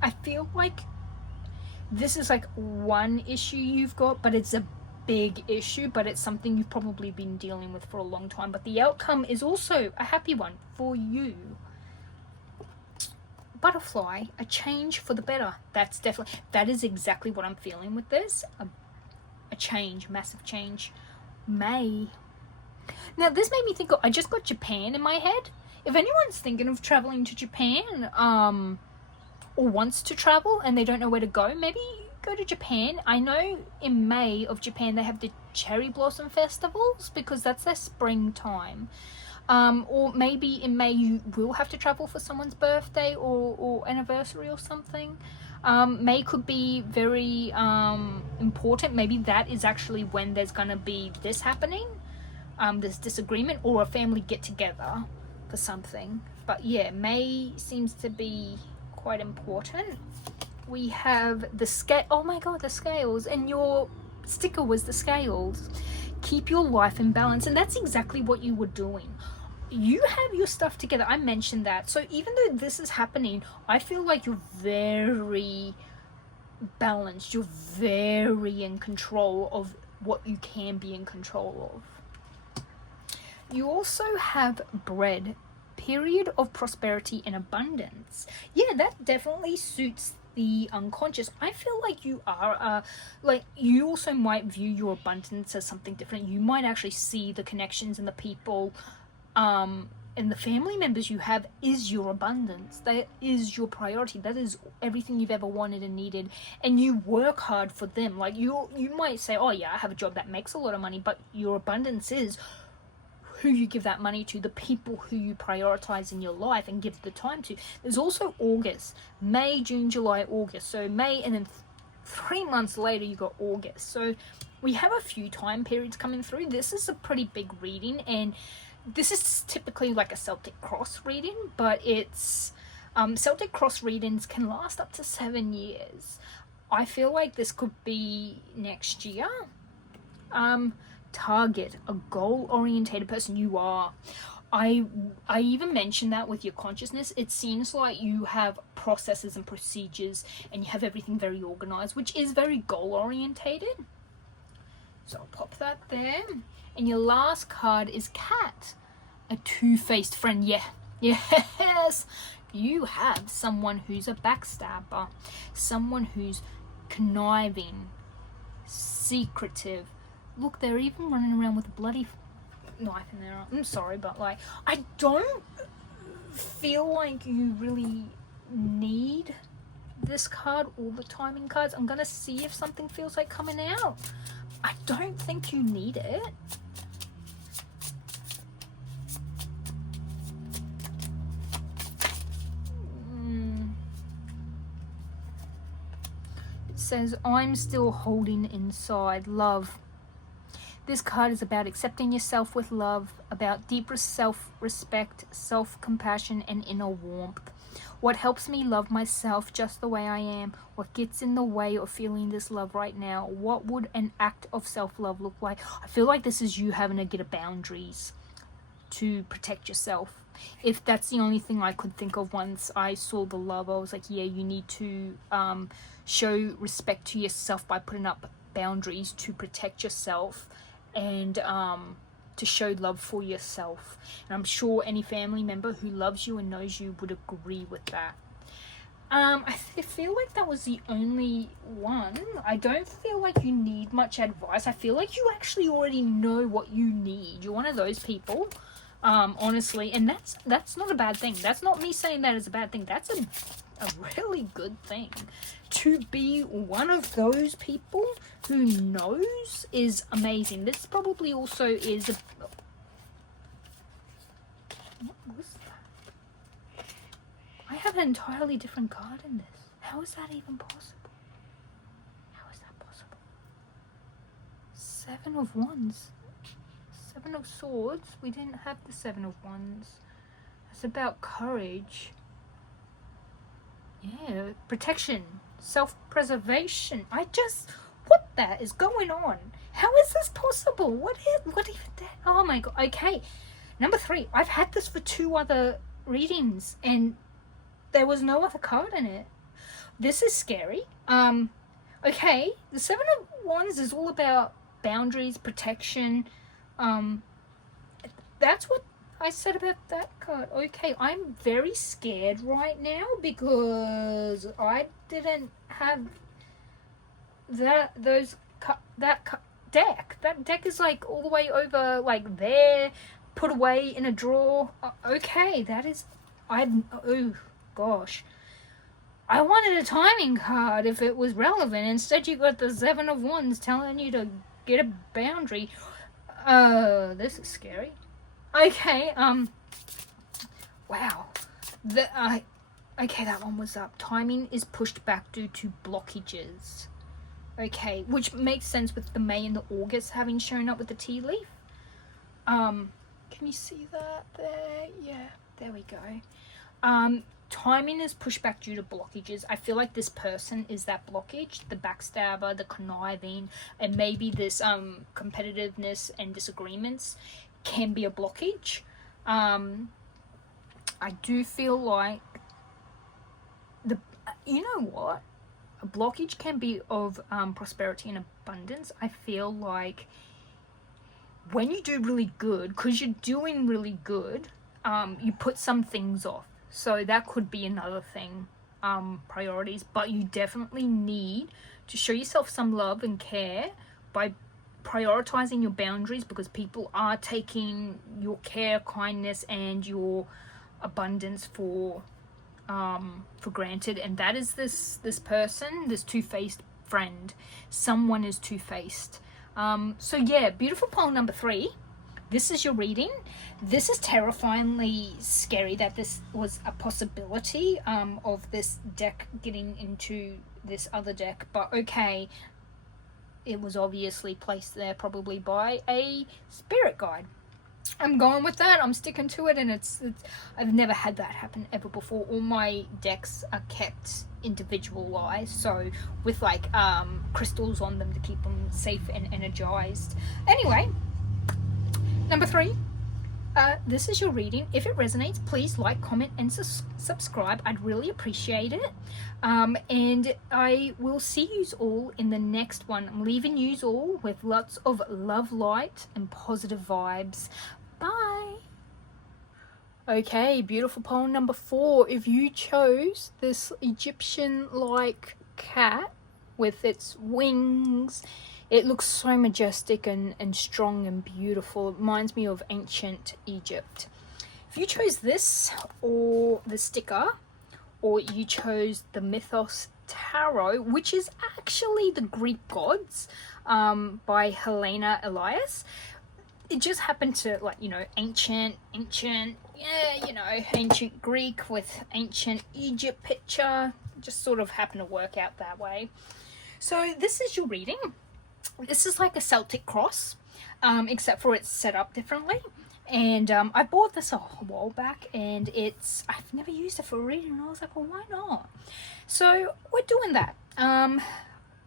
I feel like this is like one issue you've got, but it's a big issue, but it's something you've probably been dealing with for a long time, but the outcome is also a happy one for you. Butterfly, a change for the better. That is exactly what I'm feeling with this. A change, massive change. May. Now this made me think I just got Japan in my head. If anyone's thinking of traveling to Japan, or wants to travel and they don't know where to go, maybe go to Japan. I know in May of Japan they have the cherry blossom festivals, because that's their springtime. Or maybe in May you will have to travel for someone's birthday or anniversary or something. May could be very important. Maybe that is actually when there's gonna be this happening, this disagreement, or a family get together for something. But yeah, May seems to be quite important. We have the scale. Oh my god, the scales, and your sticker was the scales. Keep your life in balance, and that's exactly what you were doing. You have your stuff together. I mentioned that. So even though this is happening, I feel like you're very balanced. You're very in control of what you can be in control of. You also have bread. Period of prosperity and abundance. Yeah, that definitely suits the unconscious. I feel like you are like, you also might view your abundance as something different. You might actually see the connections and the people and the family members you have is your abundance. That is your priority. That is everything you've ever wanted and needed, and you work hard for them. Like you might say, oh yeah, I have a job that makes a lot of money, but your abundance is who you give that money to, the people who you prioritize in your life and give the time to. There's also August, May, June, July, August. So May, and then 3 months later you got August. So we have a few time periods coming through. This is a pretty big reading, and this is typically like a Celtic cross reading, but it's Celtic cross readings can last up to 7 years. I feel like this could be next year. Target, a goal-orientated person. You are. I even mentioned that with your consciousness. It seems like you have processes and procedures, and you have everything very organized, which is very goal-orientated. So I'll pop that there. And your last card is Cat, a two-faced friend. Yeah, yes, you have someone who's a backstabber, someone who's conniving, secretive. Look, they're even running around with a bloody knife in there. I'm sorry, but like, I don't feel like you really need this card all the time in cards. I'm gonna see if something feels like coming out. I don't think you need it. It says, I'm still holding inside love. This card is about accepting yourself with love, about deeper self-respect, self-compassion, and inner warmth. What helps me love myself just the way I am? What gets in the way of feeling this love right now? What would an act of self-love look like? I feel like this is you having to get boundaries to protect yourself. If that's the only thing I could think of once I saw the love, I was like, yeah, you need to show respect to yourself by putting up boundaries to protect yourself and to show love for yourself. And I'm sure any family member who loves you and knows you would agree with that. I feel like that was the only one. I don't feel like you need much advice. I feel like you actually already know what you need. You're one of those people, honestly, and that's not a bad thing. That's not me saying that is a bad thing. That's a really good thing. To be one of those people who knows is amazing. This probably also is what was that? I have an entirely different card in this. How is that even possible? How is that possible? Seven of Wands. Seven of Swords. We didn't have the Seven of Wands. It's about courage. Yeah, protection, self-preservation. What that is going on? How is this possible? What even that? Oh my god. Okay, number 3. I've had this for 2 other readings and there was no other card in it. This is scary. Okay, the Seven of Wands is all about boundaries, protection. That's what I said about that card. Okay, I'm very scared right now because I didn't have that deck. That deck is like all the way over, like there, put away in a drawer. Okay, that is, oh gosh. I wanted a timing card if it was relevant. Instead you got the Seven of Wands telling you to get a boundary. This is scary. Okay, wow. Okay, that one was up. Timing is pushed back due to blockages. Okay, which makes sense with the May and the August having shown up with the tea leaf. Can you see that there? Yeah, there we go. Timing is pushed back due to blockages. I feel like this person is that blockage, the backstabber, the conniving, and maybe this competitiveness and disagreements can be a blockage. I do feel like you know what? A blockage can be of prosperity and abundance. I feel like when you do really good, because you're doing really good, you put some things off. So that could be another thing, priorities. But you definitely need to show yourself some love and care by prioritizing your boundaries, because people are taking your care, kindness, and your abundance for granted. And that is this person, this two-faced friend. Someone is two-faced. So yeah, beautiful poem number 3. This is your reading. This is terrifyingly scary that this was a possibility of this deck getting into this other deck, but okay, it was obviously placed there probably by a spirit guide. I'm going with that. I'm sticking to it, and it's I've never had that happen ever before. All my decks are kept individualized, so with like crystals on them to keep them safe and energized. Anyway, number 3. This is your reading. If it resonates, please like, comment, and subscribe. I'd really appreciate it. And I will see you all in the next one. I'm leaving you all with lots of love, light, and positive vibes. Bye. Okay, beautiful poem number 4. If you chose this Egyptian-like cat, with its wings. It looks so majestic and strong and beautiful. It reminds me of ancient Egypt. If you chose this or the sticker, or you chose the Mythos Tarot, which is actually the Greek gods by Helena Elias. It just happened to, like, you know, ancient, yeah, you know, ancient Greek with ancient Egypt picture. Just sort of happened to work out that way. So this is your reading. This is like a Celtic cross, except for it's set up differently. And I bought this a while back, and I've never used it for a reading, and I was like, well, why not? So we're doing that.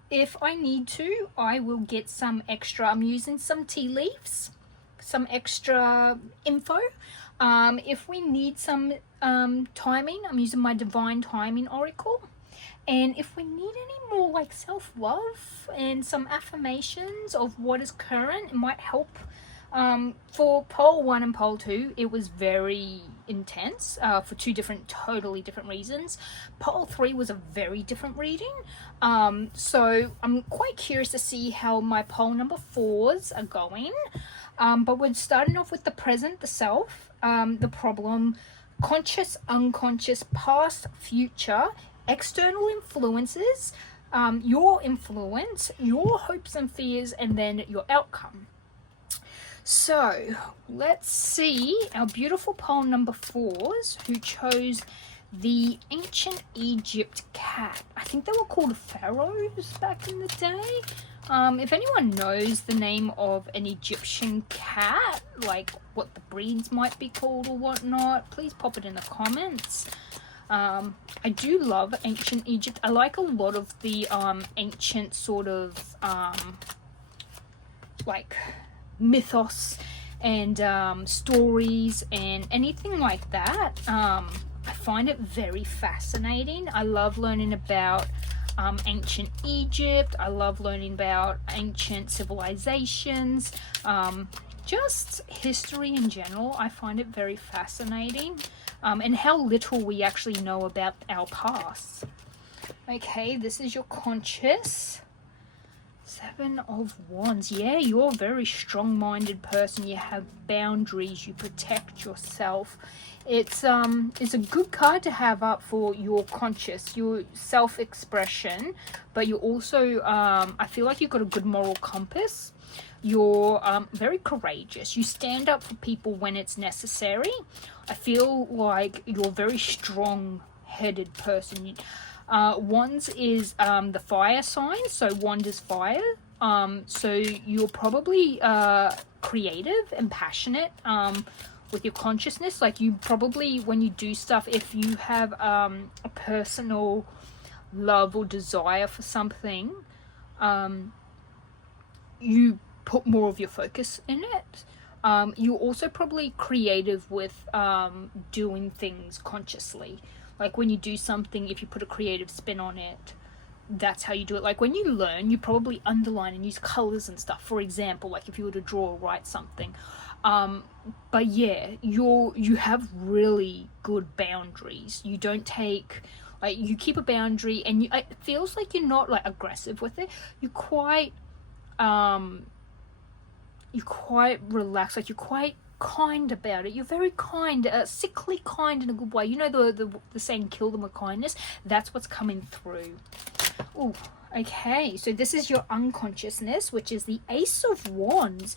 If I need to, I will get some extra. I'm using some tea leaves, some extra info. If we need some timing, I'm using my Divine Timing Oracle. And if we need any more like self-love and some affirmations of what is current, it might help. For pole 1 and pole 2, it was very intense for two totally different reasons. Pole 3 was a very different reading. So I'm quite curious to see how my pole number 4s are going. But we're starting off with the present, the self, the problem, conscious, unconscious, past, future, external influences, your influence, your hopes and fears, and then your outcome. So let's see our beautiful pole number 4s who chose the ancient Egypt cat. I think they were called pharaohs back in the day. If anyone knows the name of an Egyptian cat, like what the breeds might be called or whatnot, please pop it in the comments. I do love ancient Egypt. I like a lot of the ancient sort of like mythos and stories and anything like that. I find it very fascinating. I love learning about ancient Egypt. I love learning about ancient civilizations, just history in general. I find it very fascinating, and how little we actually know about our past. Okay, this is your conscious. 7 of Wands. Yeah, you're a very strong-minded person. You have boundaries. You protect yourself. It's a good card to have up for your conscious, your self-expression, but you also, I feel like you've got a good moral compass. You're very courageous. You stand up for people when it's necessary. I feel like you're a very strong-headed person. Wands is the fire sign, so wand is fire. So you're probably creative and passionate with your consciousness. Like, you probably, when you do stuff, if you have a personal love or desire for something, you put more of your focus in it. You're also probably creative with doing things consciously. Like, when you do something, if you put a creative spin on it, that's how you do it. Like, when you learn, you probably underline and use colors and stuff. For example, like if you were to draw or write something. But yeah, you have really good boundaries. You don't take, like, you keep a boundary, and it feels like you're not like aggressive with it. You're quite relaxed. Like, you're quite kind about it. You're very kind, sickly kind in a good way. You know the saying, kill them with kindness? That's what's coming through. Oh, okay. So this is your unconsciousness, which is the Ace of Wands.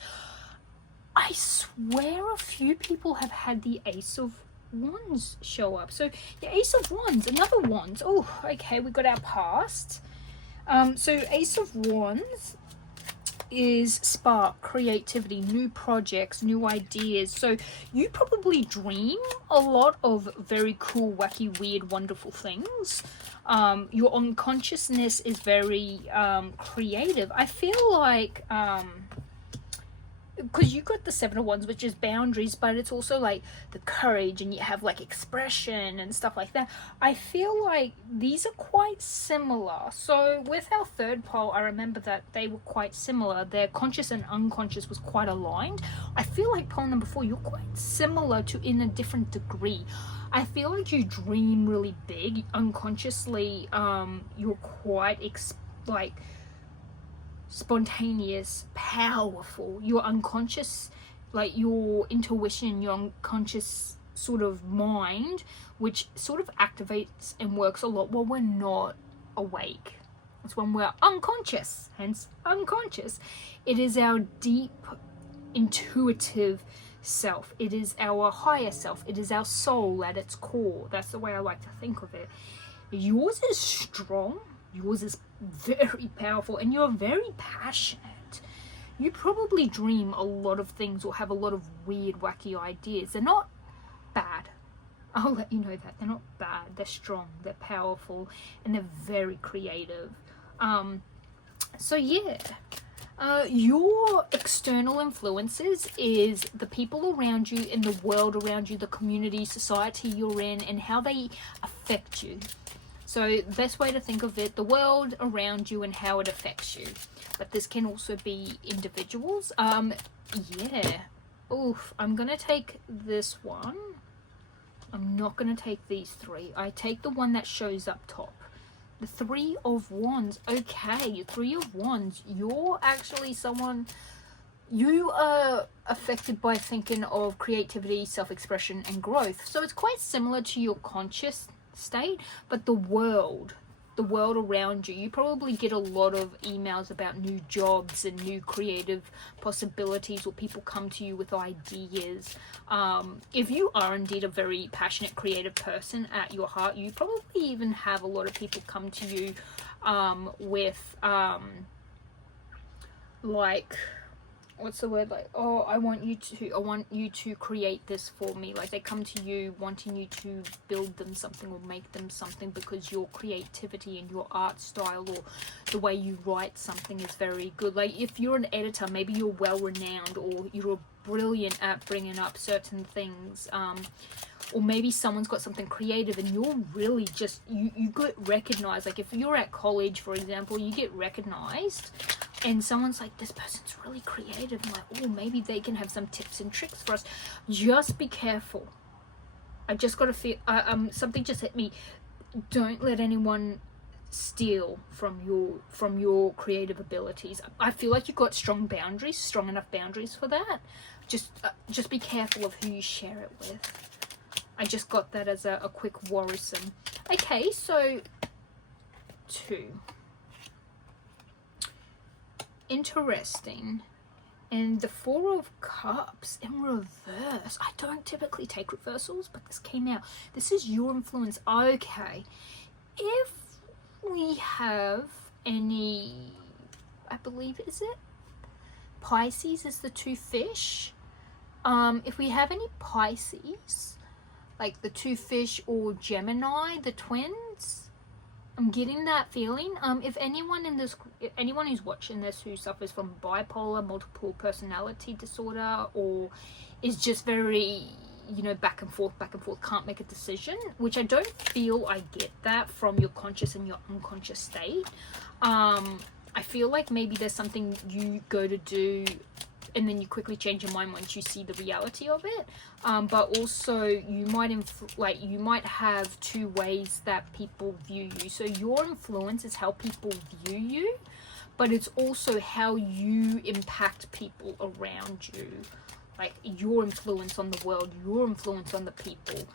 I swear a few people have had the Ace of Wands show up. So the Ace of Wands, another Wands. Oh, okay. We got our past. So Ace of Wands is spark, creativity, new projects, new ideas. So you probably dream a lot of very cool, wacky, weird, wonderful things. Your unconsciousness is very creative. I feel like because you got the 7 of Wands, which is boundaries, but it's also like the courage, and you have like expression and stuff like that. I feel like these are quite similar. So with our third pole, I remember that they were quite similar. Their conscious and unconscious was quite aligned. I feel like pole number 4, you're quite similar to in a different degree. I feel like you dream really big. Unconsciously, you're quite like spontaneous, powerful. Your unconscious, like your intuition, your unconscious sort of mind, which sort of activates and works a lot while we're not awake. It's when we're unconscious, hence unconscious. It is our deep, intuitive self. It is our higher self. It is our soul at its core. That's the way I like to think of it. Yours is strong. Yours is very powerful, and you're very passionate. You probably dream a lot of things or have a lot of weird, wacky ideas. They're not bad. I'll let you know that. They're not bad. They're strong. They're powerful, and they're very creative. So yeah. Your external influences is the people around you, in the world around you, the community, society you're in, and how they affect you. So best way to think of it, the world around you and how it affects you. But this can also be individuals. Yeah. Oof, I'm going to take this one. I'm not going to take these three. I take the one that shows up top. The Three of Wands. Okay, Three of Wands. You're actually someone, you are affected by thinking of creativity, self-expression, and growth. So it's quite similar to your conscious state, but the world around you, you probably get a lot of emails about new jobs and new creative possibilities, or people come to you with ideas. If you are indeed a very passionate creative person at your heart, you probably even have a lot of people come to you with like, what's the word, like, oh, I want you to create this for me. Like, they come to you wanting you to build them something or make them something because your creativity and your art style or the way you write something is very good. Like, if you're an editor, maybe you're well renowned, or you're brilliant at bringing up certain things, or maybe someone's got something creative and you're really just, you get recognized. Like, if you're at college, for example, you get recognized and someone's like, this person's really creative. I'm like, oh, maybe they can have some tips and tricks for us. Just be careful. I just got to feel, something just hit me. Don't let anyone steal from your creative abilities. I feel like you've got strong enough boundaries for that. Just be careful of who you share it with. I just got that as a quick worrisome. Okay, so 2. Interesting. And the Four of Cups in reverse. I don't typically take reversals, but this came out. This is your influence. Okay. If we have any, I believe, is it Pisces is the 2 fish. If we have any Pisces, like the 2 fish, or Gemini, the twins, I'm getting that feeling. If anyone who's watching this who suffers from bipolar, multiple personality disorder, or is just very, back and forth, can't make a decision, which I don't feel I get that from your conscious and your unconscious state. I feel like maybe there's something you go to do and then you quickly change your mind once you see the reality of it. But also you might have 2 ways that people view you. So your influence is how people view you, but it's also how you impact people around you. Like your influence on the world, your influence on the people.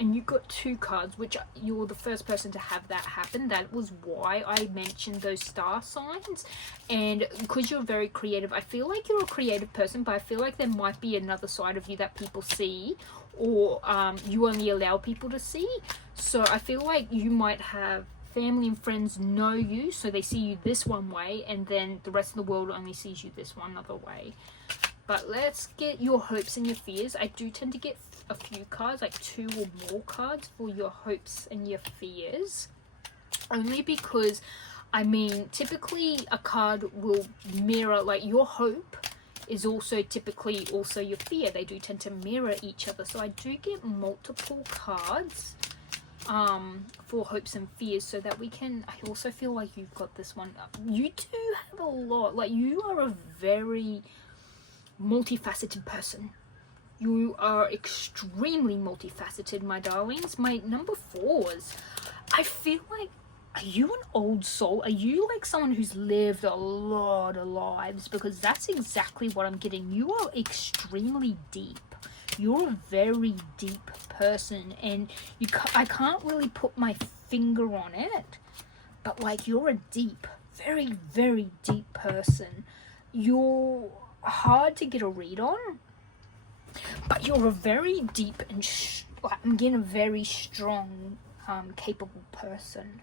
And you got 2 cards, which you're the first person to have that happen. That was why I mentioned those star signs. And because you're very creative, I feel like you're a creative person, but I feel like there might be another side of you that people see, or you only allow people to see. So I feel like you might have family and friends know you, so they see you this one way, and then the rest of the world only sees you this one other way. But let's get your hopes and your fears. I do tend to get a few cards, like 2 or more cards for your hopes and your fears. Only because, typically a card will mirror, like your hope is also typically also your fear. They do tend to mirror each other. So I do get multiple cards for hopes and fears, so that we can, I also feel like you've got this one. You do have a lot, like you are a very multifaceted person. You are extremely multifaceted, my darlings. My number 4s, I feel like Are you an old soul? Are you like someone who's lived a lot of lives? Because that's exactly what I'm getting. You are extremely deep. You're a very deep person, and I can't really put my finger on it, but like, you're a deep, very, very deep person. You're hard to get a read on, but you're a very deep and I'm getting a very strong, capable person.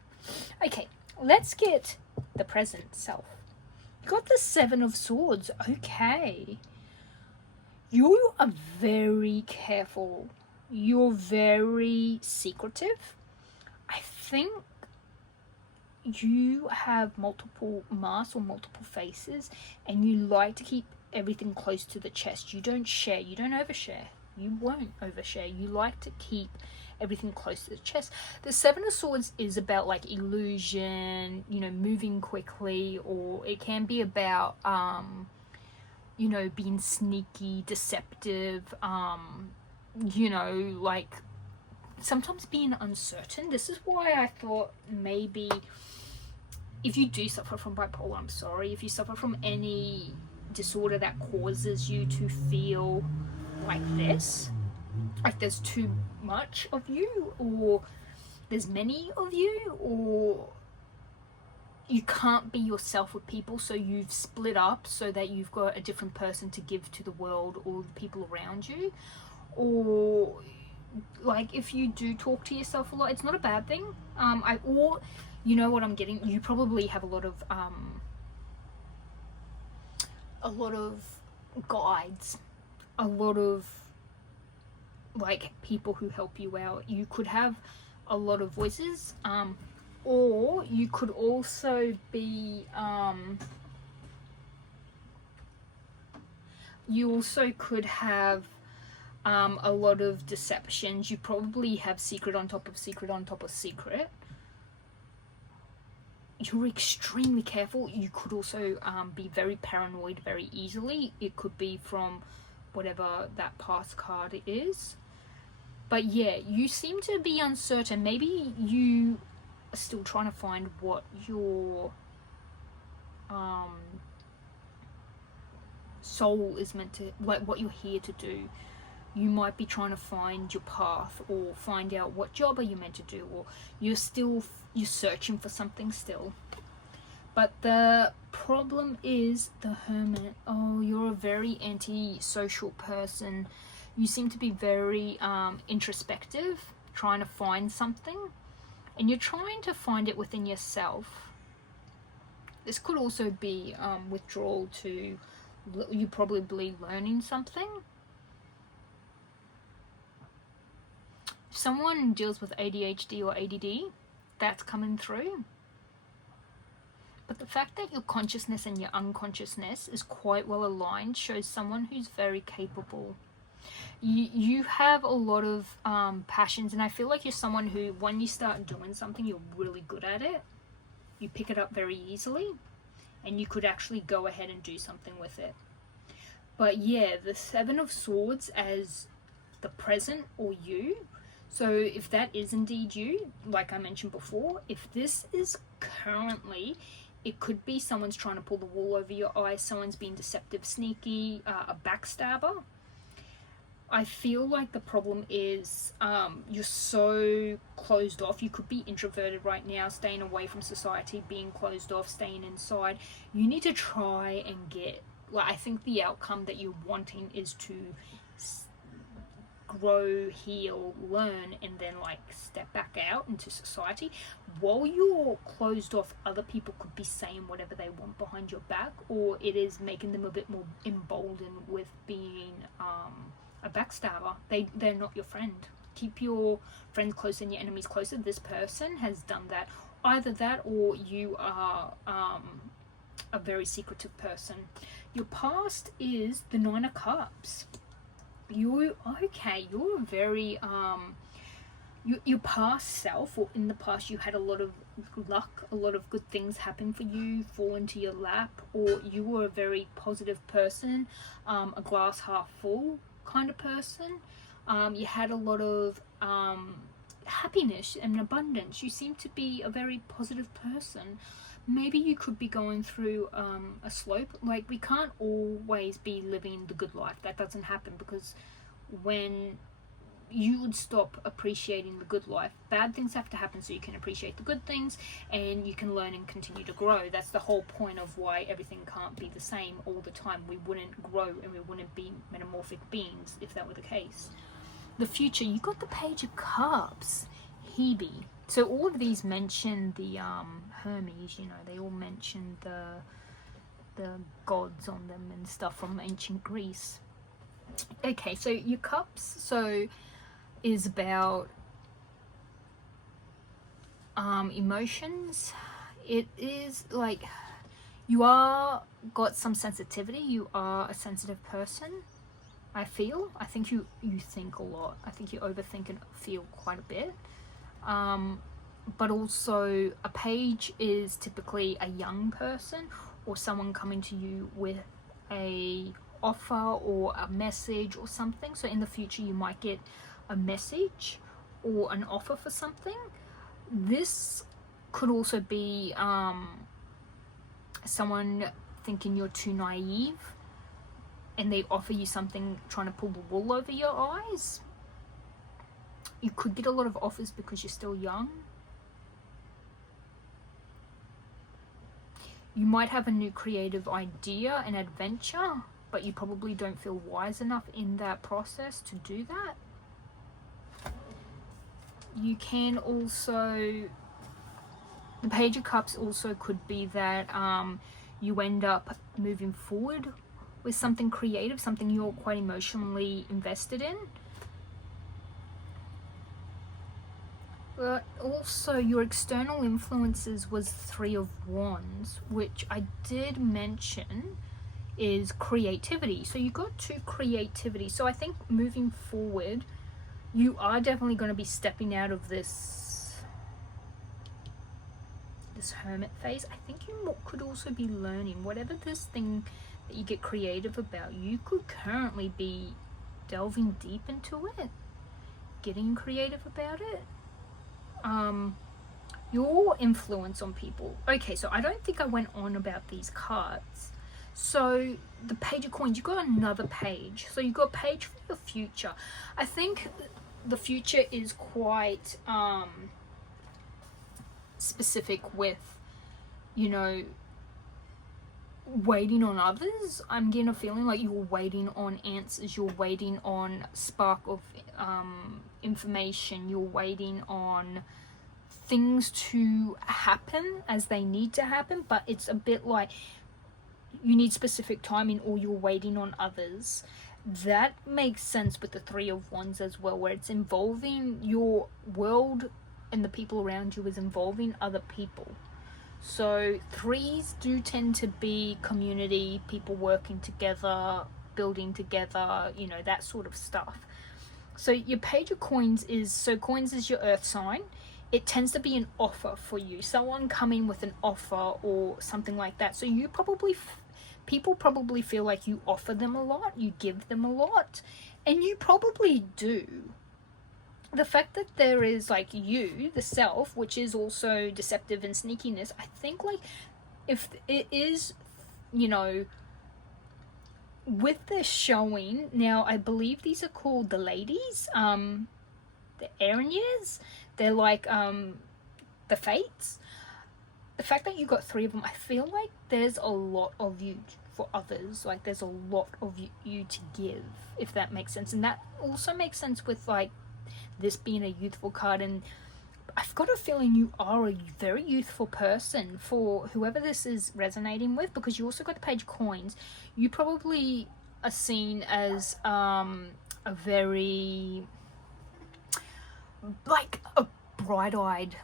Okay, let's get the present self. You got the Seven of Swords. Okay. You are very careful. You're very secretive. I think you have multiple masks or multiple faces, and you like to keep everything close to the chest. You don't share. You don't overshare. You won't overshare. You like to keep everything close to the chest. The Seven of Swords is about like illusion, you know, moving quickly, or it can be about you know, being sneaky, deceptive, you know, like sometimes being uncertain. This is why I thought maybe if you do suffer from bipolar, I'm sorry, if you suffer from any disorder that causes you to feel like this, like there's too much of you, or there's many of you, or you can't be yourself with people, so you've split up so that you've got a different person to give to the world or the people around you. Or like, if you do talk to yourself a lot, it's not a bad thing. Or you know what I'm getting, you probably have a lot of guides, a lot of like people who help you out. You could have a lot of voices, or you could also be you also could have a lot of deceptions. You probably have secret on top of secret on top of secret. You're extremely careful. You could also be very paranoid very easily. It could be from whatever that past card is. But yeah, you seem to be uncertain. Maybe you are still trying to find what your soul is meant to, like what you're here to do. You might be trying to find your path, or find out what job are you meant to do, or you're searching for something still. But the problem is the Hermit. Oh, you're a very anti-social person. You seem to be very introspective, trying to find something, and you're trying to find it within yourself. This could also be withdrawal to you probably learning something. If someone deals with ADHD or ADD, that's coming through. But the fact that your consciousness and your unconsciousness is quite well aligned shows someone who's very capable. You have a lot of passions, and I feel like you're someone who, when you start doing something, you're really good at it. You pick it up very easily, and you could actually go ahead and do something with it. But yeah, the Seven of Swords as the present, or you. So if that is indeed you, like I mentioned before, if this is currently, it could be someone's trying to pull the wool over your eyes, someone's being deceptive, sneaky, a backstabber. I feel like the problem is you're so closed off. You could be introverted right now, staying away from society, being closed off, staying inside. You need to try and get, like, I think the outcome that you're wanting is to grow, heal, learn, and then like step back out into society. While you're closed off, other people could be saying whatever they want behind your back, or it is making them a bit more emboldened with being a backstabber. They're not your friend. Keep your friends close and your enemies closer. This person has done that. Either that, or you are a very secretive person. Your past is the Nine of Cups. You're very your past self, or in the past you had a lot of luck, a lot of good things happen for you, fall into your lap, or you were a very positive person, a glass half full kind of person. You had a lot of happiness and abundance. You seem to be a very positive person. Maybe you could be going through a slope. Like, we can't always be living the good life. That doesn't happen, because when you would stop appreciating the good life, bad things have to happen so you can appreciate the good things, and you can learn and continue to grow. That's the whole point of why everything can't be the same all the time. We wouldn't grow and we wouldn't be metamorphic beings if that were the case. The future, you got the Page of Cups, Hebe. So all of these mention the Hermes, you know, they all mention the gods on them and stuff from ancient Greece. Okay, so your cups, so is about emotions. It is like you are got some sensitivity. You are a sensitive person, I feel. I think you think a lot. I think you overthink and feel quite a bit. But also a page is typically a young person or someone coming to you with a offer or a message or something. So in the future you might get a message or an offer for something. This could also be someone thinking you're too naive and they offer you something trying to pull the wool over your eyes. You could get a lot of offers because you're still young. You might have a new creative idea and adventure, but you probably don't feel wise enough in that process to do that. You can also, the Page of Cups also could be that you end up moving forward with something creative, something you're quite emotionally invested in. But also your external influences was Three of Wands, which I did mention is creativity. So you got two creativity. So I think moving forward, you are definitely going to be stepping out of this hermit phase. I think you could also be learning whatever this thing that you get creative about. You could currently be delving deep into it, getting creative about it. Your influence on people. Okay, so I don't think I went on about these cards. So the Page of Coins, you got another page. So you got a page for the future. I think the future is quite specific with, you know, waiting on others. I'm getting a feeling like you're waiting on answers. You're waiting on spark of information. You're waiting on things to happen as they need to happen, but it's a bit like you need specific timing, or you're waiting on others. That makes sense with the Three of Wands as well, where it's involving your world and the people around you is involving other people. So threes do tend to be community, people working together, building together, you know, that sort of stuff. So your Page of Coins is, so coins is your earth sign. It tends to be an offer for you, someone coming with an offer or something like that. So you probably, people probably feel like you offer them a lot, you give them a lot, and you probably do. The fact that there is like you, the self, which is also deceptive and sneakiness, I think like if it is, you know, with the showing, now I believe these are called the ladies, the Oriens. They're like the fates. The fact that you got three of them, I feel like there's a lot of you for others. Like there's a lot of you to give, if that makes sense. And that also makes sense with like this being a youthful card. And I've got a feeling you are a very youthful person for whoever this is resonating with, because you also got the Page of Coins. You probably are seen as a very, like a bright-eyed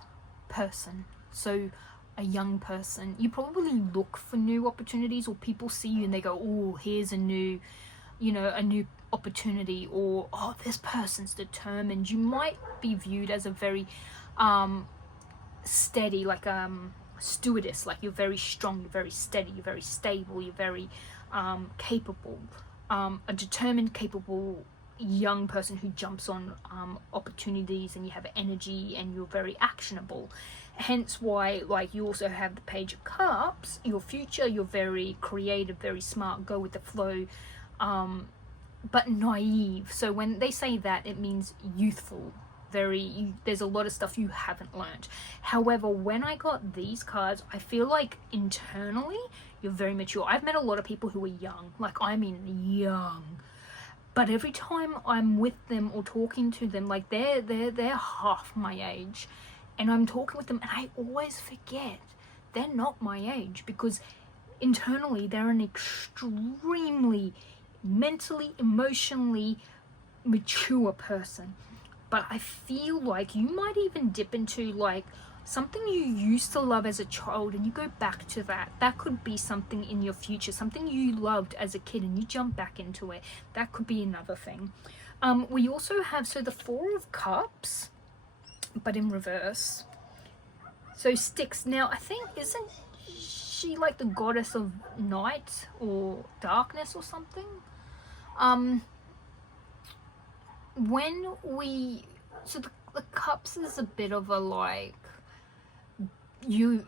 person. So a young person, you probably look for new opportunities, or people see you and they go, oh, here's a new, you know, a new opportunity, or oh, this person's determined. You might be viewed as a very steady, like stewardess, like you're very strong, you're very steady, you're very stable, you're very capable, a determined, capable young person who jumps on opportunities, and you have energy and you're very actionable. Hence why, like, you also have the Page of Cups, your future, you're very creative, very smart, go with the flow, but naive. So when they say that, it means youthful, there's a lot of stuff you haven't learned. However, when I got these cards, I feel like internally you're very mature. I've met a lot of people who are young, like, I mean young, but every time I'm with them or talking to them, like, they're half my age, and I'm talking with them and I always forget they're not my age, because internally they're an extremely mentally, emotionally mature person. But I feel like you might even dip into, like, something you used to love as a child and you go back to that. That could be something in your future, something you loved as a kid and you jump back into it. That could be another thing. We also have, so the Four of Cups, but in reverse. So Styx. Now, I think, isn't she like the goddess of night or darkness or something? When we, so the cups is a bit of a, like, you're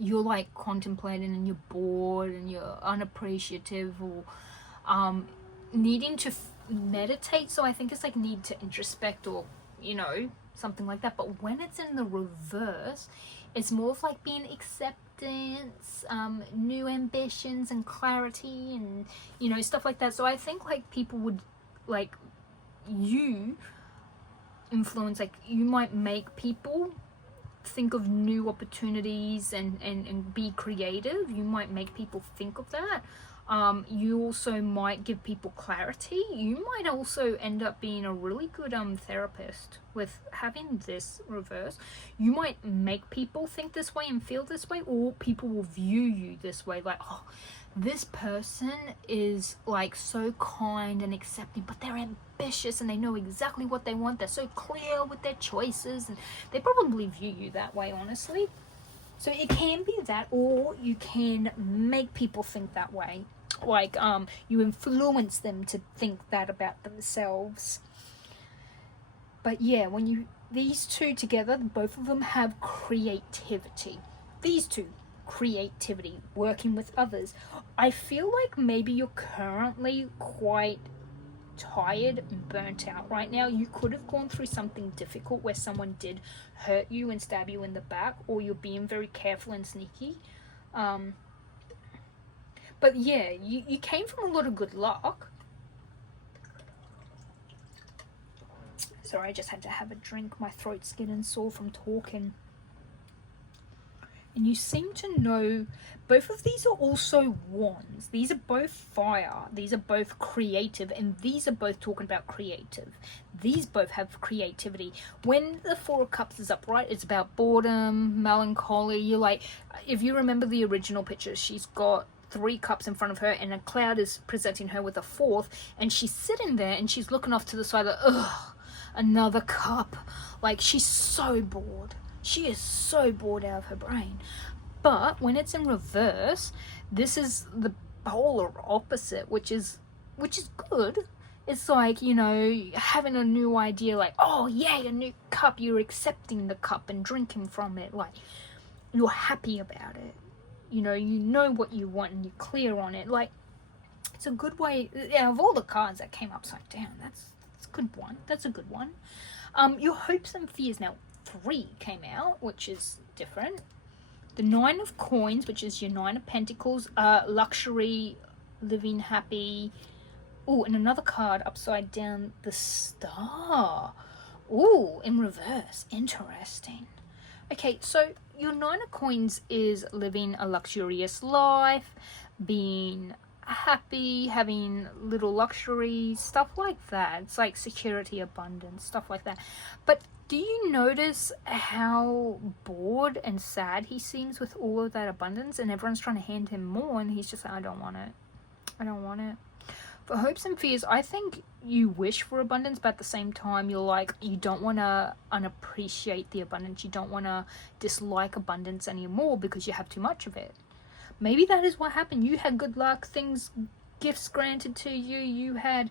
like contemplating and you're bored and you're unappreciative, or needing to meditate. So I think it's like need to introspect, or, you know, something like that. But when it's in the reverse, it's more of like being acceptance, new ambitions and clarity, and, you know, stuff like that. So I think, like, people would, like, you influence, like, you might make people think of new opportunities and be creative. You might make people think of that. You also might give people clarity. You might also end up being a really good therapist with having this reverse. You might make people think this way and feel this way, or people will view you this way, like, oh, this person is, like, so kind and accepting, but they're ambitious and they know exactly what they want. They're so clear with their choices, and they probably view you that way, honestly. So it can be that, or you can make people think that way. Like, you influence them to think that about themselves. But yeah, when you, these two together, both of them have creativity. These two, creativity, working with others. I feel like maybe you're currently quite tired and burnt out right now. You could have gone through something difficult where someone did hurt you and stab you in the back, or you're being very careful and sneaky. But yeah, you came from a lot of good luck. Sorry, I just had to have a drink. My throat's getting sore from talking. And you seem to know, both of these are also wands. These are both fire. These are both creative. And these are both talking about creative. These both have creativity. When the Four of Cups is upright, it's about boredom, melancholy. You're like, if you remember the original picture, she's got 3 cups in front of her and a cloud is presenting her with a 4th. And she's sitting there and she's looking off to the side like, ugh, another cup. Like, she's so bored. She is so bored out of her brain. But when it's in reverse, this is the polar opposite, which is good. It's like, you know, having a new idea, like, oh yay, a new cup. You're accepting the cup and drinking from it. Like, you're happy about it. You know what you want and you're clear on it. Like, it's a good way. Yeah, of all the cards that came upside down, that's a good one. That's a good one. Your hopes and fears. Now, 3 came out, which is different. The 9 of Coins, which is your 9 of Pentacles, luxury, living happy. Oh, and another card upside down, the Star. Oh, in reverse. Interesting. Okay, so your 9 of Coins is living a luxurious life, being happy, having little luxuries, stuff like that. It's like security, abundance, stuff like that. But do you notice how bored and sad he seems with all of that abundance, and everyone's trying to hand him more and he's just like, I don't want it. I don't want it. For hopes and fears, I think you wish for abundance, but at the same time you're like, you don't want to unappreciate the abundance. You don't want to dislike abundance anymore because you have too much of it. Maybe that is what happened. You had good luck, gifts granted to you, you had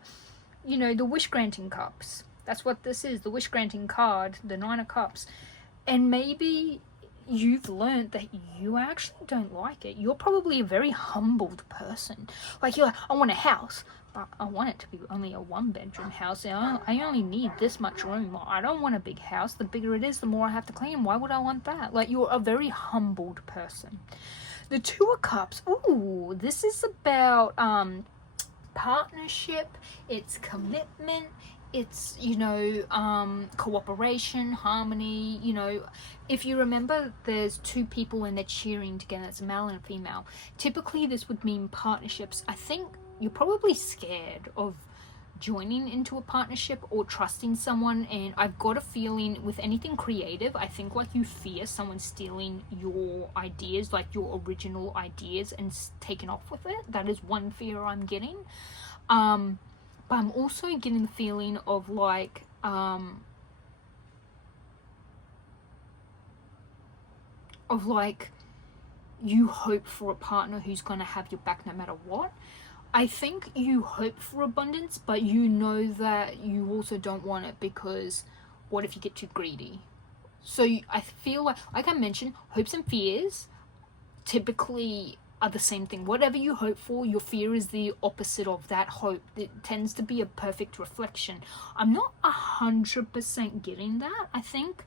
you know, the wish granting cups. That's what this is, the wish granting card, the 9 of Cups. And maybe you've learned that you actually don't like it. You're probably a very humbled person. Like, you're like, I want a house, but I want it to be only a 1-bedroom house. I only need this much room. I don't want a big house. The bigger it is, the more I have to clean. Why would I want that? Like, you're a very humbled person. The 2 of Cups, ooh, this is about partnership, it's commitment, it's, you know, cooperation, harmony. You know, if you remember, there's 2 people and they're cheering together, it's a male and a female. Typically this would mean partnerships. I think you're probably scared of joining into a partnership or trusting someone, and I've got a feeling with anything creative, I think like you fear someone stealing your ideas, like your original ideas, and taking off with it. That is one fear I'm getting. But I'm also getting the feeling of like you hope for a partner who's going to have your back no matter what. I think you hope for abundance, but you know that you also don't want it, because what if you get too greedy? So I feel like I mentioned, hopes and fears typically are the same thing. Whatever you hope for, your fear is the opposite of that hope. It tends to be a perfect reflection. I'm not 100% getting that. I think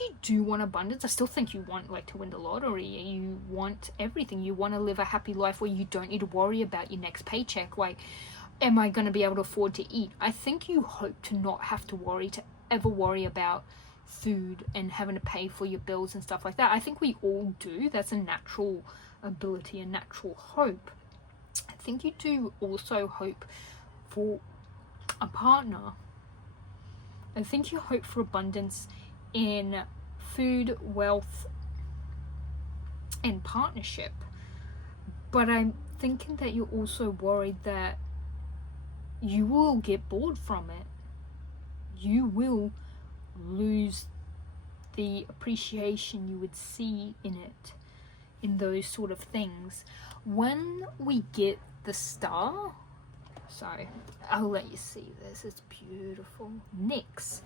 you do want abundance. I still think you want like to win the lottery. You want everything. You want to live a happy life where you don't need to worry about your next paycheck. Like, am I going to be able to afford to eat? I think you hope to not have to ever worry about food and having to pay for your bills and stuff like that. I think we all do. That's a natural ability, a natural hope. I think you do also hope for a partner. I think you hope for abundance in food, wealth, and partnership. But I'm thinking that you're also worried that you will get bored from it. You will lose the appreciation you would see in it, in those sort of things. When we get the Star, sorry, I'll let you see this, it's beautiful. Nyx.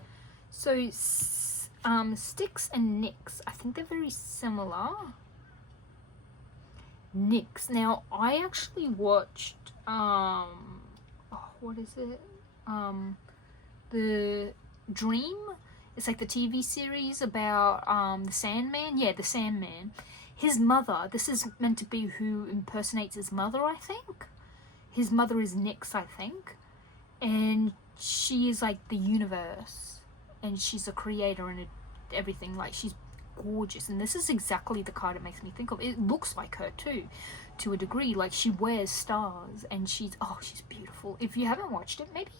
So Styx and Nyx, I think they're very similar. Nyx. Now, I actually watched, what is it? The Dream. It's like the TV series about the Sandman. Yeah, the Sandman. His mother, this is meant to be who impersonates his mother, I think. His mother is Nyx, I think. And she is like the universe. And she's a creator and everything. Like, she's gorgeous. And this is exactly the card it makes me think of. It looks like her too, to a degree. Like, she wears stars and she's beautiful. If you haven't watched it, maybe,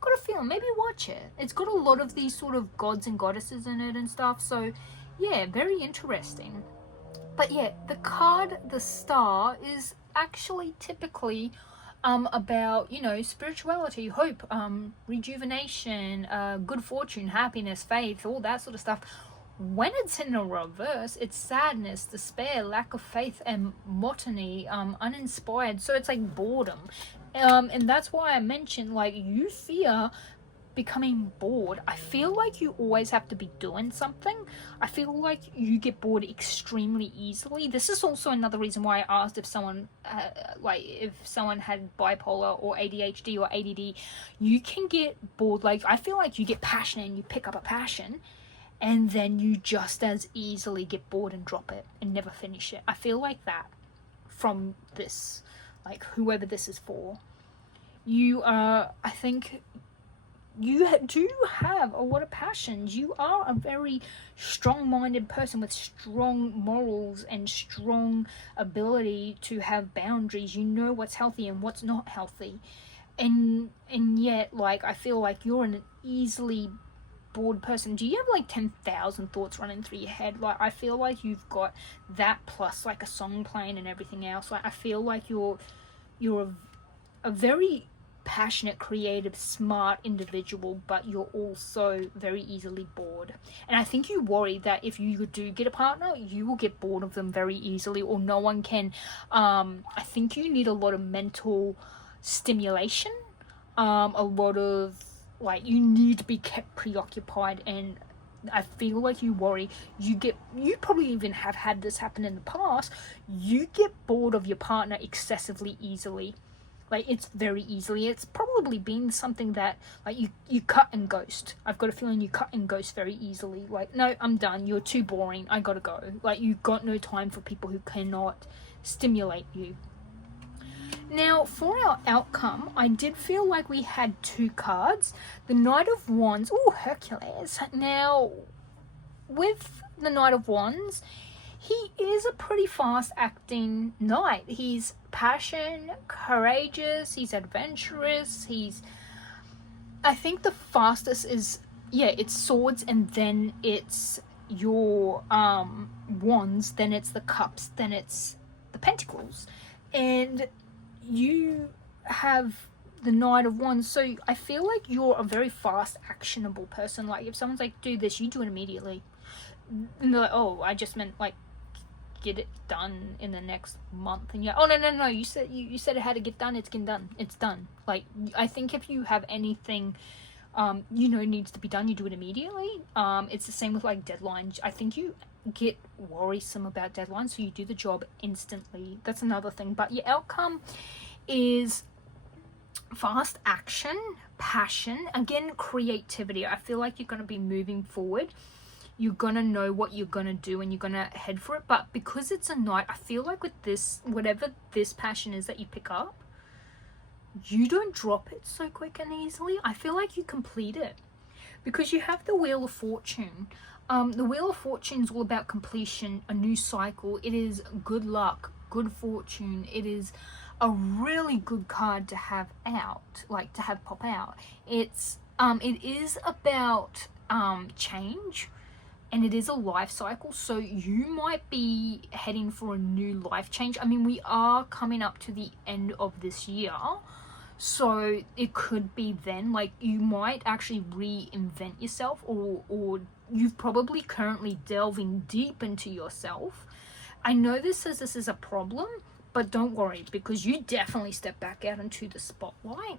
got a feeling, maybe watch it. It's got a lot of these sort of gods and goddesses in it and stuff. So yeah, very interesting. But yeah, the card, the Star, is actually typically about, you know, spirituality, hope, rejuvenation, good fortune, happiness, faith, all that sort of stuff. When it's in a reverse, it's sadness, despair, lack of faith, and monotony, uninspired. So it's like boredom. And that's why I mentioned, like, you fear becoming bored. I feel like you always have to be doing something. I feel like you get bored extremely easily. This is also another reason why I asked if someone if someone had bipolar or ADHD or ADD. You can get bored. Like, I feel like you get passionate and you pick up a passion, and then you just as easily get bored and drop it and never finish it. I feel like that from this, like, whoever this is for. You are, I think, you do have a lot of passions. You are a very strong-minded person with strong morals and strong ability to have boundaries. You know what's healthy and what's not healthy. And yet, like, I feel like you're an easily bored person. Do you have like 10,000 thoughts running through your head? Like, I feel like you've got that plus like a song playing and everything else. Like, I feel like you're a very passionate, creative, smart individual, but you're also very easily bored. And I think you worry that if you do get a partner, you will get bored of them very easily, or no one can. I think you need a lot of mental stimulation. a lot of, like, you need to be kept preoccupied, and I feel like you worry. You probably even have had this happen in the past. You get bored of your partner excessively easily. Like, it's very easily. It's probably been something that, like, you cut and ghost. I've got a feeling you cut and ghost very easily. Like, no, I'm done. You're too boring. I gotta go. Like, you've got no time for people who cannot stimulate you. Now, for our outcome, I did feel like we had 2 cards. The Knight of Wands. Oh, Hercules. Now, with the Knight of Wands, he is a pretty fast acting knight. He's passion, courageous, he's adventurous, I think the fastest is, yeah, it's swords, and then it's your wands, then it's the cups, then it's the pentacles. And you have the Knight of Wands, so I feel like you're a very fast, actionable person. Like, if someone's like, do this, you do it immediately. And they're like, oh, I just meant, like, get it done in the next month. And you're, oh, no, you said it had to get done. It's getting done. It's done. Like, I think if you have anything needs to be done, you do it immediately. It's the same with, like, deadlines. I think you get worrisome about deadlines, so you do the job instantly. That's another thing. But your outcome is fast action, passion, again, creativity. I feel like you're going to be moving forward. You're going to know what you're going to do, and you're going to head for it. But because it's a knight, I feel like with this, whatever this passion is that you pick up, you don't drop it so quick and easily. I feel like you complete it. Because you have the Wheel of Fortune. The Wheel of Fortune is all about completion, a new cycle. It is good luck, good fortune. It is a really good card to have out, like to have pop out. It is about change. And it is a life cycle, so you might be heading for a new life change. I mean, we are coming up to the end of this year, so it could be then, like, you might actually reinvent yourself, or you've probably currently delving deep into yourself. I know this says this is a problem, but don't worry, because you definitely step back out into the spotlight.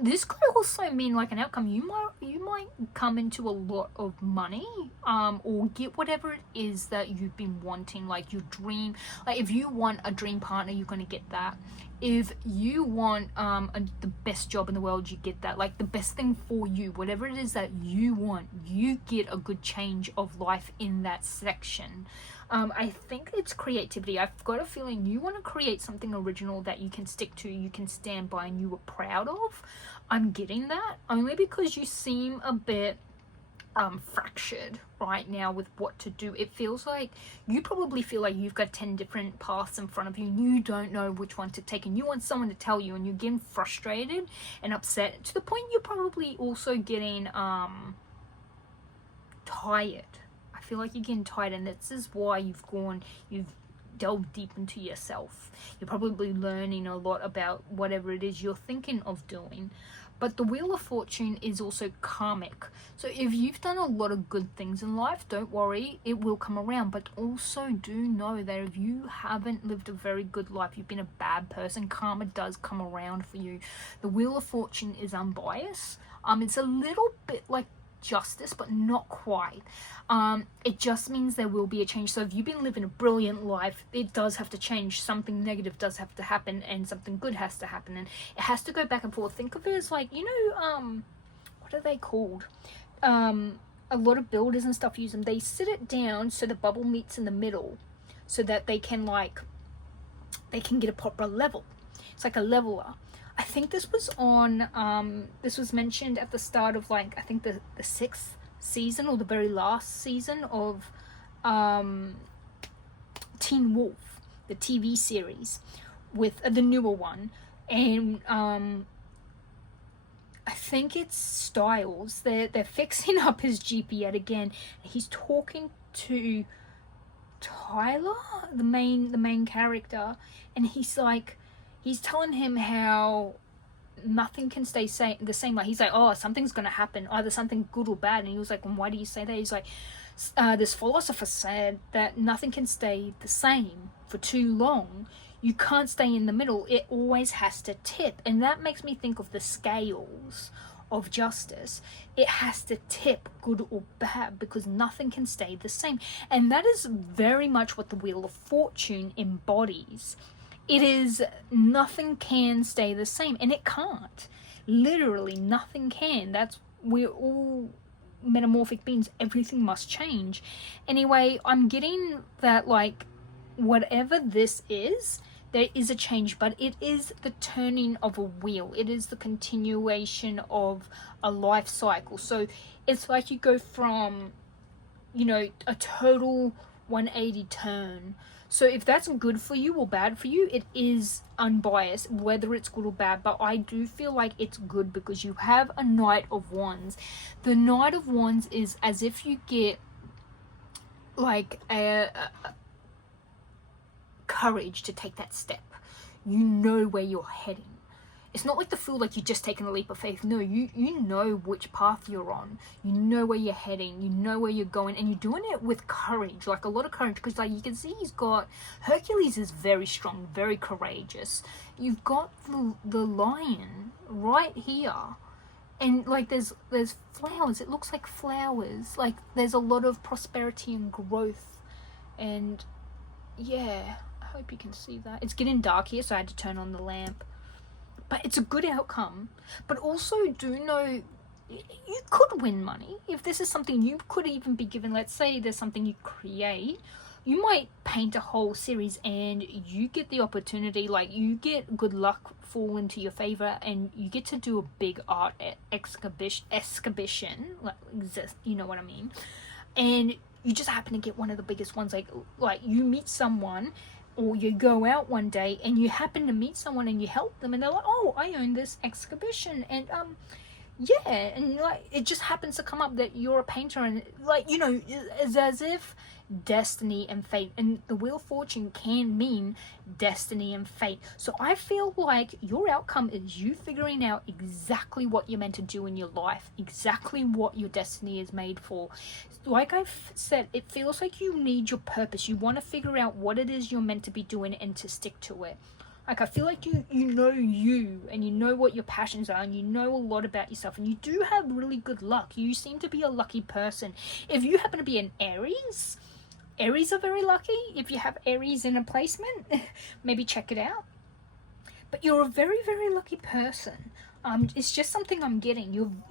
This could also mean, like, an outcome. You might come into a lot of money, or get whatever it is that you've been wanting, like your dream. Like, if you want a dream partner, you're going to get that. If you want the best job in the world, you get that. Like, the best thing for you, whatever it is that you want, you get a good change of life in that section. I think it's creativity. I've got a feeling you want to create something original that you can stick to, you can stand by, and you are proud of. I'm getting that only because you seem a bit fractured right now with what to do. It feels like you probably feel like you've got 10 different paths in front of you, and you don't know which one to take, and you want someone to tell you, and you're getting frustrated and upset to the point you're probably also getting tired. I feel like you're getting tired, and this is why you've delved deep into yourself. You're probably learning a lot about whatever it is you're thinking of doing. But the Wheel of Fortune is also karmic. So if you've done a lot of good things in life, don't worry, it will come around. But also do know that if you haven't lived a very good life, you've been a bad person, karma does come around for you. The Wheel of Fortune is unbiased. It's a little bit like justice, but not quite. It just means there will be a change. So if you've been living a brilliant life, it does have to change. Something negative does have to happen, and something good has to happen, and it has to go back and forth. Think of it as like, what are they called? A lot of builders and stuff use them. They sit it down so the bubble meets in the middle, so that they can get a proper level. It's like a leveler. I think this was this was mentioned at the start of, like, I think the 6th season, or the very last season of Teen Wolf, the TV series, with the newer one. And I think it's Styles. They're fixing up his Jeep yet again. He's talking to Tyler, the main character, and he's telling him how nothing can stay the same. Like, he's like, oh, something's gonna happen, either something good or bad. And he was like, well, why do you say that? He's like, this philosopher said that nothing can stay the same for too long. You can't stay in the middle. It always has to tip. And that makes me think of the scales of justice. It has to tip, good or bad, because nothing can stay the same. And that is very much what the Wheel of Fortune embodies. It is, nothing can stay the same, and it can't. Literally nothing can. We're all metamorphic beings. Everything must change. Anyway, I'm getting that, like, whatever this is, there is a change, but it is the turning of a wheel. It is the continuation of a life cycle. So it's like you go from, you know, a total 180 turn. So if that's good for you or bad for you, it is unbiased, whether it's good or bad. But I do feel like it's good because you have a Knight of Wands. The Knight of Wands is as if you get like a courage to take that step. You know where you're heading. It's not like the Fool, like you're just taking a leap of faith. No, you know which path you're on. You know where you're heading. You know where you're going, and you're doing it with courage, like a lot of courage. Because like you can see, Hercules is very strong, very courageous. You've got the lion right here, and like there's flowers. It looks like flowers. Like there's a lot of prosperity and growth, and yeah. I hope you can see that. It's getting dark here, so I had to turn on the lamp. But it's a good outcome. But also do know you could win money. If this is something you could even be given, let's say there's something you create, you might paint a whole series and you get the opportunity, like you get good luck fall into your favor and you get to do a big art exhibition, like, you know what I mean? And you just happen to get one of the biggest ones, like you meet someone, or you go out one day and you happen to meet someone and you help them and they're like, oh, I own this exhibition, and yeah, and like it just happens to come up that you're a painter, and like, you know, it's as if destiny and fate, and the Wheel of Fortune can mean destiny and fate. So I feel like your outcome is you figuring out exactly what you're meant to do in your life, exactly what your destiny is made for. Like I've said, it feels like you need your purpose. You want to figure out what it is you're meant to be doing and to stick to it. Like I feel like you know you, and you know what your passions are, and you know a lot about yourself, and you do have really good luck. You seem to be a lucky person. If you happen to be an Aries are very lucky. If you have Aries in a placement, maybe check it out. But you're a very, very lucky person. It's just something I'm getting. You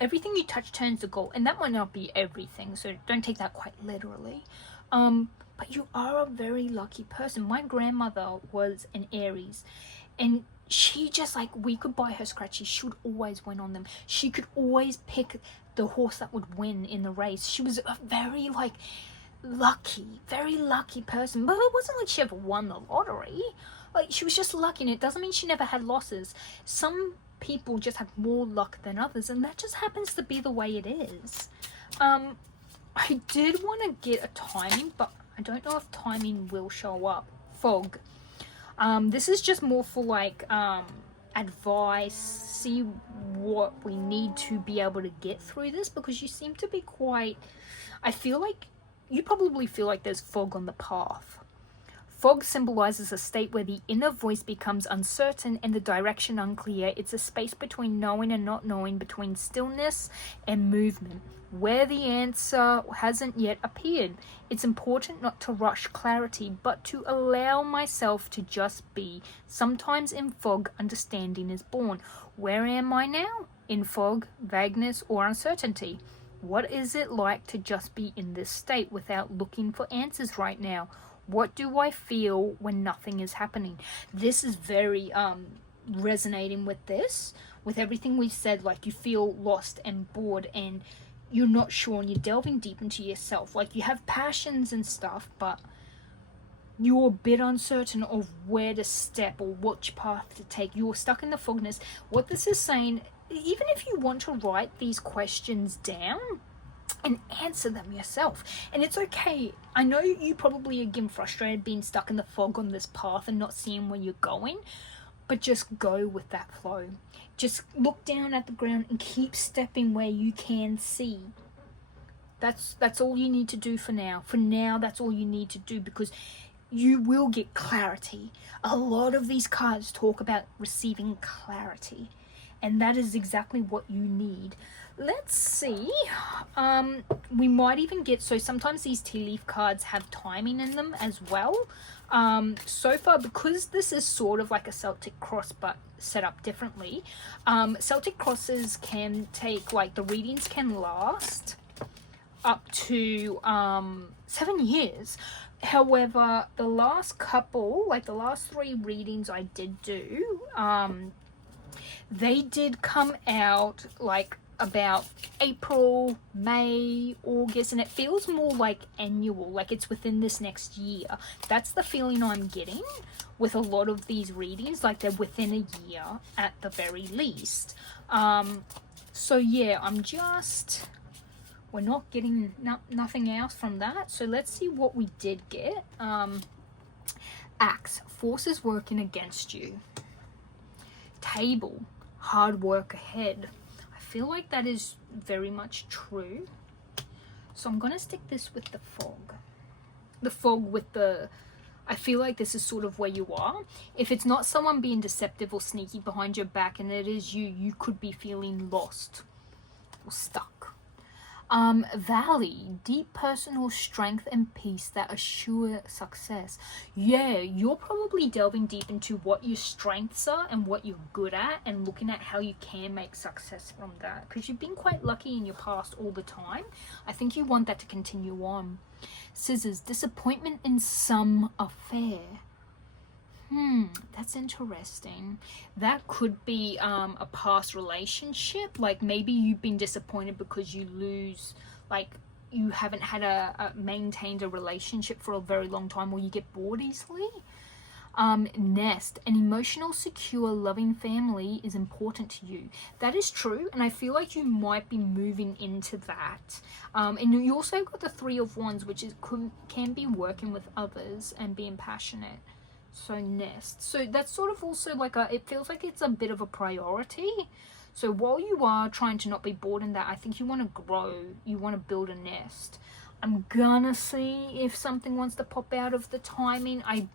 everything you touch turns to gold, and that might not be everything, so don't take that quite literally. But you are a very lucky person. My grandmother was an Aries, and she just, like, we could buy her scratchies. She would always win on them. She could always pick the horse that would win in the race. She was a very, like, very lucky person. But it wasn't like she ever won the lottery. Like, she was just lucky, and it doesn't mean she never had losses. Some people just have more luck than others, and that just happens to be the way it is. I did want to get a timing, but I don't know if timing will show up. Fog. This is just more for, like, advice, see what we need to be able to get through this, because you seem to be quite, I feel like you probably feel like there's fog on the path. Fog symbolizes a state where the inner voice becomes uncertain and the direction unclear. It's a space between knowing and not knowing, between stillness and movement, where the answer hasn't yet appeared. It's important not to rush clarity, but to allow myself to just be. Sometimes in fog, understanding is born. Where am I now? In fog, vagueness or uncertainty. What is it like to just be in this state without looking for answers right now? What do I feel when nothing is happening? This is very resonating with this, with everything we've said. Like, you feel lost and bored and you're not sure, and you're delving deep into yourself. Like, you have passions and stuff, but you're a bit uncertain of where to step or which path to take. You're stuck in the fogness. What this is saying, even if you want to write these questions down and answer them yourself, and it's okay. I know you probably are getting frustrated being stuck in the fog on this path and not seeing where you're going, but just go with that flow. Just look down at the ground and keep stepping where you can see. That's all you need to do for now. For now, that's all you need to do, because you will get clarity. A lot of these cards talk about receiving clarity, and that is exactly what you need. Let's see. We might even get, so sometimes these tea leaf cards have timing in them as well. So far, because this is sort of like a Celtic cross but set up differently, Celtic crosses can take, like, the readings can last up to 7 years. However, the last couple, like the last 3 readings I did do, they did come out like about April, May, August, and it feels more like annual, like it's within this next year. That's the feeling I'm getting with a lot of these readings, like they're within a year at the very least. So yeah, we're not getting nothing else from that. So let's see what we did get. Axe, forces working against you. Table, hard work ahead. I feel like that is very much true. So I'm going to stick this with the fog. The fog with the... I feel like this is sort of where you are. If it's not someone being deceptive or sneaky behind your back and it is you, you could be feeling lost or stuck. Valley, deep personal strength and peace that assure success. Yeah, you're probably delving deep into what your strengths are and what you're good at and looking at how you can make success from that, because you've been quite lucky in your past all the time. I think you want that to continue on. Scissors, disappointment in some affair. That's interesting. That could be a past relationship. Like maybe you've been disappointed because you lose, like you haven't had maintained a relationship for a very long time, or you get bored easily. Nest, an emotional, secure, loving family is important to you. That is true, and I feel like you might be moving into that. And you also got the 3 of Wands, which can be working with others and being passionate. So nest, so that's sort of also like it feels like it's a bit of a priority. So while you are trying to not be bored in that, I think you want to grow, you want to build a nest. I'm gonna see if something wants to pop out of the timing. I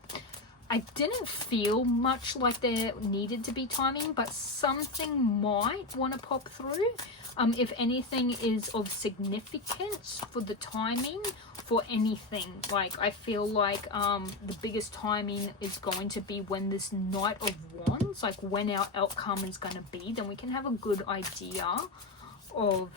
didn't feel much like there needed to be timing, but something might want to pop through. If anything is of significance for the timing for anything, like I feel like the biggest timing is going to be when this Knight of Wands, like when our outcome is going to be, then we can have a good idea of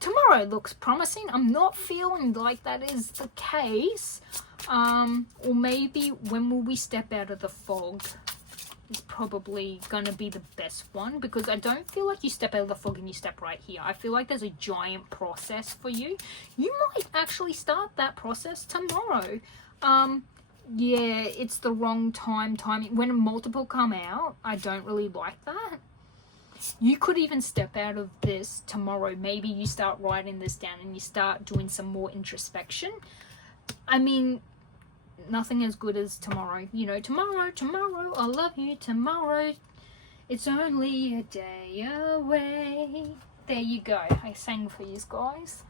tomorrow looks promising. I'm not feeling like that is the case. Or maybe when will we step out of the fog is probably gonna be the best one, because I don't feel like you step out of the fog and you step right here. I feel like there's a giant process for you. You might actually start that process tomorrow. Yeah, it's the wrong timing. When multiple come out, I don't really like that. You could even step out of this tomorrow. Maybe you start writing this down and you start doing some more introspection. I mean, nothing as good as tomorrow. You know, tomorrow, I love you, tomorrow. It's only a day away. There you go. I sang for you guys.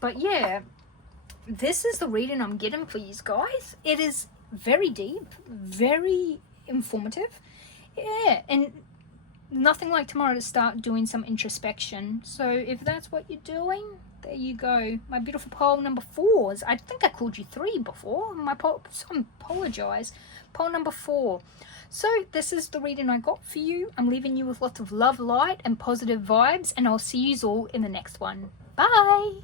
But yeah, this is the reading I'm getting for you guys. It is very deep, very informative. Yeah, and nothing like tomorrow to start doing some introspection. So if that's what you're doing, there you go. My beautiful pole number 4s. I think I called you 3 before. So I apologize. Pole number 4. So this is the reading I got for you. I'm leaving you with lots of love, light, and positive vibes, and I'll see you all in the next one. Bye!